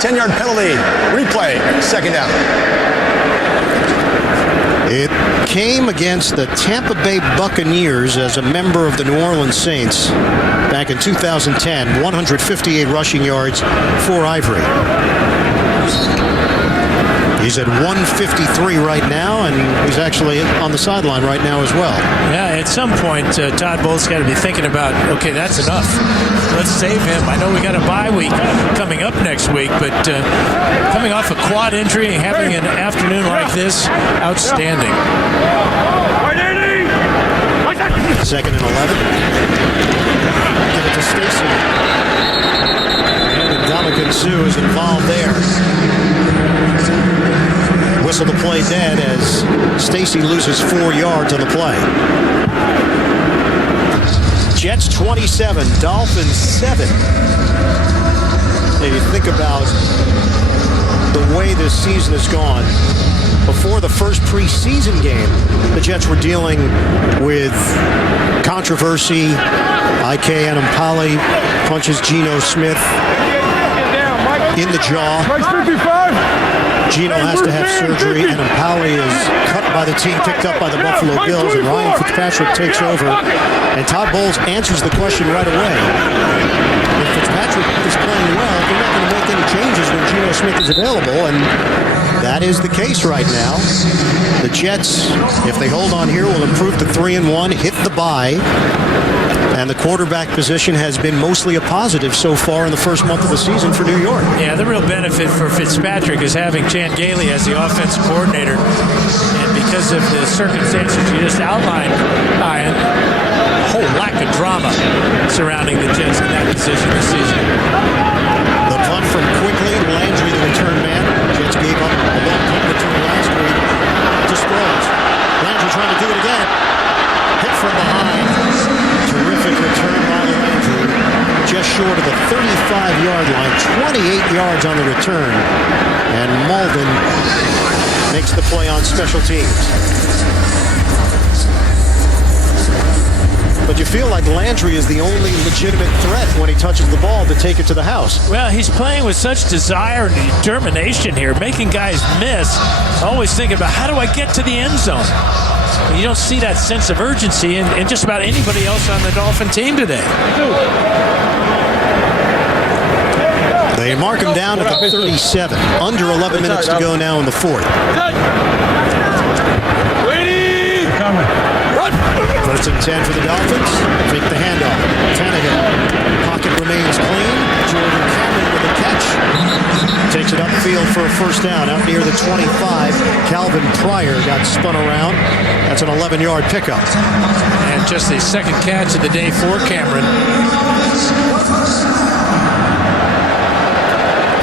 10-yard penalty. Replay. Second down. It came against the Tampa Bay Buccaneers as a member of the New Orleans Saints back in 2010. 158 rushing yards for Ivory. He's at 153 right now, and he's actually on the sideline right now as well. Yeah, at some point, Todd Bowles got to be thinking about, okay, that's enough. Let's save him. I know we got a bye week coming up next week, but coming off a quad injury and having an afternoon like this, outstanding. Second and 11. Give it to Stacy. And Dominican Sue is involved there. Whistle the play dead as Stacy loses 4 yards on the play. Jets 27, Dolphins 7. And you think about the way this season has gone. Before the first preseason game, the Jets were dealing with controversy. Ike Anampali punches Geno Smith in the jaw. Geno has to have surgery, and Anampali is cut by the team, picked up by the Buffalo Bills, and Ryan Fitzpatrick takes over. And Todd Bowles answers the question right away. If Fitzpatrick is playing well, they're not going to make any changes when Geno Smith is available, and that is the case right now. The Jets, if they hold on here, will improve to 3-1, hit the bye. And the quarterback position has been mostly a positive so far in the first month of the season for New York. Yeah, the real benefit for Fitzpatrick is having Chan Gailey as the offensive coordinator. And because of the circumstances you just outlined, Ian, a whole lack of drama surrounding the Jets in that position this season. The punt from Quickly, Landry, the return man. Jets gave up a long punt return last week to Sproles. Landry trying to do it again. Hit from behind. Terrific return by Landry. Just short of the 35-yard line. 28 yards on the return. And Malden makes the play on special teams. But you feel like Landry is the only legitimate threat when he touches the ball to take it to the house. Well, he's playing with such desire and determination here, making guys miss. Always thinking about, how do I get to the end zone? You don't see that sense of urgency in just about anybody else on the Dolphin team today. They mark him down at the 37. Under 11 minutes to go now in the fourth. First and 10 for the Dolphins. Take the handoff. Tannehill. Pocket remains clean. Jordan Cameron with a catch. Takes it upfield for a first down. Out near the 25. Calvin Pryor got spun around. That's an 11-yard pickup. And just the second catch of the day for Cameron.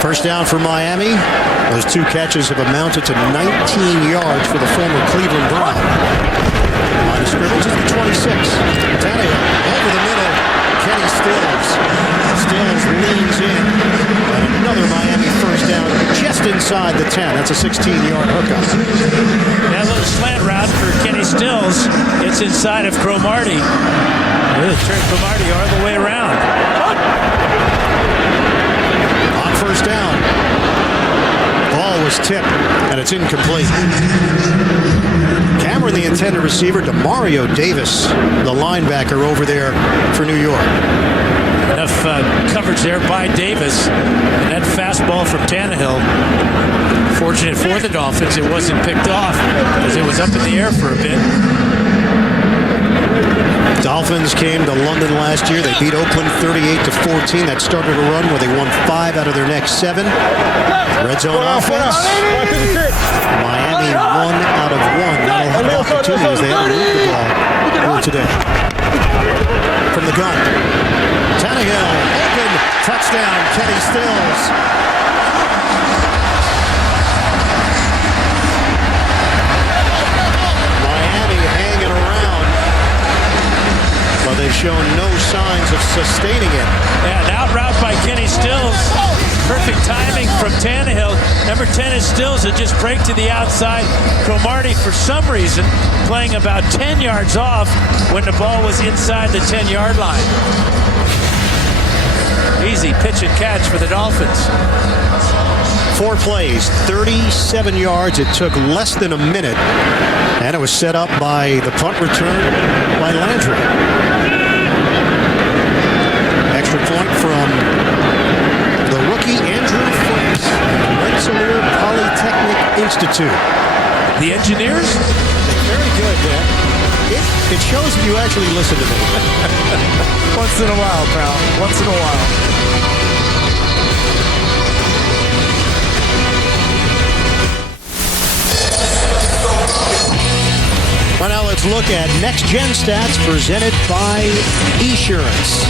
First down for Miami. Those two catches have amounted to 19 yards for the former Cleveland Brown. Line of scrimmage is the 26. Tannehill over the middle. Kenny Stills. Stills leans in. And another Miami first down just inside the 10. That's a 16-yard hookup. That little slant route for Kenny Stills. It's inside of Cromartie. Turn Cromartie all the way around. On first down. Ball was tipped, and it's incomplete. Cameron, the intended receiver, Demario Davis, the linebacker over there for New York. Enough coverage there by Davis. And that fastball from Tannehill. Fortunate for the Dolphins, it wasn't picked off because it was up in the air for a bit. Dolphins came to London last year. They beat Oakland 38-14. That started a run where they won 5 out of their next 7. Red zone offense. Miami 1 out of 1. That'll have an opportunity as they haven't moved the ball here today. From the gun. Tannehill, open, touchdown, Kenny Stills. Miami hanging around, but they've shown no signs of sustaining it. Yeah, an out route by Kenny Stills. Perfect timing from Tannehill. Number 10 is Stills that just break to the outside. Cromartie, for some reason, playing about 10 yards off when the ball was inside the 10-yard line. Easy pitch and catch for the Dolphins. 4 plays, 37 yards. It took less than a minute, and it was set up by the punt return by Landry. Extra point from the rookie Andrew Phillips, Rensselaer Polytechnic Institute. The Engineers? Very good, man. It shows that you actually listen to me. Once in a while, pal. Once in a while. Well, now let's look at next-gen stats presented by Esurance.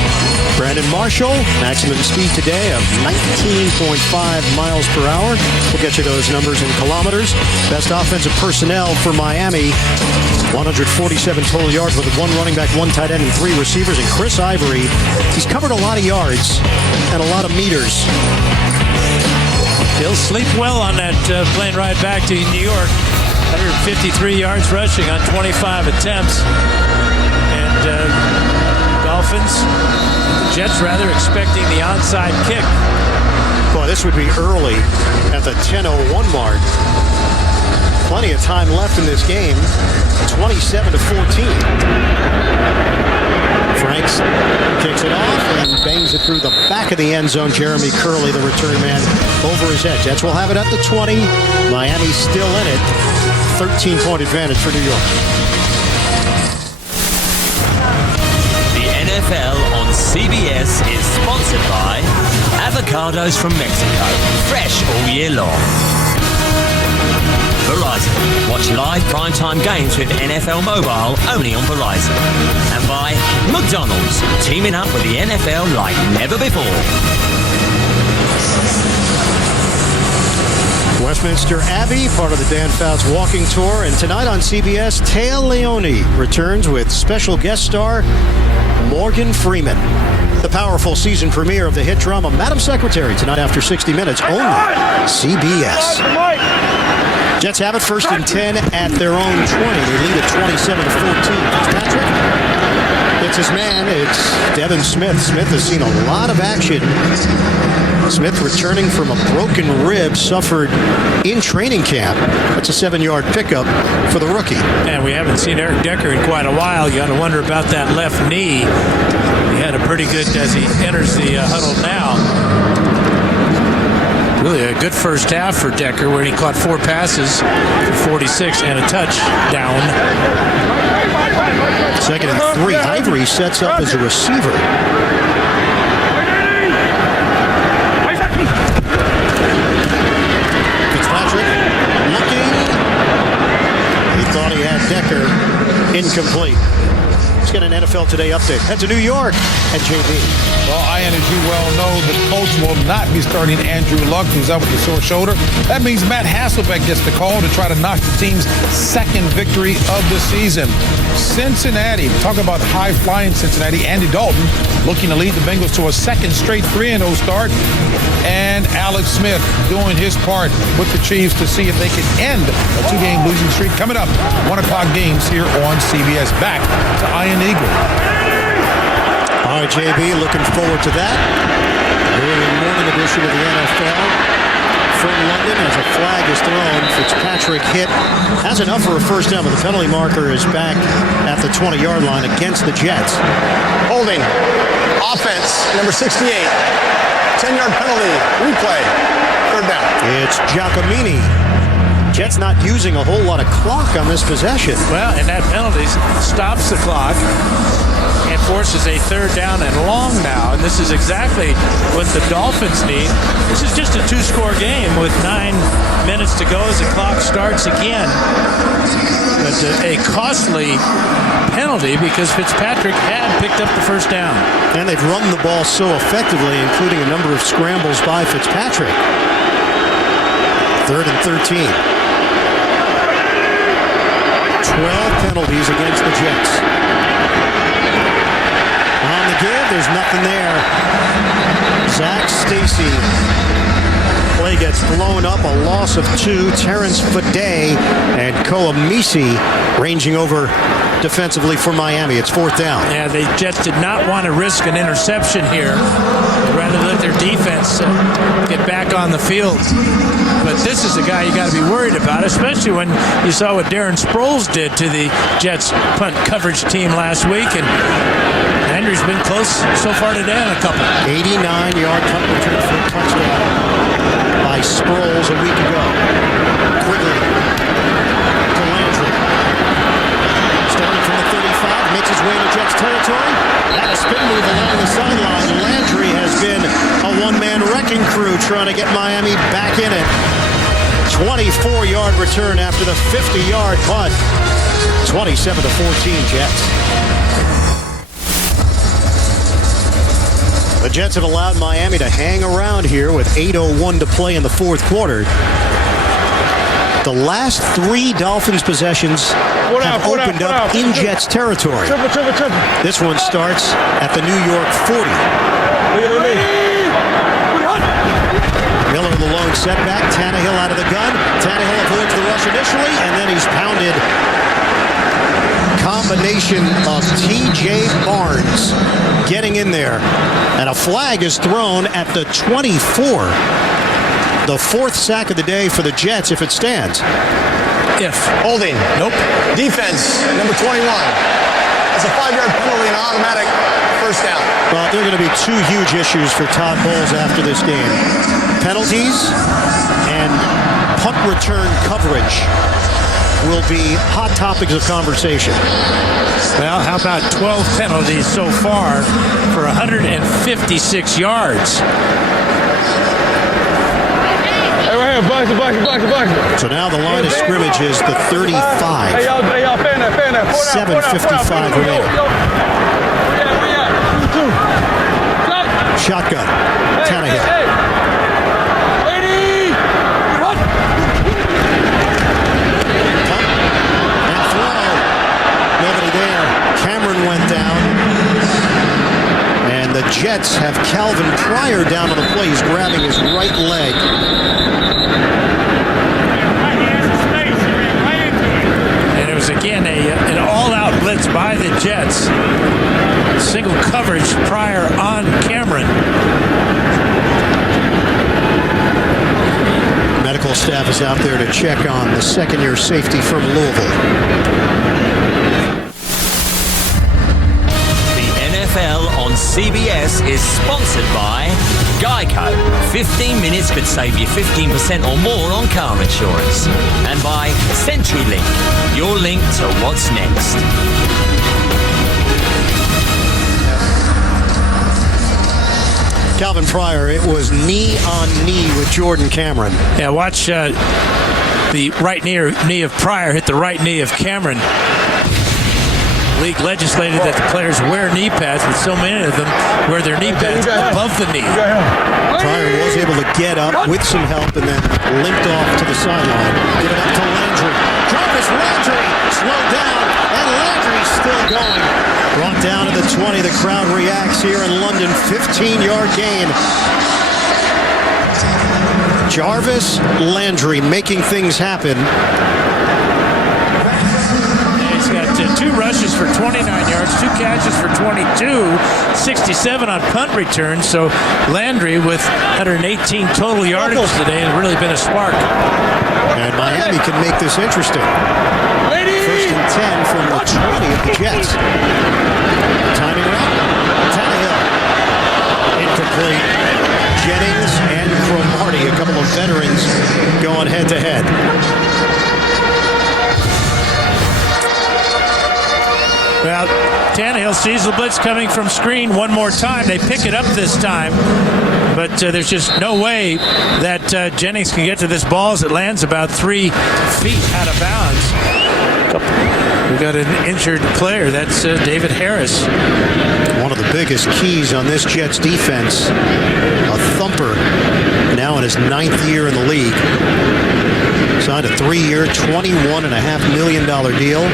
Brandon Marshall, maximum speed today of 19.5 miles per hour. We'll get you those numbers in kilometers. Best offensive personnel for Miami. 147 total yards with 1 running back, 1 tight end, and 3 receivers. And Chris Ivory, he's covered a lot of yards and a lot of meters. He'll sleep well on that plane ride back to New York. 153 yards rushing on 25 attempts. And Dolphins, the Jets rather, expecting the onside kick. Boy, this would be early at the 10:01 mark. Plenty of time left in this game. 27-14. Franks kicks it off and bangs it through the back of the end zone. Jeremy Curley, the return man, over his head. Jets will have it at the 20. Miami still in it. 13-point advantage for New York. The NFL on CBS is sponsored by avocados from Mexico, fresh all year long. Verizon. Watch live primetime games with NFL Mobile only on Verizon. And by McDonald's, teaming up with the NFL like never before. Westminster Abbey, part of the Dan Fouts walking tour. And tonight on CBS, Téa Leoni returns with special guest star Morgan Freeman. The powerful season premiere of the hit drama Madam Secretary tonight after 60 Minutes, only CBS. Jets have it 1st and 10 at their own 20. They lead at 27-14. Patrick, it's his man. It's Devin Smith. Smith has seen a lot of action. Smith returning from a broken rib suffered in training camp. That's a 7-yard pickup for the rookie. And we haven't seen Eric Decker in quite a while. You got to wonder about that left knee. He had a pretty good as he enters the huddle now. Really a good first half for Decker, where he caught 4 passes for 46 and a touchdown. 2nd and 3. Ivory sets up as a receiver. Fitzpatrick looking. He thought he had Decker. Incomplete. Let's get an NFL Today update. Head to New York at JB. Well, Ian, as you well know, the coach will not be starting Andrew Luck, who's out with a sore shoulder. That means Matt Hasselbeck gets the call to try to notch the team's 2nd victory of the season. Cincinnati, talk about high-flying Cincinnati. Andy Dalton looking to lead the Bengals to a 2nd straight 3-0 start. And Alex Smith doing his part with the Chiefs to see if they can end a 2-game losing streak. Coming up, 1 o'clock games here on CBS. Back to Ian Eagle. All right, JB, looking forward to that. Early morning edition of the NFL. from London as a flag is thrown. Fitzpatrick hit, has enough for a first down, but the penalty marker is back at the 20-yard line against the Jets. Holding. Offense, number 68. 10-yard penalty. Replay. Third down. It's Giacomini. Jets not using a whole lot of clock on this possession. Well, and that penalty stops the clock and forces a third down and long now. And this is exactly what the Dolphins need. This is just a two-score game with 9 minutes to go as the clock starts again. But a costly penalty because Fitzpatrick had picked up the first down. And they've run the ball so effectively, including a number of scrambles by Fitzpatrick. 3rd and 13. 12 penalties against the Jets. On the give, there's nothing there. Zach Stacy. Play gets blown up, a loss of 2. Terrence Fade and Koamisi ranging over defensively for Miami. It's 4th down. Yeah, the Jets did not want to risk an interception here. They'd rather let their defense get back on the field. But this is a guy you got to be worried about, especially when you saw what Darren Sproles did to the Jets punt coverage team last week. And Andrew's been close so far today on a couple. 89-yard punt return for a touchdown by Sproles a week ago. Quigley to Landry. Starting from the 35, makes his way to Jets territory. Had a spin move along the sideline. Landry has been a one-man wrecking crew trying to get Miami back in it. 24-yard return after the 50-yard punt. 27-14 Jets. The Jets have allowed Miami to hang around here with 8:01 to play in the fourth quarter. The last 3 Dolphins possessions have opened up in Jets territory. This one starts at the New York 40. Miller the lone setback. Tannehill out of the gun. Tannehill avoids the rush initially, and then he's pounded. Combination of T.J. Barnes getting in there. And a flag is thrown at the 24. The 4th sack of the day for the Jets if it stands. If. Holding. Nope. Defense, number 21. It's a 5-yard penalty and automatic first down. Well, there are going to be 2 huge issues for Todd Bowles after this game. Penalties and punt return coverage will be hot topics of conversation. Well, how about 12 penalties so far for 156 yards? So now the line of scrimmage is the 35. 7:55 remaining. Shotgun. Tannehill. Pump and throw. Nobody there. Cameron went down. And the Jets have Calvin Pryor down on the play. He's grabbing his right leg. Again, an all-out blitz by the Jets. Single coverage Pryor on Cameron. Medical staff is out there to check on the second-year safety from Louisville. The NFL on CBS is sponsored by Geico. 15 minutes could save you 15% or more on car insurance. And by CenturyLink, your link to what's next. Calvin Pryor, it was knee on knee with Jordan Cameron. Yeah, watch the right knee of Pryor hit the right knee of Cameron. The league legislated that the players wear knee pads, but so many of them wear their knee pads above the knee. Pryor was able to get up with some help and then limped off to the sideline. Give it up to Landry. Jarvis Landry slowed down, and Landry's still going. Brought down to the 20. The crowd reacts here in London. 15-yard gain. Jarvis Landry making things happen. He's got had 2 rushes for 29 yards, 2 catches for 22, 67 on punt returns. So Landry with 118 total yardage today has really been a spark. And Miami can make this interesting. First and 10 from the 20 of the Jets. Timing route. Tannehill. Incomplete. Jennings and Cromartie, a couple of veterans going head-to-head. Well, Tannehill sees the blitz coming from screen one more time. They pick it up this time, but there's just no way that Jennings can get to this ball as it lands about 3 feet out of bounds. We've got an injured player. That's David Harris. One of the biggest keys on this Jets defense, a thumper, now in his 9th year in the league. Signed a 3-year, $21.5 million deal.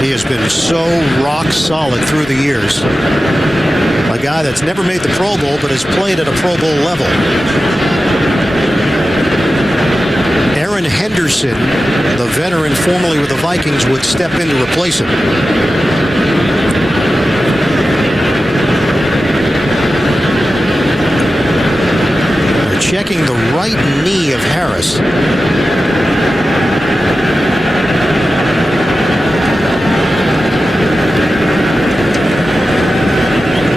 He has been so rock solid through the years. A guy that's never made the Pro Bowl, but has played at a Pro Bowl level. Aaron Henderson, the veteran formerly with the Vikings, would step in to replace him. They're checking the right knee of Harris.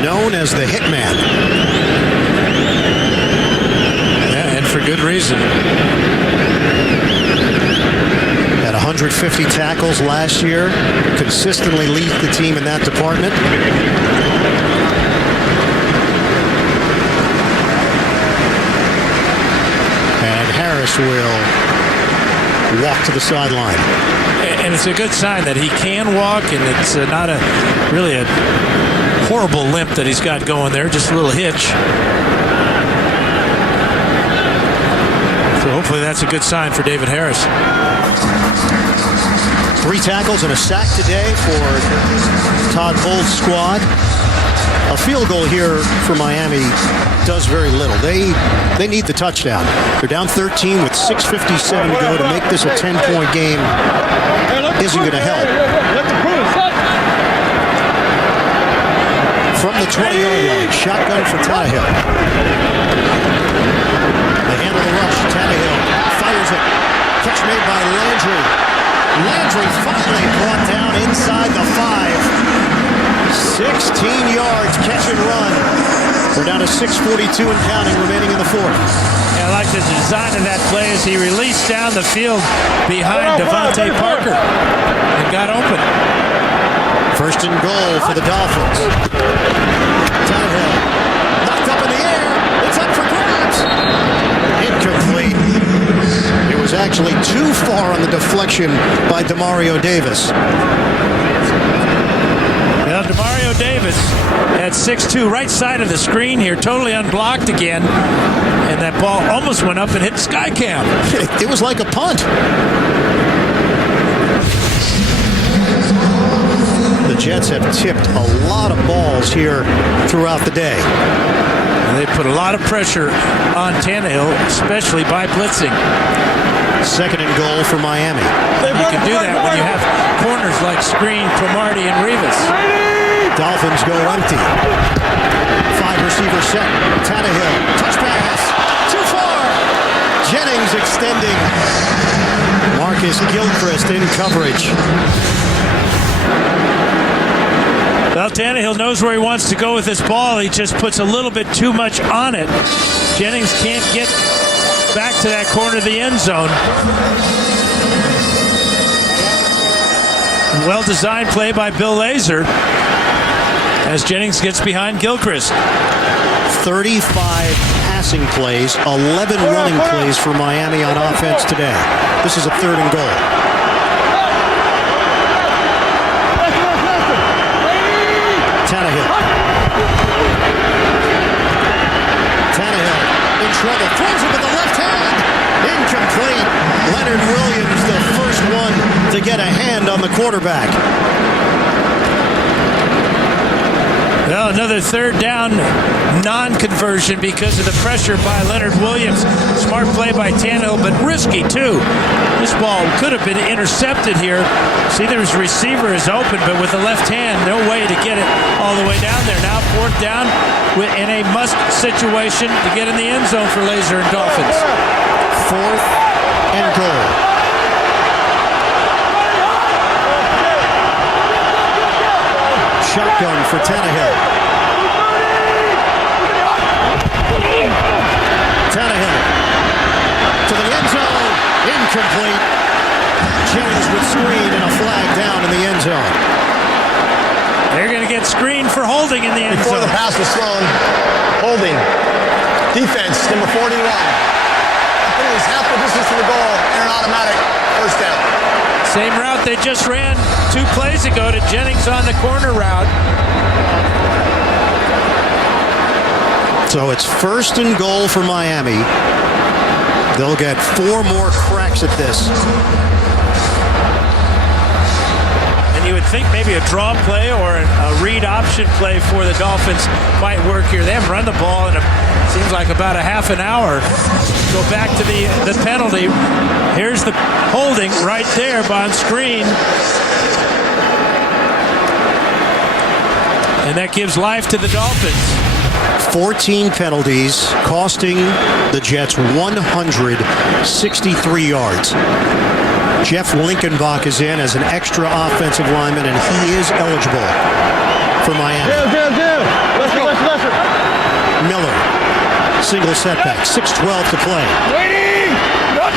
Known as the Hitman. Yeah, and for good reason. Had 150 tackles last year. Consistently leads the team in that department. And Harris will walk to the sideline. And it's a good sign that he can walk, and it's not really a horrible limp that he's got going there, just a little hitch. So hopefully that's a good sign for David Harris. 3 tackles and a sack today for Todd Bowles' squad. A field goal here for Miami does very little. They need the touchdown. They're down 13 with 6:57 to go. To make this a 10-point game isn't going to help. From the 20-yard line, shotgun for Tannehill. They handle the rush. Tannehill fires it. Catch made by Landry. Landry finally brought down inside the 5. 16 yards, catch and run. We're down to 6:42 and counting remaining in the 4th. Yeah, I like the design of that play as he released down the field behind Devontae Parker and got open. First and goal for the Dolphins. Tannehill knocked up in the air. It's up for grabs. Incomplete. It was actually too far on the deflection by Demario Davis. Now, Demario Davis at 6'2", right side of the screen here, totally unblocked again. And that ball almost went up and hit Skycam. It was like a punt. The Jets have tipped a lot of balls here throughout the day. And they put a lot of pressure on Tannehill, especially by blitzing. Second and goal for Miami. You can do that when you have corners like Screen, Cromartie, and Rivas. Dolphins go empty. 5-receiver set. Tannehill. Touch pass. Too far. Jennings extending. Marcus Gilchrist in coverage. Well, Tannehill knows where he wants to go with this ball. He just puts a little bit too much on it. Jennings can't get back to that corner of the end zone. Well-designed play by Bill Lazor as Jennings gets behind Gilchrist. 35 passing plays, 11 running plays for Miami on offense today. This is a 3rd and goal. Tannehill in trouble. Throws it with the left hand. Incomplete. Leonard Williams, the first one to get a hand on the quarterback. Well, another third down non-conversion because of the pressure by Leonard Williams. Smart play by Tannehill, but risky too. This ball could have been intercepted here. See, there's receiver is open, but with the left hand, no way to get it all the way down there. Now fourth down in a must situation to get in the end zone for Laser and Dolphins. 4th and goal. Shotgun for Tannehill. Tannehill to the end zone. Incomplete. Jennings with screen and a flag down in the end zone. They're going to get screened for holding in the end Before zone. the pass was thrown, holding. Defense, number 41. That penalty's half the distance to the goal and an automatic first down. Same route they just ran 2 plays ago to Jennings on the corner route. So it's 1st and goal for Miami. They'll get 4 more cracks at this. And you would think maybe a draw play or a read option play for the Dolphins might work here. They haven't run the ball in seems like about a half an hour. Go back to the penalty. Here's the holding right there on screen. And that gives life to the Dolphins. 14 penalties, costing the Jets 163 yards. Jeff Linkenbach is in as an extra offensive lineman, and he is eligible for Miami. Miller, single setback, 6:12 to play.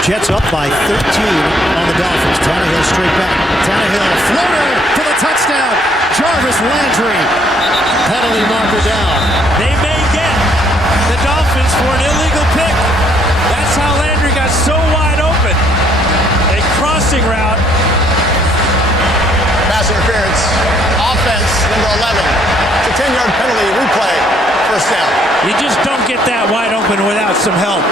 Jets up by 13 on the Dolphins. Tannehill straight back. Tannehill, floater for the touchdown. Jarvis Landry, penalty marker down. They may get the Dolphins for an illegal pick. That's how Landry got so wide open. A crossing route. Pass interference. Offense, number 11. It's a 10-yard penalty. Replay. First down. You just don't get that wide open without some help.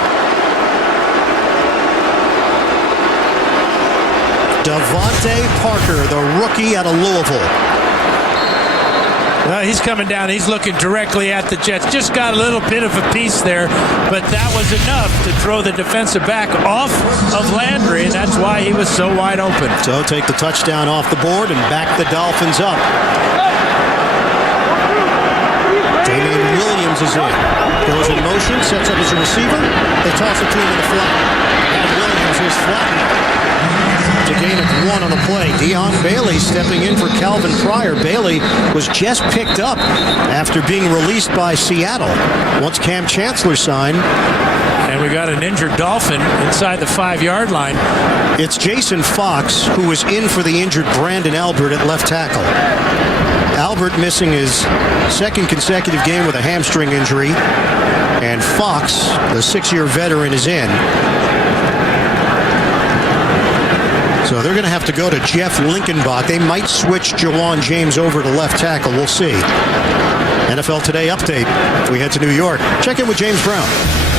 Devontae Parker, the rookie out of Louisville. Well, he's coming down. He's looking directly at the Jets. Just got a little bit of a piece there, but that was enough to throw the defensive back off of Landry, and that's why he was so wide open. So take the touchdown off the board and back the Dolphins up. Damian Williams is in. Goes in motion, sets up as a receiver. They toss it to him in the flat. And Williams is flattened. To gain of 1 on the play. Deion Bailey stepping in for Calvin Pryor. Bailey was just picked up after being released by Seattle once Cam Chancellor signed. And we got an injured Dolphin inside the 5-yard line. It's Jason Fox, who was in for the injured Brandon Albert at left tackle. Albert missing his 2nd consecutive game with a hamstring injury. And Fox, the 6-year veteran, is in. So they're going to have to go to Jeff Linkenbach. They might switch Jawan James over to left tackle. We'll see. NFL Today update. We head to New York. Check in with James Brown.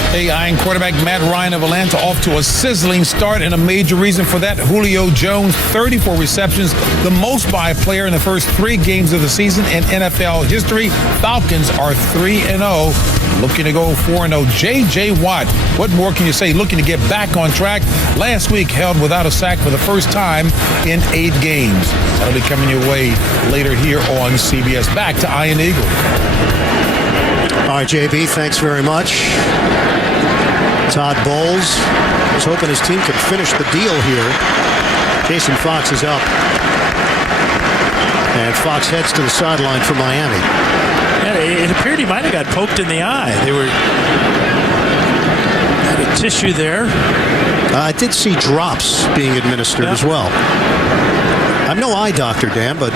Hey, Iron quarterback Matt Ryan of Atlanta off to a sizzling start, and a major reason for that, Julio Jones, 34 receptions, the most by a player in the first 3 games of the season in NFL history. Falcons are 3-0, looking to go 4-0. J.J. Watt, what more can you say? Looking to get back on track. Last week held without a sack for the first time in 8 games. That'll be coming your way later here on CBS. Back to Iron Eagle. All right, JB, thanks very much. Todd Bowles was hoping his team could finish the deal here. Jason Fox is up. And Fox heads to the sideline for Miami. Yeah, it appeared he might have got poked in the eye. They had a tissue there. I did see drops being administered as well. I'm no eye doctor, Dan, but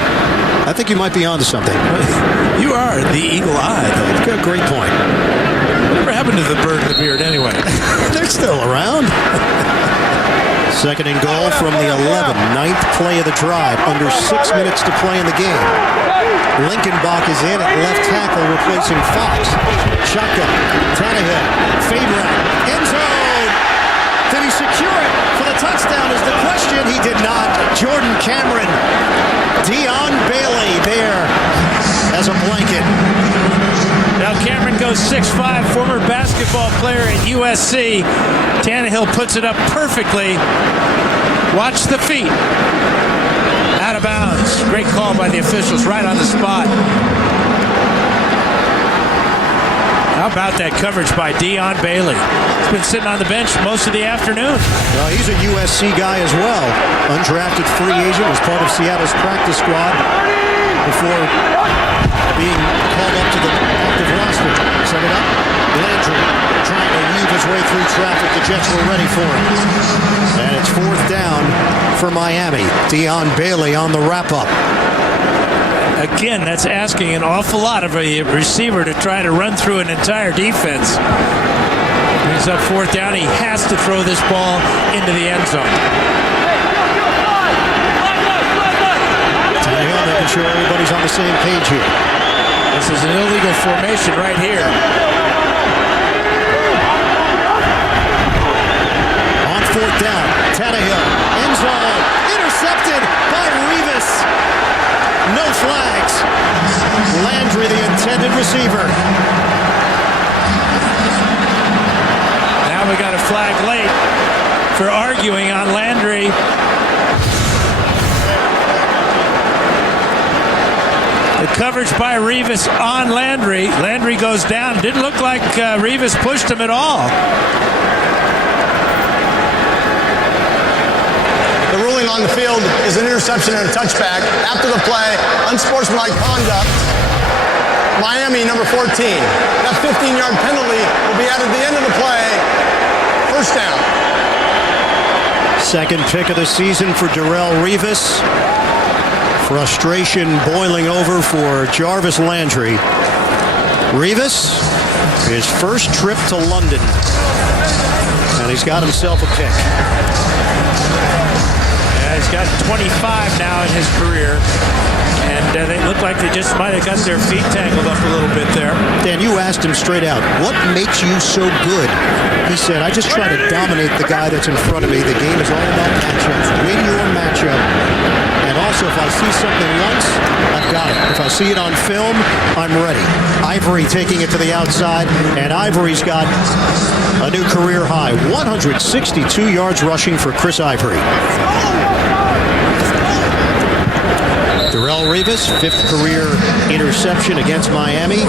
I think you might be onto something. You are the eagle eye, though. Got a great point. Whatever happened to the bird and the beard, anyway? They're still around. 2nd and goal from the 11. 9th play of the drive. Under 6 minutes to play in the game. Linkenbach is in at left tackle, replacing Fox. Shotgun. Tannehill. Fade route. End zone. Did he secure it for the touchdown is the question. He did not. Jordan Cameron. Deion Bailey there as a blanket. goes 6'5", former basketball player at USC. Tannehill puts it up perfectly. Watch the feet. Out of bounds. Great call by the officials right on the spot. How about that coverage by Dion Bailey? He's been sitting on the bench most of the afternoon. Well, he's a USC guy as well. Undrafted free agent, was part of Seattle's practice squad before being called up to the active roster. Set it up. Landry trying to weave his way through traffic. The Jets were ready for him. And it's 4th down for Miami. Dion Bailey on the wrap-up. Again, that's asking an awful lot of a receiver to try to run through an entire defense. Brings up 4th down. He has to throw this ball into the end zone. Tannehill making sure everybody's on the same page here. This is an illegal formation right here. On 4th down, Tannehill, end zone, intercepted by Revis. No flags. Landry, the intended receiver. Now we got a flag late for arguing on Landry. The coverage by Revis on Landry. Landry goes down. Didn't look like Revis pushed him at all. The ruling on the field is an interception and a touchback. After the play, unsportsmanlike conduct. Miami, number 14. That 15-yard penalty will be added at the end of the play. 1st down. Second pick of the season for Darrelle Revis. Frustration boiling over for Jarvis Landry. Revis, his first trip to London. And he's got himself a pick. He's got 25 now in his career, and they look like they just might have got their feet tangled up a little bit there. Dan, you asked him straight out, what makes you so good? He said, I just try to dominate the guy that's in front of me. The game is all about matchups. Win your matchup. And also, if I see something once, I've got it. If I see it on film, I'm ready. Ivory taking it to the outside, and Ivory's got a new career high. 162 yards rushing for Chris Ivory. Darrelle Revis, 5th career interception against Miami.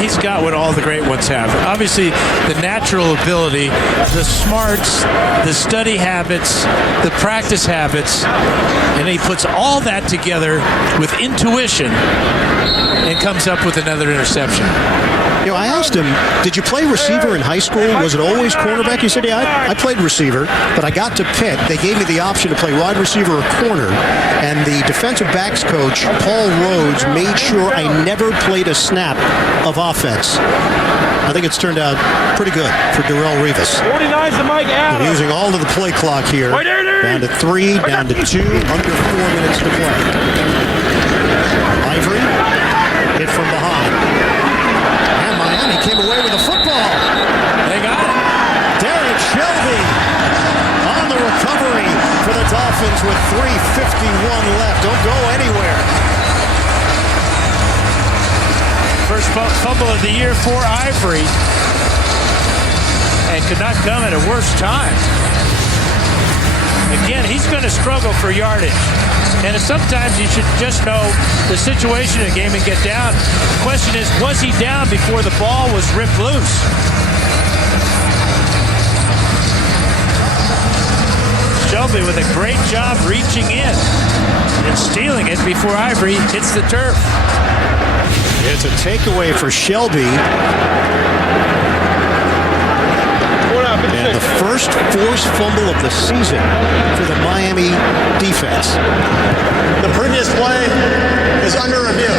He's got what all the great ones have. Obviously, the natural ability, the smarts, the study habits, the practice habits, and he puts all that together with intuition and comes up with another interception. You know, I asked him, did you play receiver in high school? Was it always cornerback? He said, yeah, I played receiver, but I got to Pitt. They gave me the option to play wide receiver or corner, and the defensive backs coach, Paul Rhodes, made sure I never played a snap of offense. I think it's turned out pretty good for Darrelle Revis. 49's the Mike Adams. Using all of the play clock here. Down to 3, down to 2, under 4 minutes to play. Ivory, hit from behind. And Miami came away with a football. They got it. Derek Shelby on the recovery for the Dolphins with 3:51 left. Don't go anywhere. First fumble of the year for Ivory. And could not come at a worse time. Again, he's going to struggle for yardage. And sometimes you should just know the situation of the game and get down. The question is, was he down before the ball was ripped loose? Shelby with a great job reaching in and stealing it before Ivory hits the turf. It's a takeaway for Shelby. And the first forced fumble of the season for the Miami defense. The previous play is under review.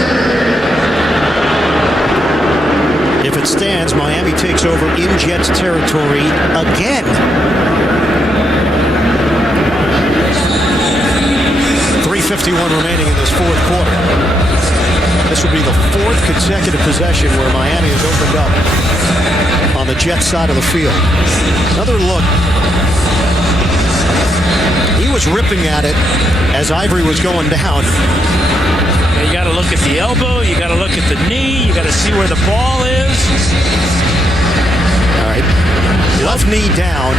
If it stands, Miami takes over in Jets territory again. 3:51 remaining in this fourth quarter. This will be the 4th consecutive possession where Miami has opened up on the Jets side of the field. Another look. He was ripping at it as Ivory was going down. You got to look at the elbow. You got to look at the knee. You got to see where the ball is. All right. Left knee down.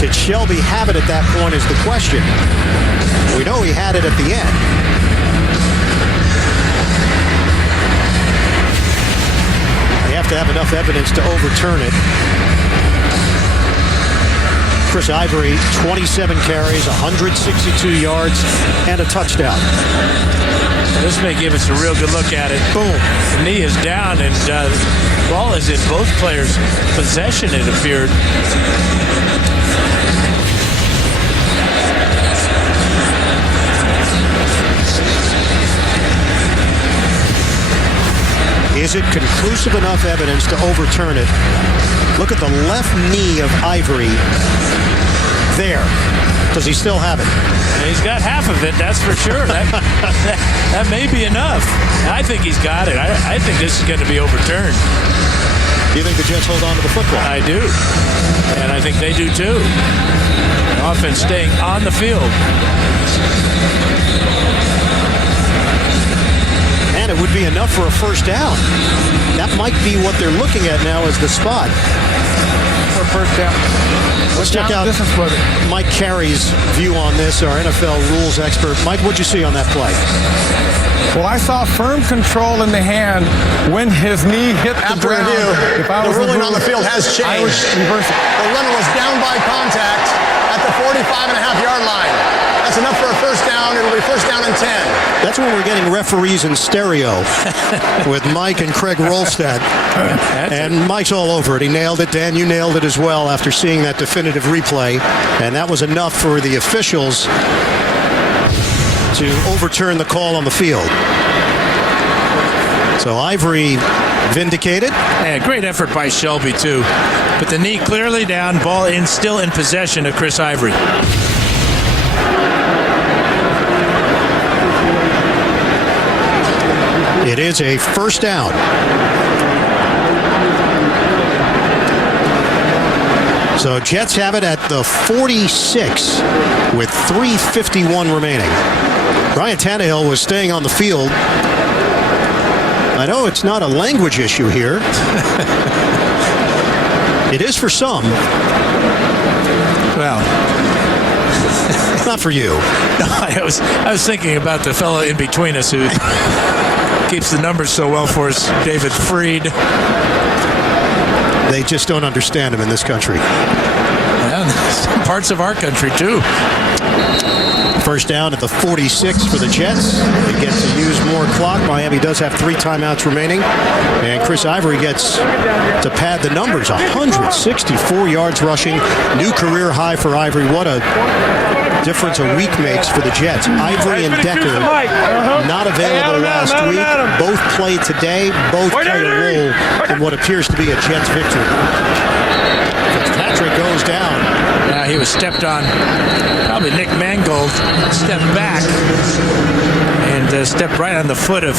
Did Shelby have it at that point is the question. We know he had it at the end. They have to have enough evidence to overturn it. Chris Ivory, 27 carries, 162 yards, and a touchdown. This may give us a real good look at it. Boom. The knee is down, and the ball is in both players' possession, it appeared. Is it conclusive enough evidence to overturn it? Look at the left knee of Ivory there. Does he still have it? He's got half of it, that's for sure. That may be enough. I think he's got it. I think this is going to be overturned. Do you think the Jets hold on to the football? I do. And I think they do too. The offense staying on the field. And it would be enough for a first down. That might be what they're looking at now as the spot. For first down. Let's check out Mike Carey's view on this, our NFL rules expert. Mike, what'd you see on that play? Well, I saw firm control in the hand when his knee hit the After ground. review, the ruling on the field has I would changed. reverse it. The runner was down by contact at the 45.5-yard line. That's enough for a first down. It'll be first down and 10. That's when we're getting referees in stereo with Mike and Craig Rolstad. And Mike's all over it. He nailed it. Dan, you nailed it as well after seeing that definitive replay. And that was enough for the officials to overturn the call on the field. So Ivory vindicated. Yeah, great effort by Shelby, too. But the knee clearly down, ball still in possession of Chris Ivory. It is a first down. So Jets have it at the 46 with 3:51 remaining. Ryan Tannehill was staying on the field. I know it's not a language issue here. It is for some. Well, not for you. No, I was thinking about the fellow in between us who keeps the numbers so well for us, David Freed. They just don't understand him in this country. And some parts of our country, too. First down at the 46 for the Jets. They get to use more clock. Miami does have 3 timeouts remaining. And Chris Ivory gets to pad the numbers. 164 yards rushing. New career high for Ivory. What a difference a week makes for the Jets. Ivory and Decker not available last week. Both played today. Both play a role in what appears to be a Jets victory. Fitzpatrick goes down. He was stepped on. Probably Nick Mangold stepped back and stepped right on the foot of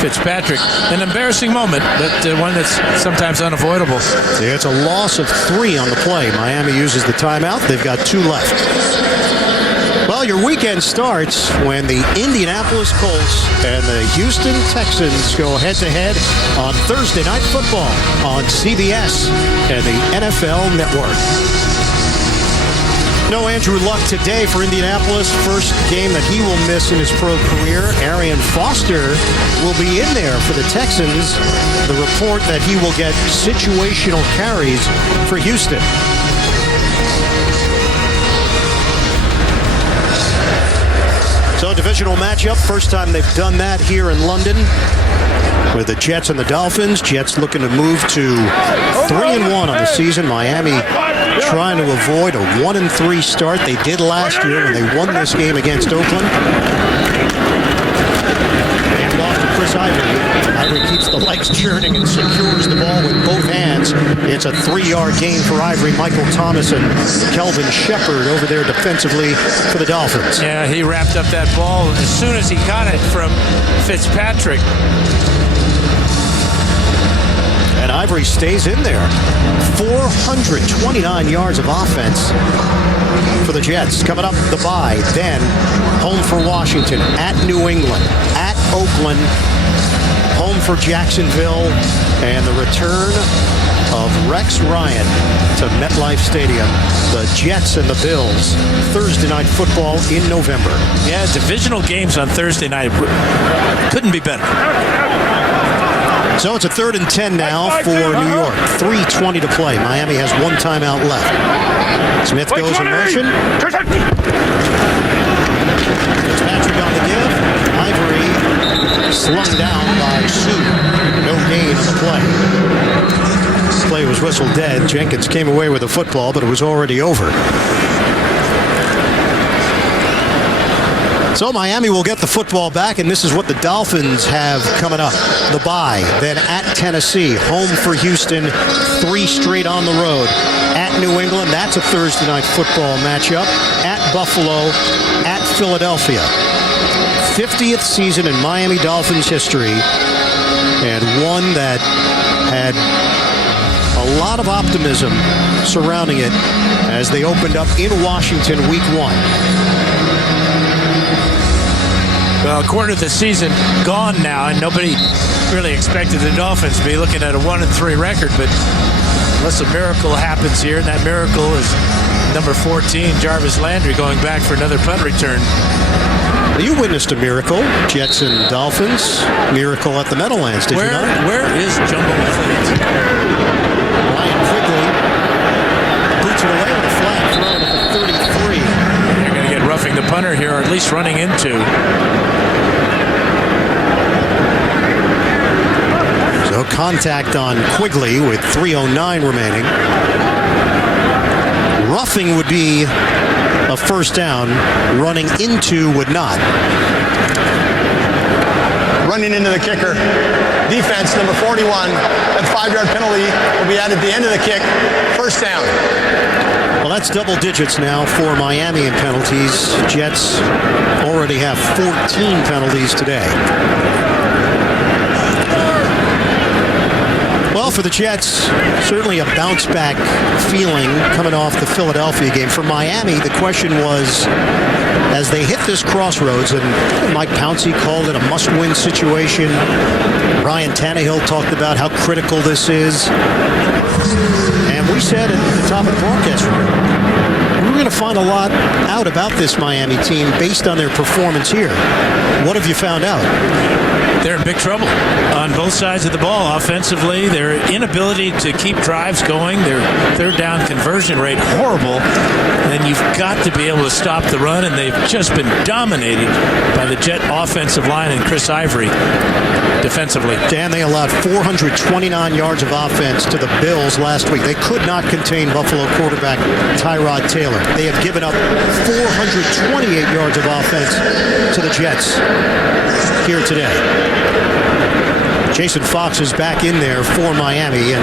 Fitzpatrick. An embarrassing moment, but one that's sometimes unavoidable. Yeah, it's a loss of 3 on the play. Miami uses the timeout. They've got 2 left. Well, your weekend starts when the Indianapolis Colts and the Houston Texans go head-to-head on Thursday Night Football on CBS and the NFL Network. No Andrew Luck today for Indianapolis. First game that he will miss in his pro career. Arian Foster will be in there for the Texans. The report that he will get situational carries for Houston. So a divisional matchup. First time they've done that here in London with the Jets and the Dolphins. Jets looking to move to 3-1 on the season. Miami trying to avoid a 1-3 start. They did last year when they won this game against Oakland. And off to Chris Ivory. Ivory keeps the legs churning and secures the ball with both hands. It's a 3-yard gain for Ivory. Michael Thomas and Kelvin Shepard over there defensively for the Dolphins. Yeah, he wrapped up that ball as soon as he got it from Fitzpatrick. And Ivory stays in there. 429 yards of offense for the Jets. Coming up the bye, then home for Washington, at New England, at Oakland, home for Jacksonville, and the return of Rex Ryan to MetLife Stadium. The Jets and the Bills, Thursday night football in November. Yeah, divisional games on Thursday night. Couldn't be better. So it's a 3rd and 10 now for New York. 3:20 to play. Miami has one timeout left. Smith goes in motion. Fitzpatrick on the give. Ivory slung down by Sue. No gain on the play. Play was whistled dead. Jenkins came away with the football, but it was already over. So Miami will get the football back, and this is what the Dolphins have coming up. The bye, then at Tennessee, home for Houston, 3 straight on the road. At New England, that's a Thursday night football matchup. At Buffalo, at Philadelphia. 50th season in Miami Dolphins history, and one that had a lot of optimism surrounding it as they opened up in Washington week 1. Well, a quarter of the season gone now, and nobody really expected the Dolphins to be looking at a 1-3 record, but unless a miracle happens here, and that miracle is number 14, Jarvis Landry, going back for another punt return. You witnessed a miracle, Jets and Dolphins. Miracle at the Meadowlands, did you not? Where is Jumbo Elliott? Ryan Quigley boots it away with a flag thrown at the 33. They're going to get roughing the punter here, or at least running into. So contact on Quigley with 3:09 remaining. Roughing would be a first down. Running into would not. Running into the kicker. Defense, number 41. That 5-yard penalty will be added at the end of the kick. First down. Well, that's double digits now for Miami in penalties. Jets already have 14 penalties today. Well, for the Jets, certainly a bounce-back feeling coming off the Philadelphia game. For Miami, the question was, as they hit this crossroads, and Mike Pouncey called it a must-win situation. Ryan Tannehill talked about how critical this is. And we said at the top of the broadcast room, we're going to find a lot out about this Miami team based on their performance here. What have you found out? They're in big trouble on both sides of the ball. Offensively, their inability to keep drives going, their third down conversion rate horrible, and you've got to be able to stop the run, and they've just been dominated by the Jet offensive line and Chris Ivory defensively. Dan, they allowed 429 yards of offense to the Bills last week. They could not contain Buffalo quarterback Tyrod Taylor. They have given up 428 yards of offense to the Jets here today. Jason Fox is back in there for Miami, and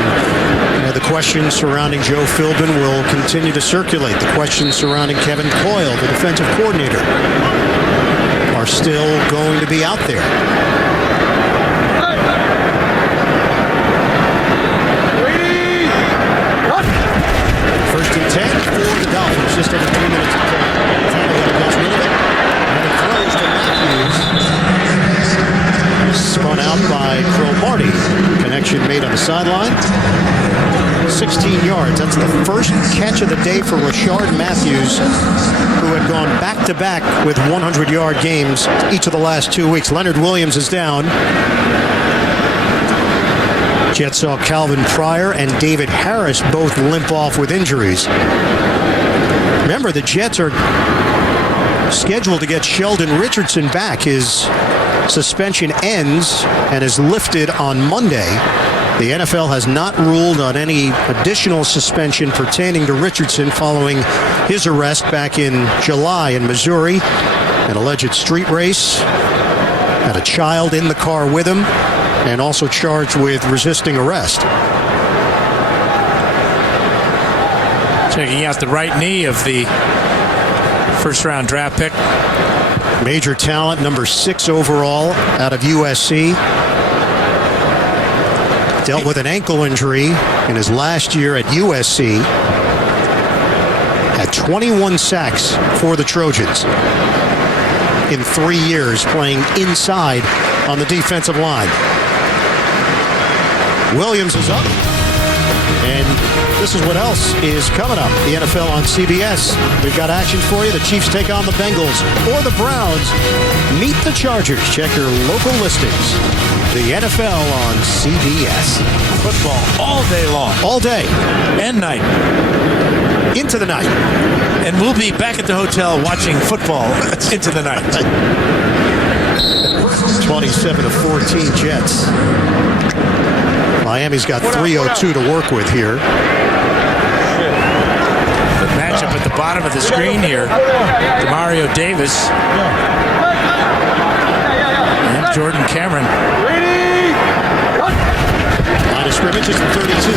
the questions surrounding Joe Philbin will continue to circulate. The questions surrounding Kevin Coyle, the defensive coordinator, are still going to be out there. First and 10 for the Dolphins, just over 3 minutes to play. Tannehill gets rid of it, and it throws to Matthews. Spun out by Cromartie. Connection made on the sideline. 16 yards. That's the first catch of the day for Rashard Matthews, who had gone back-to-back with 100-yard games each of the last 2 weeks. Leonard Williams is down. Jets saw Calvin Pryor and David Harris both limp off with injuries. Remember, the Jets are scheduled to get Sheldon Richardson back. His suspension ends and is lifted on Monday. The NFL has not ruled on any additional suspension pertaining to Richardson following his arrest back in July in Missouri. An alleged street race. Had a child in the car with him, and also charged with resisting arrest. Checking out the right knee of the first-round draft pick. Major talent, number 6 overall out of USC. Dealt with an ankle injury in his last year at USC. Had 21 sacks for the Trojans in 3 years playing inside on the defensive line. Williams is up. And this is what else is coming up. The NFL on CBS. We've got action for you. The Chiefs take on the Bengals or the Browns. Meet the Chargers. Check your local listings. The NFL on CBS. Football all day long. All day. And night. Into the night. And we'll be back at the hotel watching football into the night. 27-14 Jets. Miami's got 3:02 to work with here. The matchup at the bottom of the screen here. Demario Davis and Jordan Cameron. Line of scrimmage is 32.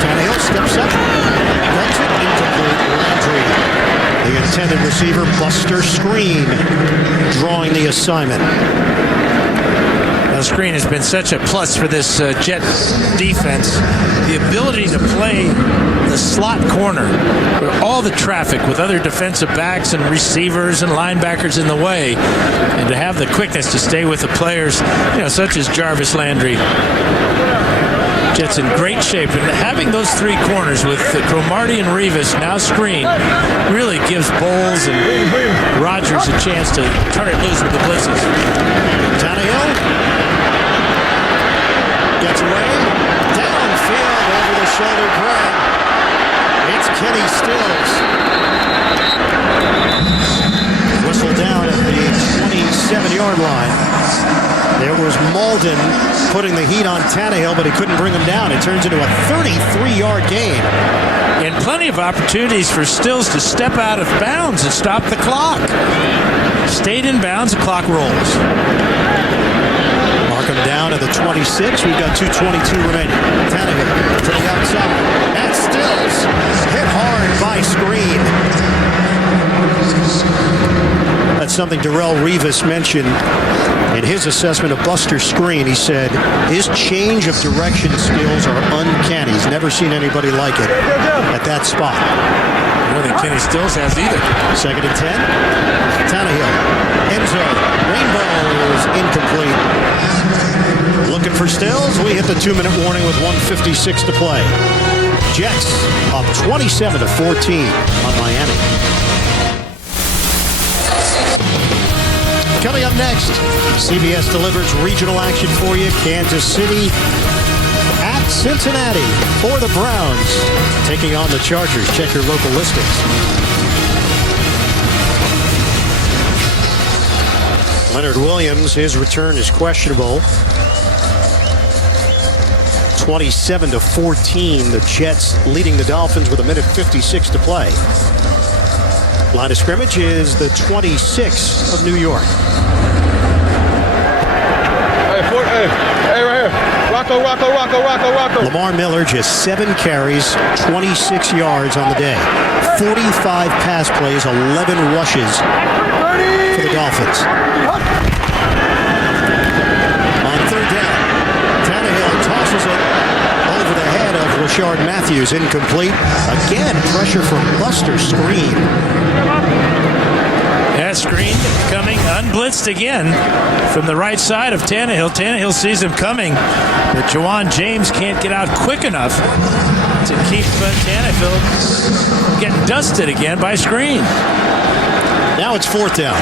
Tannehill steps up. Runs it incomplete. Landry, the intended receiver, Buster Screen, drawing the assignment. The screen has been such a plus for this Jet defense. The ability to play the slot corner where all the traffic with other defensive backs and receivers and linebackers in the way, and to have the quickness to stay with the players, such as Jarvis Landry. Jets in great shape, and having those three corners with Cromartie and Revis now screened really gives Bowles and Rodgers a chance to turn it loose with the blitzes. Tannehill gets away, downfield, over the shoulder grab. It's Kenny Stills. Whistle down at the 27-yard line. There was Malden putting the heat on Tannehill, but he couldn't bring him down. It turns into a 33-yard gain. And plenty of opportunities for Stills to step out of bounds and stop the clock. Stayed in bounds, the clock rolls. Mark him down at the 26. We've got 2:22 remaining. Tannehill to the outside. And Stills hit hard by Screen. That's something Darrelle Revis mentioned in his assessment of Buster Screen. He said his change of direction skills are uncanny. He's never seen anybody like it at that spot. I don't think Kenny Stills has either. 2nd and 10. Tannehill. End zone. Rainbow is incomplete. Looking for Stills. We hit the 2-minute warning with 1:56 to play. Jets up 27-14 on Miami. Coming up next, CBS delivers regional action for you. Kansas City at Cincinnati for the Browns, taking on the Chargers. Check your local listings. Leonard Williams, his return is questionable. 27-14, the Jets leading the Dolphins with 1:56 to play. Line of scrimmage is the 26 of New York. Hey, right here. Rocco. Lamar Miller just 7 carries, 26 yards on the day. 45 pass plays, 11 rushes for the Dolphins. On 3rd down, Tannehill tosses it over the head of Rashard Matthews, incomplete. Again, pressure from Buster Screen. Yeah, Screen coming unblitzed again from the right side of Tannehill. Tannehill sees him coming, but Jawan James can't get out quick enough to keep Tannehill getting dusted again by Screen. Now it's 4th down.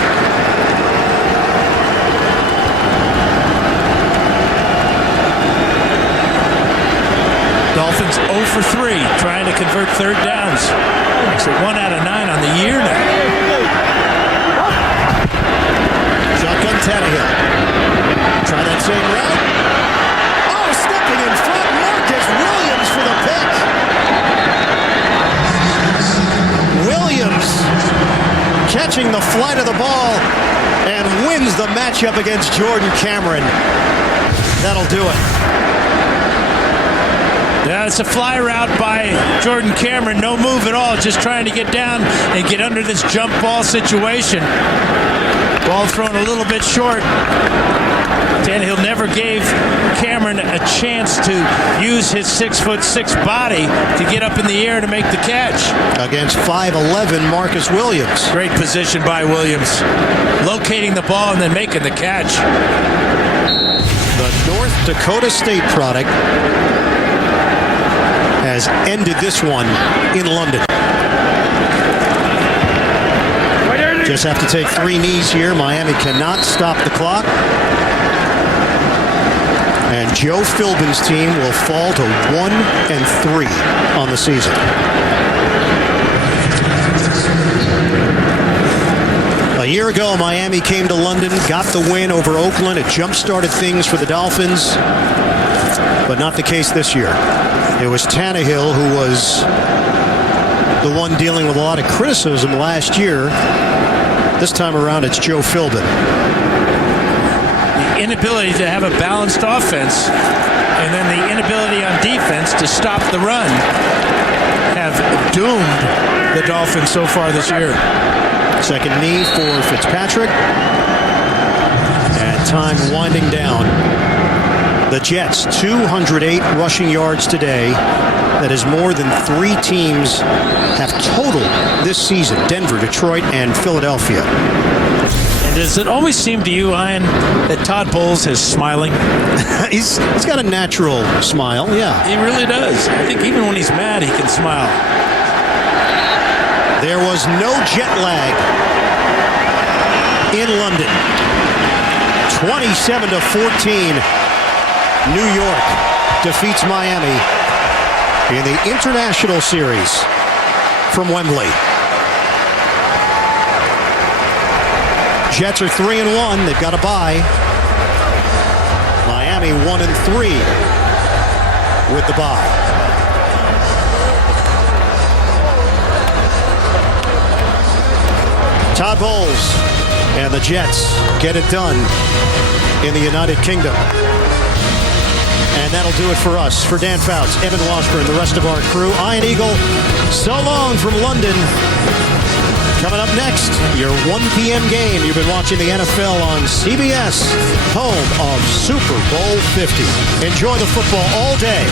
Dolphins 0 for 3, trying to convert 3rd downs. Makes it 1 out of 9 on the year now. Shotgun Tannehill. Try that same route. Oh, stepping in front, Marcus Williams for the pick. Williams catching the flight of the ball and wins the matchup against Jordan Cameron. That'll do it. Yeah, it's a fly route by Jordan Cameron. No move at all, just trying to get down and get under this jump ball situation. Ball thrown a little bit short. Tannehill never gave Cameron a chance to use his 6'6" body to get up in the air to make the catch. Against 5'11" Marcus Williams. Great position by Williams, locating the ball and then making the catch. The North Dakota State product has ended this one in London. Just have to take 3 knees here. Miami cannot stop the clock. And Joe Philbin's team will fall to 1-3 on the season. A year ago, Miami came to London, got the win over Oakland. It jump-started things for the Dolphins, but not the case this year. It was Tannehill who was the one dealing with a lot of criticism last year. This time around, it's Joe Philbin. The inability to have a balanced offense and then the inability on defense to stop the run have doomed the Dolphins so far this year. Second knee for Fitzpatrick. And time winding down. The Jets, 208 rushing yards today. That is more than 3 teams have total this season. Denver, Detroit, and Philadelphia. And does it always seem to you, Ian, that Todd Bowles is smiling? He's got a natural smile, yeah. He really does. I think even when he's mad, he can smile. There was no jet lag in London. 27-14, New York defeats Miami in the International Series from Wembley. Jets are 3-1. They've got a bye. Miami 1-3 with the bye. Todd Bowles and the Jets get it done in the United Kingdom. And that'll do it for us. For Dan Fouts, Evan Washburn, the rest of our crew, Ian Eagle, so long from London. Coming up next, your 1 p.m. game. You've been watching the NFL on CBS, home of Super Bowl 50. Enjoy the football all day.